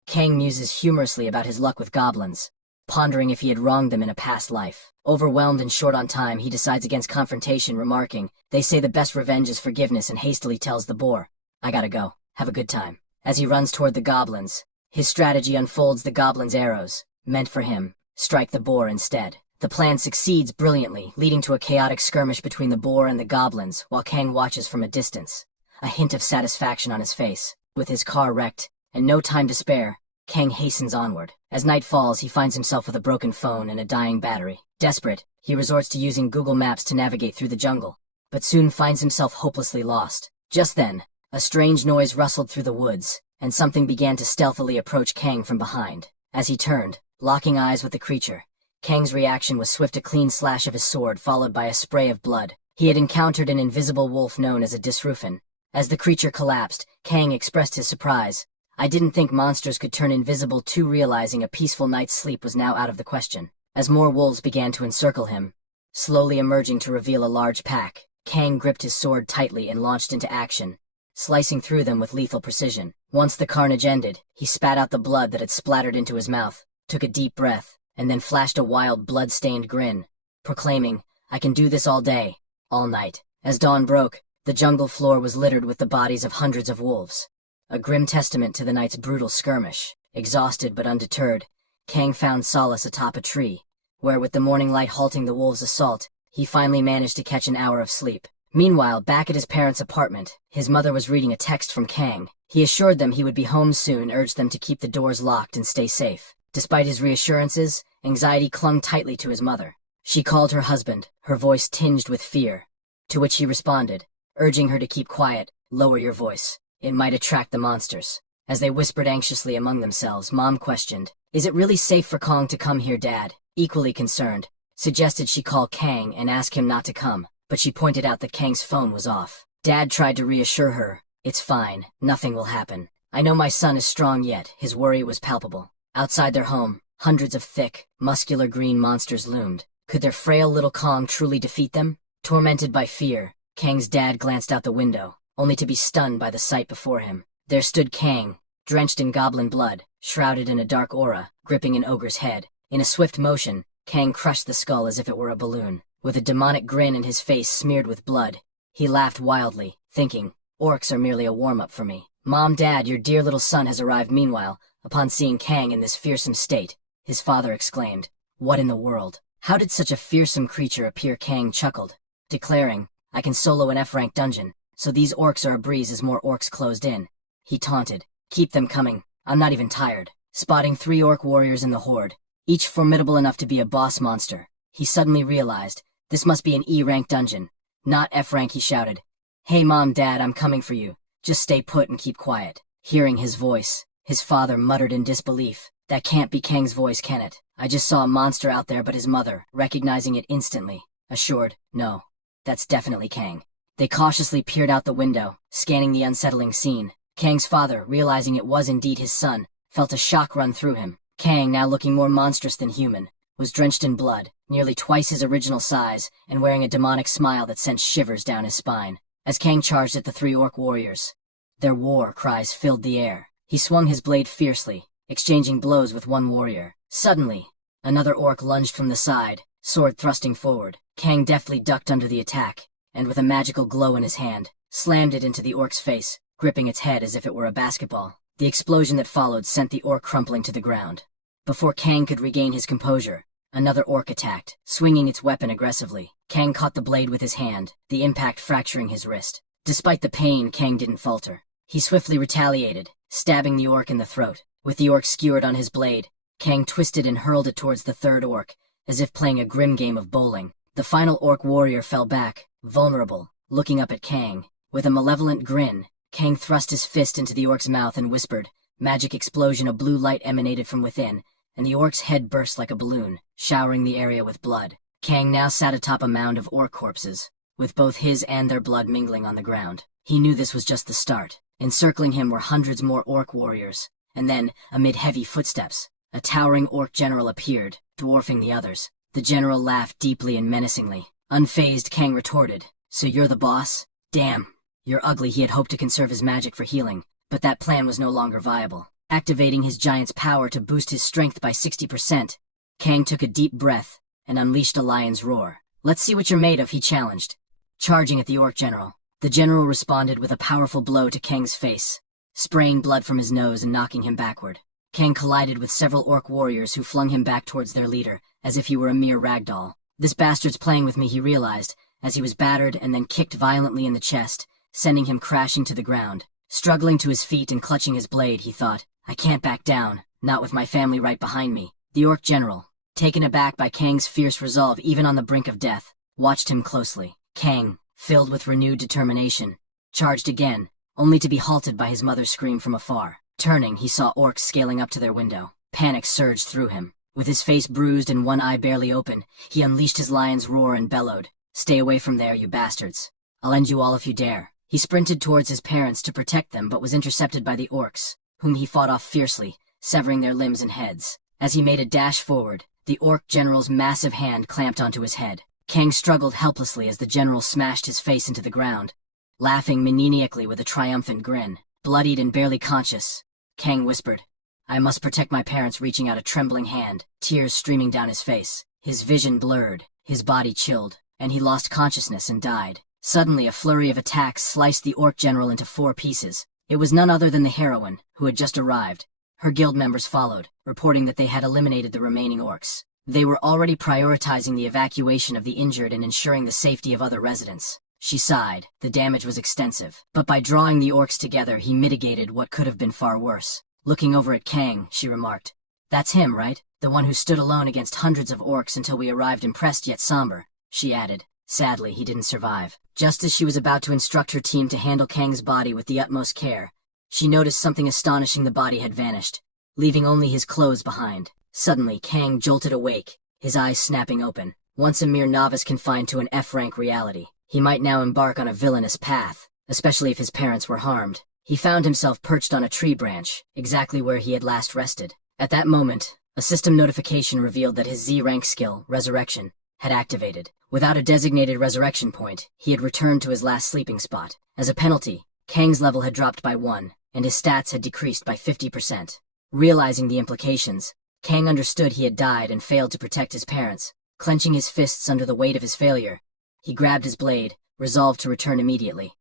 Kang muses humorously about his luck with goblins, pondering if he had wronged them in a past life. Overwhelmed and short on time, he decides against confrontation, remarking, "They say the best revenge is forgiveness," and hastily tells the boar, "I gotta go. Have a good time." As he runs toward the goblins, his strategy unfolds. The goblins' arrows, meant for him, strike the boar instead. The plan succeeds brilliantly, leading to a chaotic skirmish between the boar and the goblins, while Kang watches from a distance, a hint of satisfaction on his face. With his car wrecked, and no time to spare, Kang hastens onward. As night falls, he finds himself with a broken phone and a dying battery. Desperate, he resorts to using Google Maps to navigate through the jungle, but soon finds himself hopelessly lost. Just then, a strange noise rustled through the woods, and something began to stealthily approach Kang from behind. As he turned, locking eyes with the creature, Kang's reaction was swift. A clean slash of his sword followed by a spray of blood. He had encountered an invisible wolf known as a disrufin. As the creature collapsed, Kang expressed his surprise. I didn't think monsters could turn invisible too, realizing a peaceful night's sleep was now out of the question. As more wolves began to encircle him, slowly emerging to reveal a large pack, Kang gripped his sword tightly and launched into action, slicing through them with lethal precision. Once the carnage ended, he spat out the blood that had splattered into his mouth, took a deep breath, and then flashed a wild, blood-stained grin, proclaiming, "I can do this all day, all night." As dawn broke, the jungle floor was littered with the bodies of hundreds of wolves, a grim testament to the night's brutal skirmish. Exhausted but undeterred, Kang found solace atop a tree, where, with the morning light halting the wolves' assault, he finally managed to catch an hour of sleep. Meanwhile, back at his parents' apartment, his mother was reading a text from Kang. He assured them he would be home soon, urged them to keep the doors locked and stay safe. Despite his reassurances, anxiety clung tightly to his mother. She called her husband, her voice tinged with fear, to which he responded, urging her to keep quiet. "Lower your voice. It might attract the monsters." As they whispered anxiously among themselves, Mom questioned, "Is it really safe for Kong to come here?" Dad, equally concerned, suggested she call Kang and ask him not to come, but she pointed out that Kang's phone was off. Dad tried to reassure her, "It's fine, nothing will happen. I know my son is strong." Yet his worry was palpable. Outside their home, hundreds of thick, muscular green monsters loomed. Could their frail little Kong truly defeat them? Tormented by fear, Kang's dad glanced out the window, only to be stunned by the sight before him. There stood Kang, drenched in goblin blood, shrouded in a dark aura, gripping an ogre's head. In a swift motion, Kang crushed the skull as if it were a balloon. With a demonic grin and his face smeared with blood, he laughed wildly, thinking, "Orcs are merely a warm-up for me." "Mom, Dad, your dear little son has arrived." Meanwhile, upon seeing Kang in this fearsome state, his father exclaimed, "What in the world? How did such a fearsome creature appear?" Kang chuckled, declaring, "I can solo an F-rank dungeon, so these orcs are a breeze as more orcs closed in." He taunted, "Keep them coming, I'm not even tired." Spotting 3 orc warriors in the horde, each formidable enough to be a boss monster, he suddenly realized, this must be an E-rank dungeon, not F-rank. He shouted, "Hey Mom, Dad, I'm coming for you. Just stay put and keep quiet." Hearing his voice, his father muttered in disbelief, "That can't be Kang's voice, can it? I just saw a monster out there." But his mother, recognizing it instantly, assured, "No, that's definitely Kang." They cautiously peered out the window, scanning the unsettling scene. Kang's father, realizing it was indeed his son, felt a shock run through him. Kang, now looking more monstrous than human, was drenched in blood, nearly twice his original size, and wearing a demonic smile that sent shivers down his spine. As Kang charged at the 3 orc warriors, their war cries filled the air. He swung his blade fiercely, exchanging blows with one warrior. Suddenly, another orc lunged from the side, sword thrusting forward. Kang deftly ducked under the attack, and with a magical glow in his hand, slammed it into the orc's face, gripping its head as if it were a basketball. The explosion that followed sent the orc crumpling to the ground. Before Kang could regain his composure, another orc attacked, swinging its weapon aggressively. Kang caught the blade with his hand, the impact fracturing his wrist. Despite the pain, Kang didn't falter. He swiftly retaliated, stabbing the orc in the throat. With the orc skewered on his blade, Kang twisted and hurled it towards the 3rd orc, as if playing a grim game of bowling. The final orc warrior fell back, vulnerable, looking up at Kang. With a malevolent grin, Kang thrust his fist into the orc's mouth and whispered, "Magic explosion." A blue light emanated from within, and the orc's head burst like a balloon, showering the area with blood. Kang now sat atop a mound of orc corpses, with both his and their blood mingling on the ground. He knew this was just the start. Encircling him were hundreds more orc warriors, and then, amid heavy footsteps, a towering orc general appeared, dwarfing the others. The general laughed deeply and menacingly. Unfazed, Kang retorted, "So you're the boss? Damn, you're ugly." He had hoped to conserve his magic for healing, but that plan was no longer viable. Activating his giant's power to boost his strength by 60%, Kang took a deep breath and unleashed a lion's roar. "Let's see what you're made of," he challenged, charging at the orc general. The general responded with a powerful blow to Kang's face, spraying blood from his nose and knocking him backward. Kang collided with several orc warriors who flung him back towards their leader, as if he were a mere ragdoll. This bastard's playing with me, he realized, as he was battered and then kicked violently in the chest, sending him crashing to the ground. Struggling to his feet and clutching his blade, he thought, I can't back down, not with my family right behind me. The orc general, taken aback by Kang's fierce resolve even on the brink of death, watched him closely. Kang, filled with renewed determination, charged again, only to be halted by his mother's scream from afar. Turning, he saw orcs scaling up to their window. Panic surged through him. With his face bruised and one eye barely open, he unleashed his lion's roar and bellowed, Stay away from there, you bastards. I'll end you all if you dare. He sprinted towards his parents to protect them but was intercepted by the orcs, whom he fought off fiercely, severing their limbs and heads. As he made a dash forward, the orc general's massive hand clamped onto his head. Kang struggled helplessly as the general smashed his face into the ground, laughing maniacally with a triumphant grin. Bloodied and barely conscious, Kang whispered, I must protect my parents, reaching out a trembling hand, tears streaming down his face. His vision blurred, his body chilled, and he lost consciousness and died. Suddenly a flurry of attacks sliced the orc general into 4 pieces. It was none other than the heroine, who had just arrived. Her guild members followed, reporting that they had eliminated the remaining orcs. They were already prioritizing the evacuation of the injured and ensuring the safety of other residents. She sighed. The damage was extensive, but by drawing the orcs together he mitigated what could have been far worse. Looking over at Kang, she remarked, That's him, right? The one who stood alone against hundreds of orcs until we arrived, impressed yet somber. She added, Sadly, he didn't survive. Just as she was about to instruct her team to handle Kang's body with the utmost care, she noticed something astonishing. The body had vanished, leaving only his clothes behind. Suddenly, Kang jolted awake, his eyes snapping open. Once a mere novice confined to an F-rank reality, he might now embark on a villainous path, especially if his parents were harmed. He found himself perched on a tree branch, exactly where he had last rested. At that moment, a system notification revealed that his Z-rank skill, Resurrection, had activated. Without a designated resurrection point, he had returned to his last sleeping spot. As a penalty, Kang's level had dropped by 1, and his stats had decreased by 50%. Realizing the implications, Kang understood he had died and failed to protect his parents. Clenching his fists under the weight of his failure, he grabbed his blade, resolved to return immediately.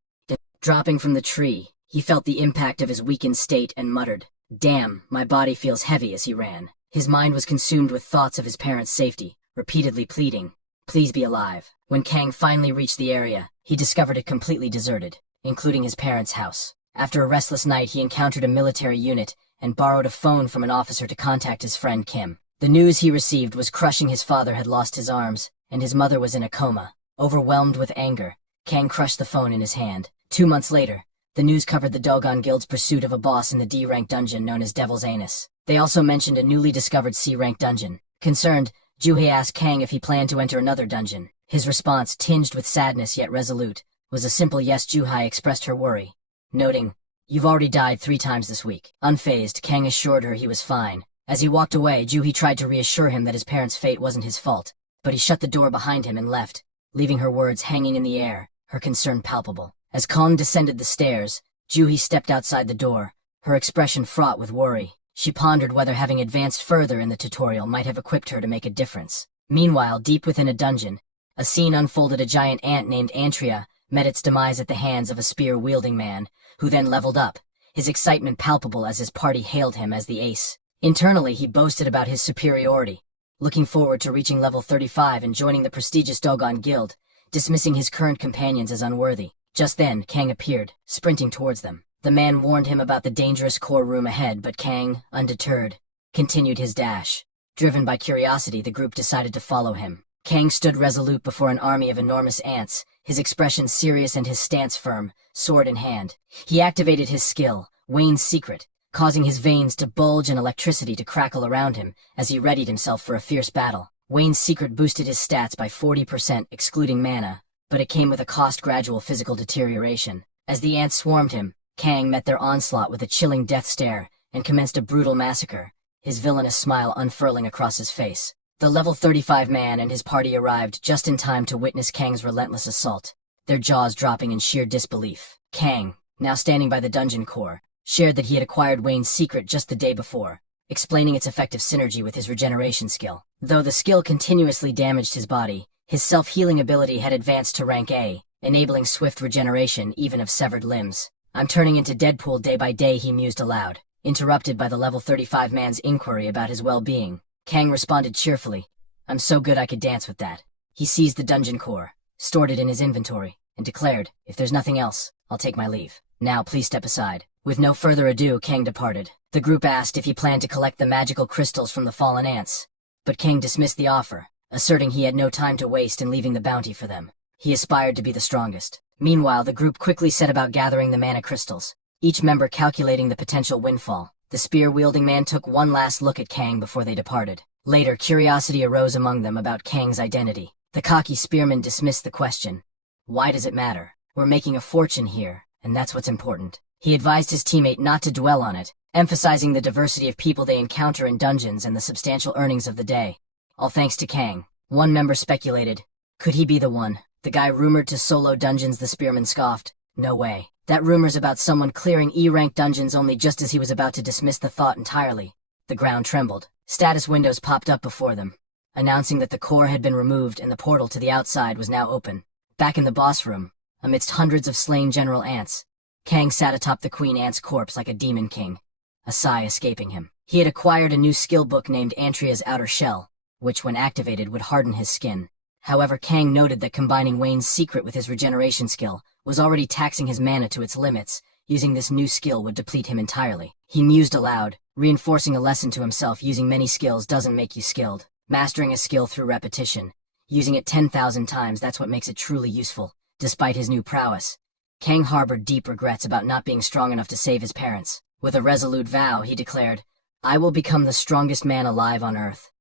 Dropping from the tree, he felt the impact of his weakened state and muttered, Damn, my body feels heavy, as he ran. His mind was consumed with thoughts of his parents' safety, repeatedly pleading, Please be alive. When Kang finally reached the area, he discovered it completely deserted, including his parents' house. After a restless night, he encountered a military unit and borrowed a phone from an officer to contact his friend Kim. The news he received was crushing. His father had lost his arms, and his mother was in a coma. Overwhelmed with anger, Kang crushed the phone in his hand. 2 months later, the news covered the Dogon Guild's pursuit of a boss in the D-rank dungeon known as Devil's Anus. They also mentioned a newly discovered C-rank dungeon. Concerned, Juhei asked Kang if he planned to enter another dungeon. His response, tinged with sadness yet resolute, was a simple yes. Juhei expressed her worry, noting, You've already died 3 times this week. Unfazed, Kang assured her he was fine. As he walked away, Juhei tried to reassure him that his parents' fate wasn't his fault, but he shut the door behind him and left, leaving her words hanging in the air, her concern palpable. As Kang descended the stairs, Juhei stepped outside the door, her expression fraught with worry. She pondered whether having advanced further in the tutorial might have equipped her to make a difference. Meanwhile, deep within a dungeon, a scene unfolded. A giant ant named Antria met its demise at the hands of a spear-wielding man, who then leveled up, his excitement palpable as his party hailed him as the ace. Internally, he boasted about his superiority, looking forward to reaching level 35 and joining the prestigious Dogon Guild, dismissing his current companions as unworthy. Just then, Kang appeared, sprinting towards them. The man warned him about the dangerous core room ahead, but Kang, undeterred, continued his dash. Driven by curiosity, the group decided to follow him. Kang stood resolute before an army of enormous ants, his expression serious and his stance firm, sword in hand. He activated his skill, Wayne's Secret, causing his veins to bulge and electricity to crackle around him as he readied himself for a fierce battle. Wayne's Secret boosted his stats by 40%, excluding mana, but it came with a cost: gradual physical deterioration. As the ants swarmed him, Kang met their onslaught with a chilling death stare and commenced a brutal massacre, his villainous smile unfurling across his face. The level 35 man and his party arrived just in time to witness Kang's relentless assault, their jaws dropping in sheer disbelief. Kang, now standing by the dungeon core, shared that he had acquired Wayne's Secret just the day before, explaining its effective synergy with his regeneration skill. Though the skill continuously damaged his body, his self-healing ability had advanced to rank A, enabling swift regeneration even of severed limbs. I'm turning into Deadpool day by day, he mused aloud, interrupted by the level 35 man's inquiry about his well-being. Kang responded cheerfully, I'm so good I could dance with that. He seized the dungeon core, stored it in his inventory, and declared, if there's nothing else, I'll take my leave. Now please step aside. With no further ado, Kang departed. The group asked if he planned to collect the magical crystals from the fallen ants, but Kang dismissed the offer, asserting he had no time to waste in leaving the bounty for them. He aspired to be the strongest. Meanwhile, the group quickly set about gathering the mana crystals, each member calculating the potential windfall. The spear-wielding man took one last look at Kang before they departed. Later, curiosity arose among them about Kang's identity. The cocky spearman dismissed the question. Why does it matter? We're making a fortune here, and that's what's important. He advised his teammate not to dwell on it, emphasizing the diversity of people they encounter in dungeons and the substantial earnings of the day. All thanks to Kang. One member speculated, could he be the one? The guy rumored to solo dungeons, the spearman scoffed. No way. That rumor's about someone clearing E-rank dungeons. Only just as he was about to dismiss the thought entirely, the ground trembled. Status windows popped up before them, announcing that the core had been removed and the portal to the outside was now open. Back in the boss room, amidst hundreds of slain General Ants, Kang sat atop the Queen Ant's corpse like a demon king, a sigh escaping him. He had acquired a new skill book named Antria's Outer Shell, which when activated would harden his skin. However, Kang noted that combining Wayne's secret with his regeneration skill was already taxing his mana to its limits. Using this new skill would deplete him entirely. He mused aloud, reinforcing a lesson to himself: using many skills doesn't make you skilled. Mastering a skill through repetition, using it 10,000 times, that's what makes it truly useful. Despite his new prowess, Kang harbored deep regrets about not being strong enough to save his parents. With a resolute vow, he declared, I will become the strongest man alive on Earth.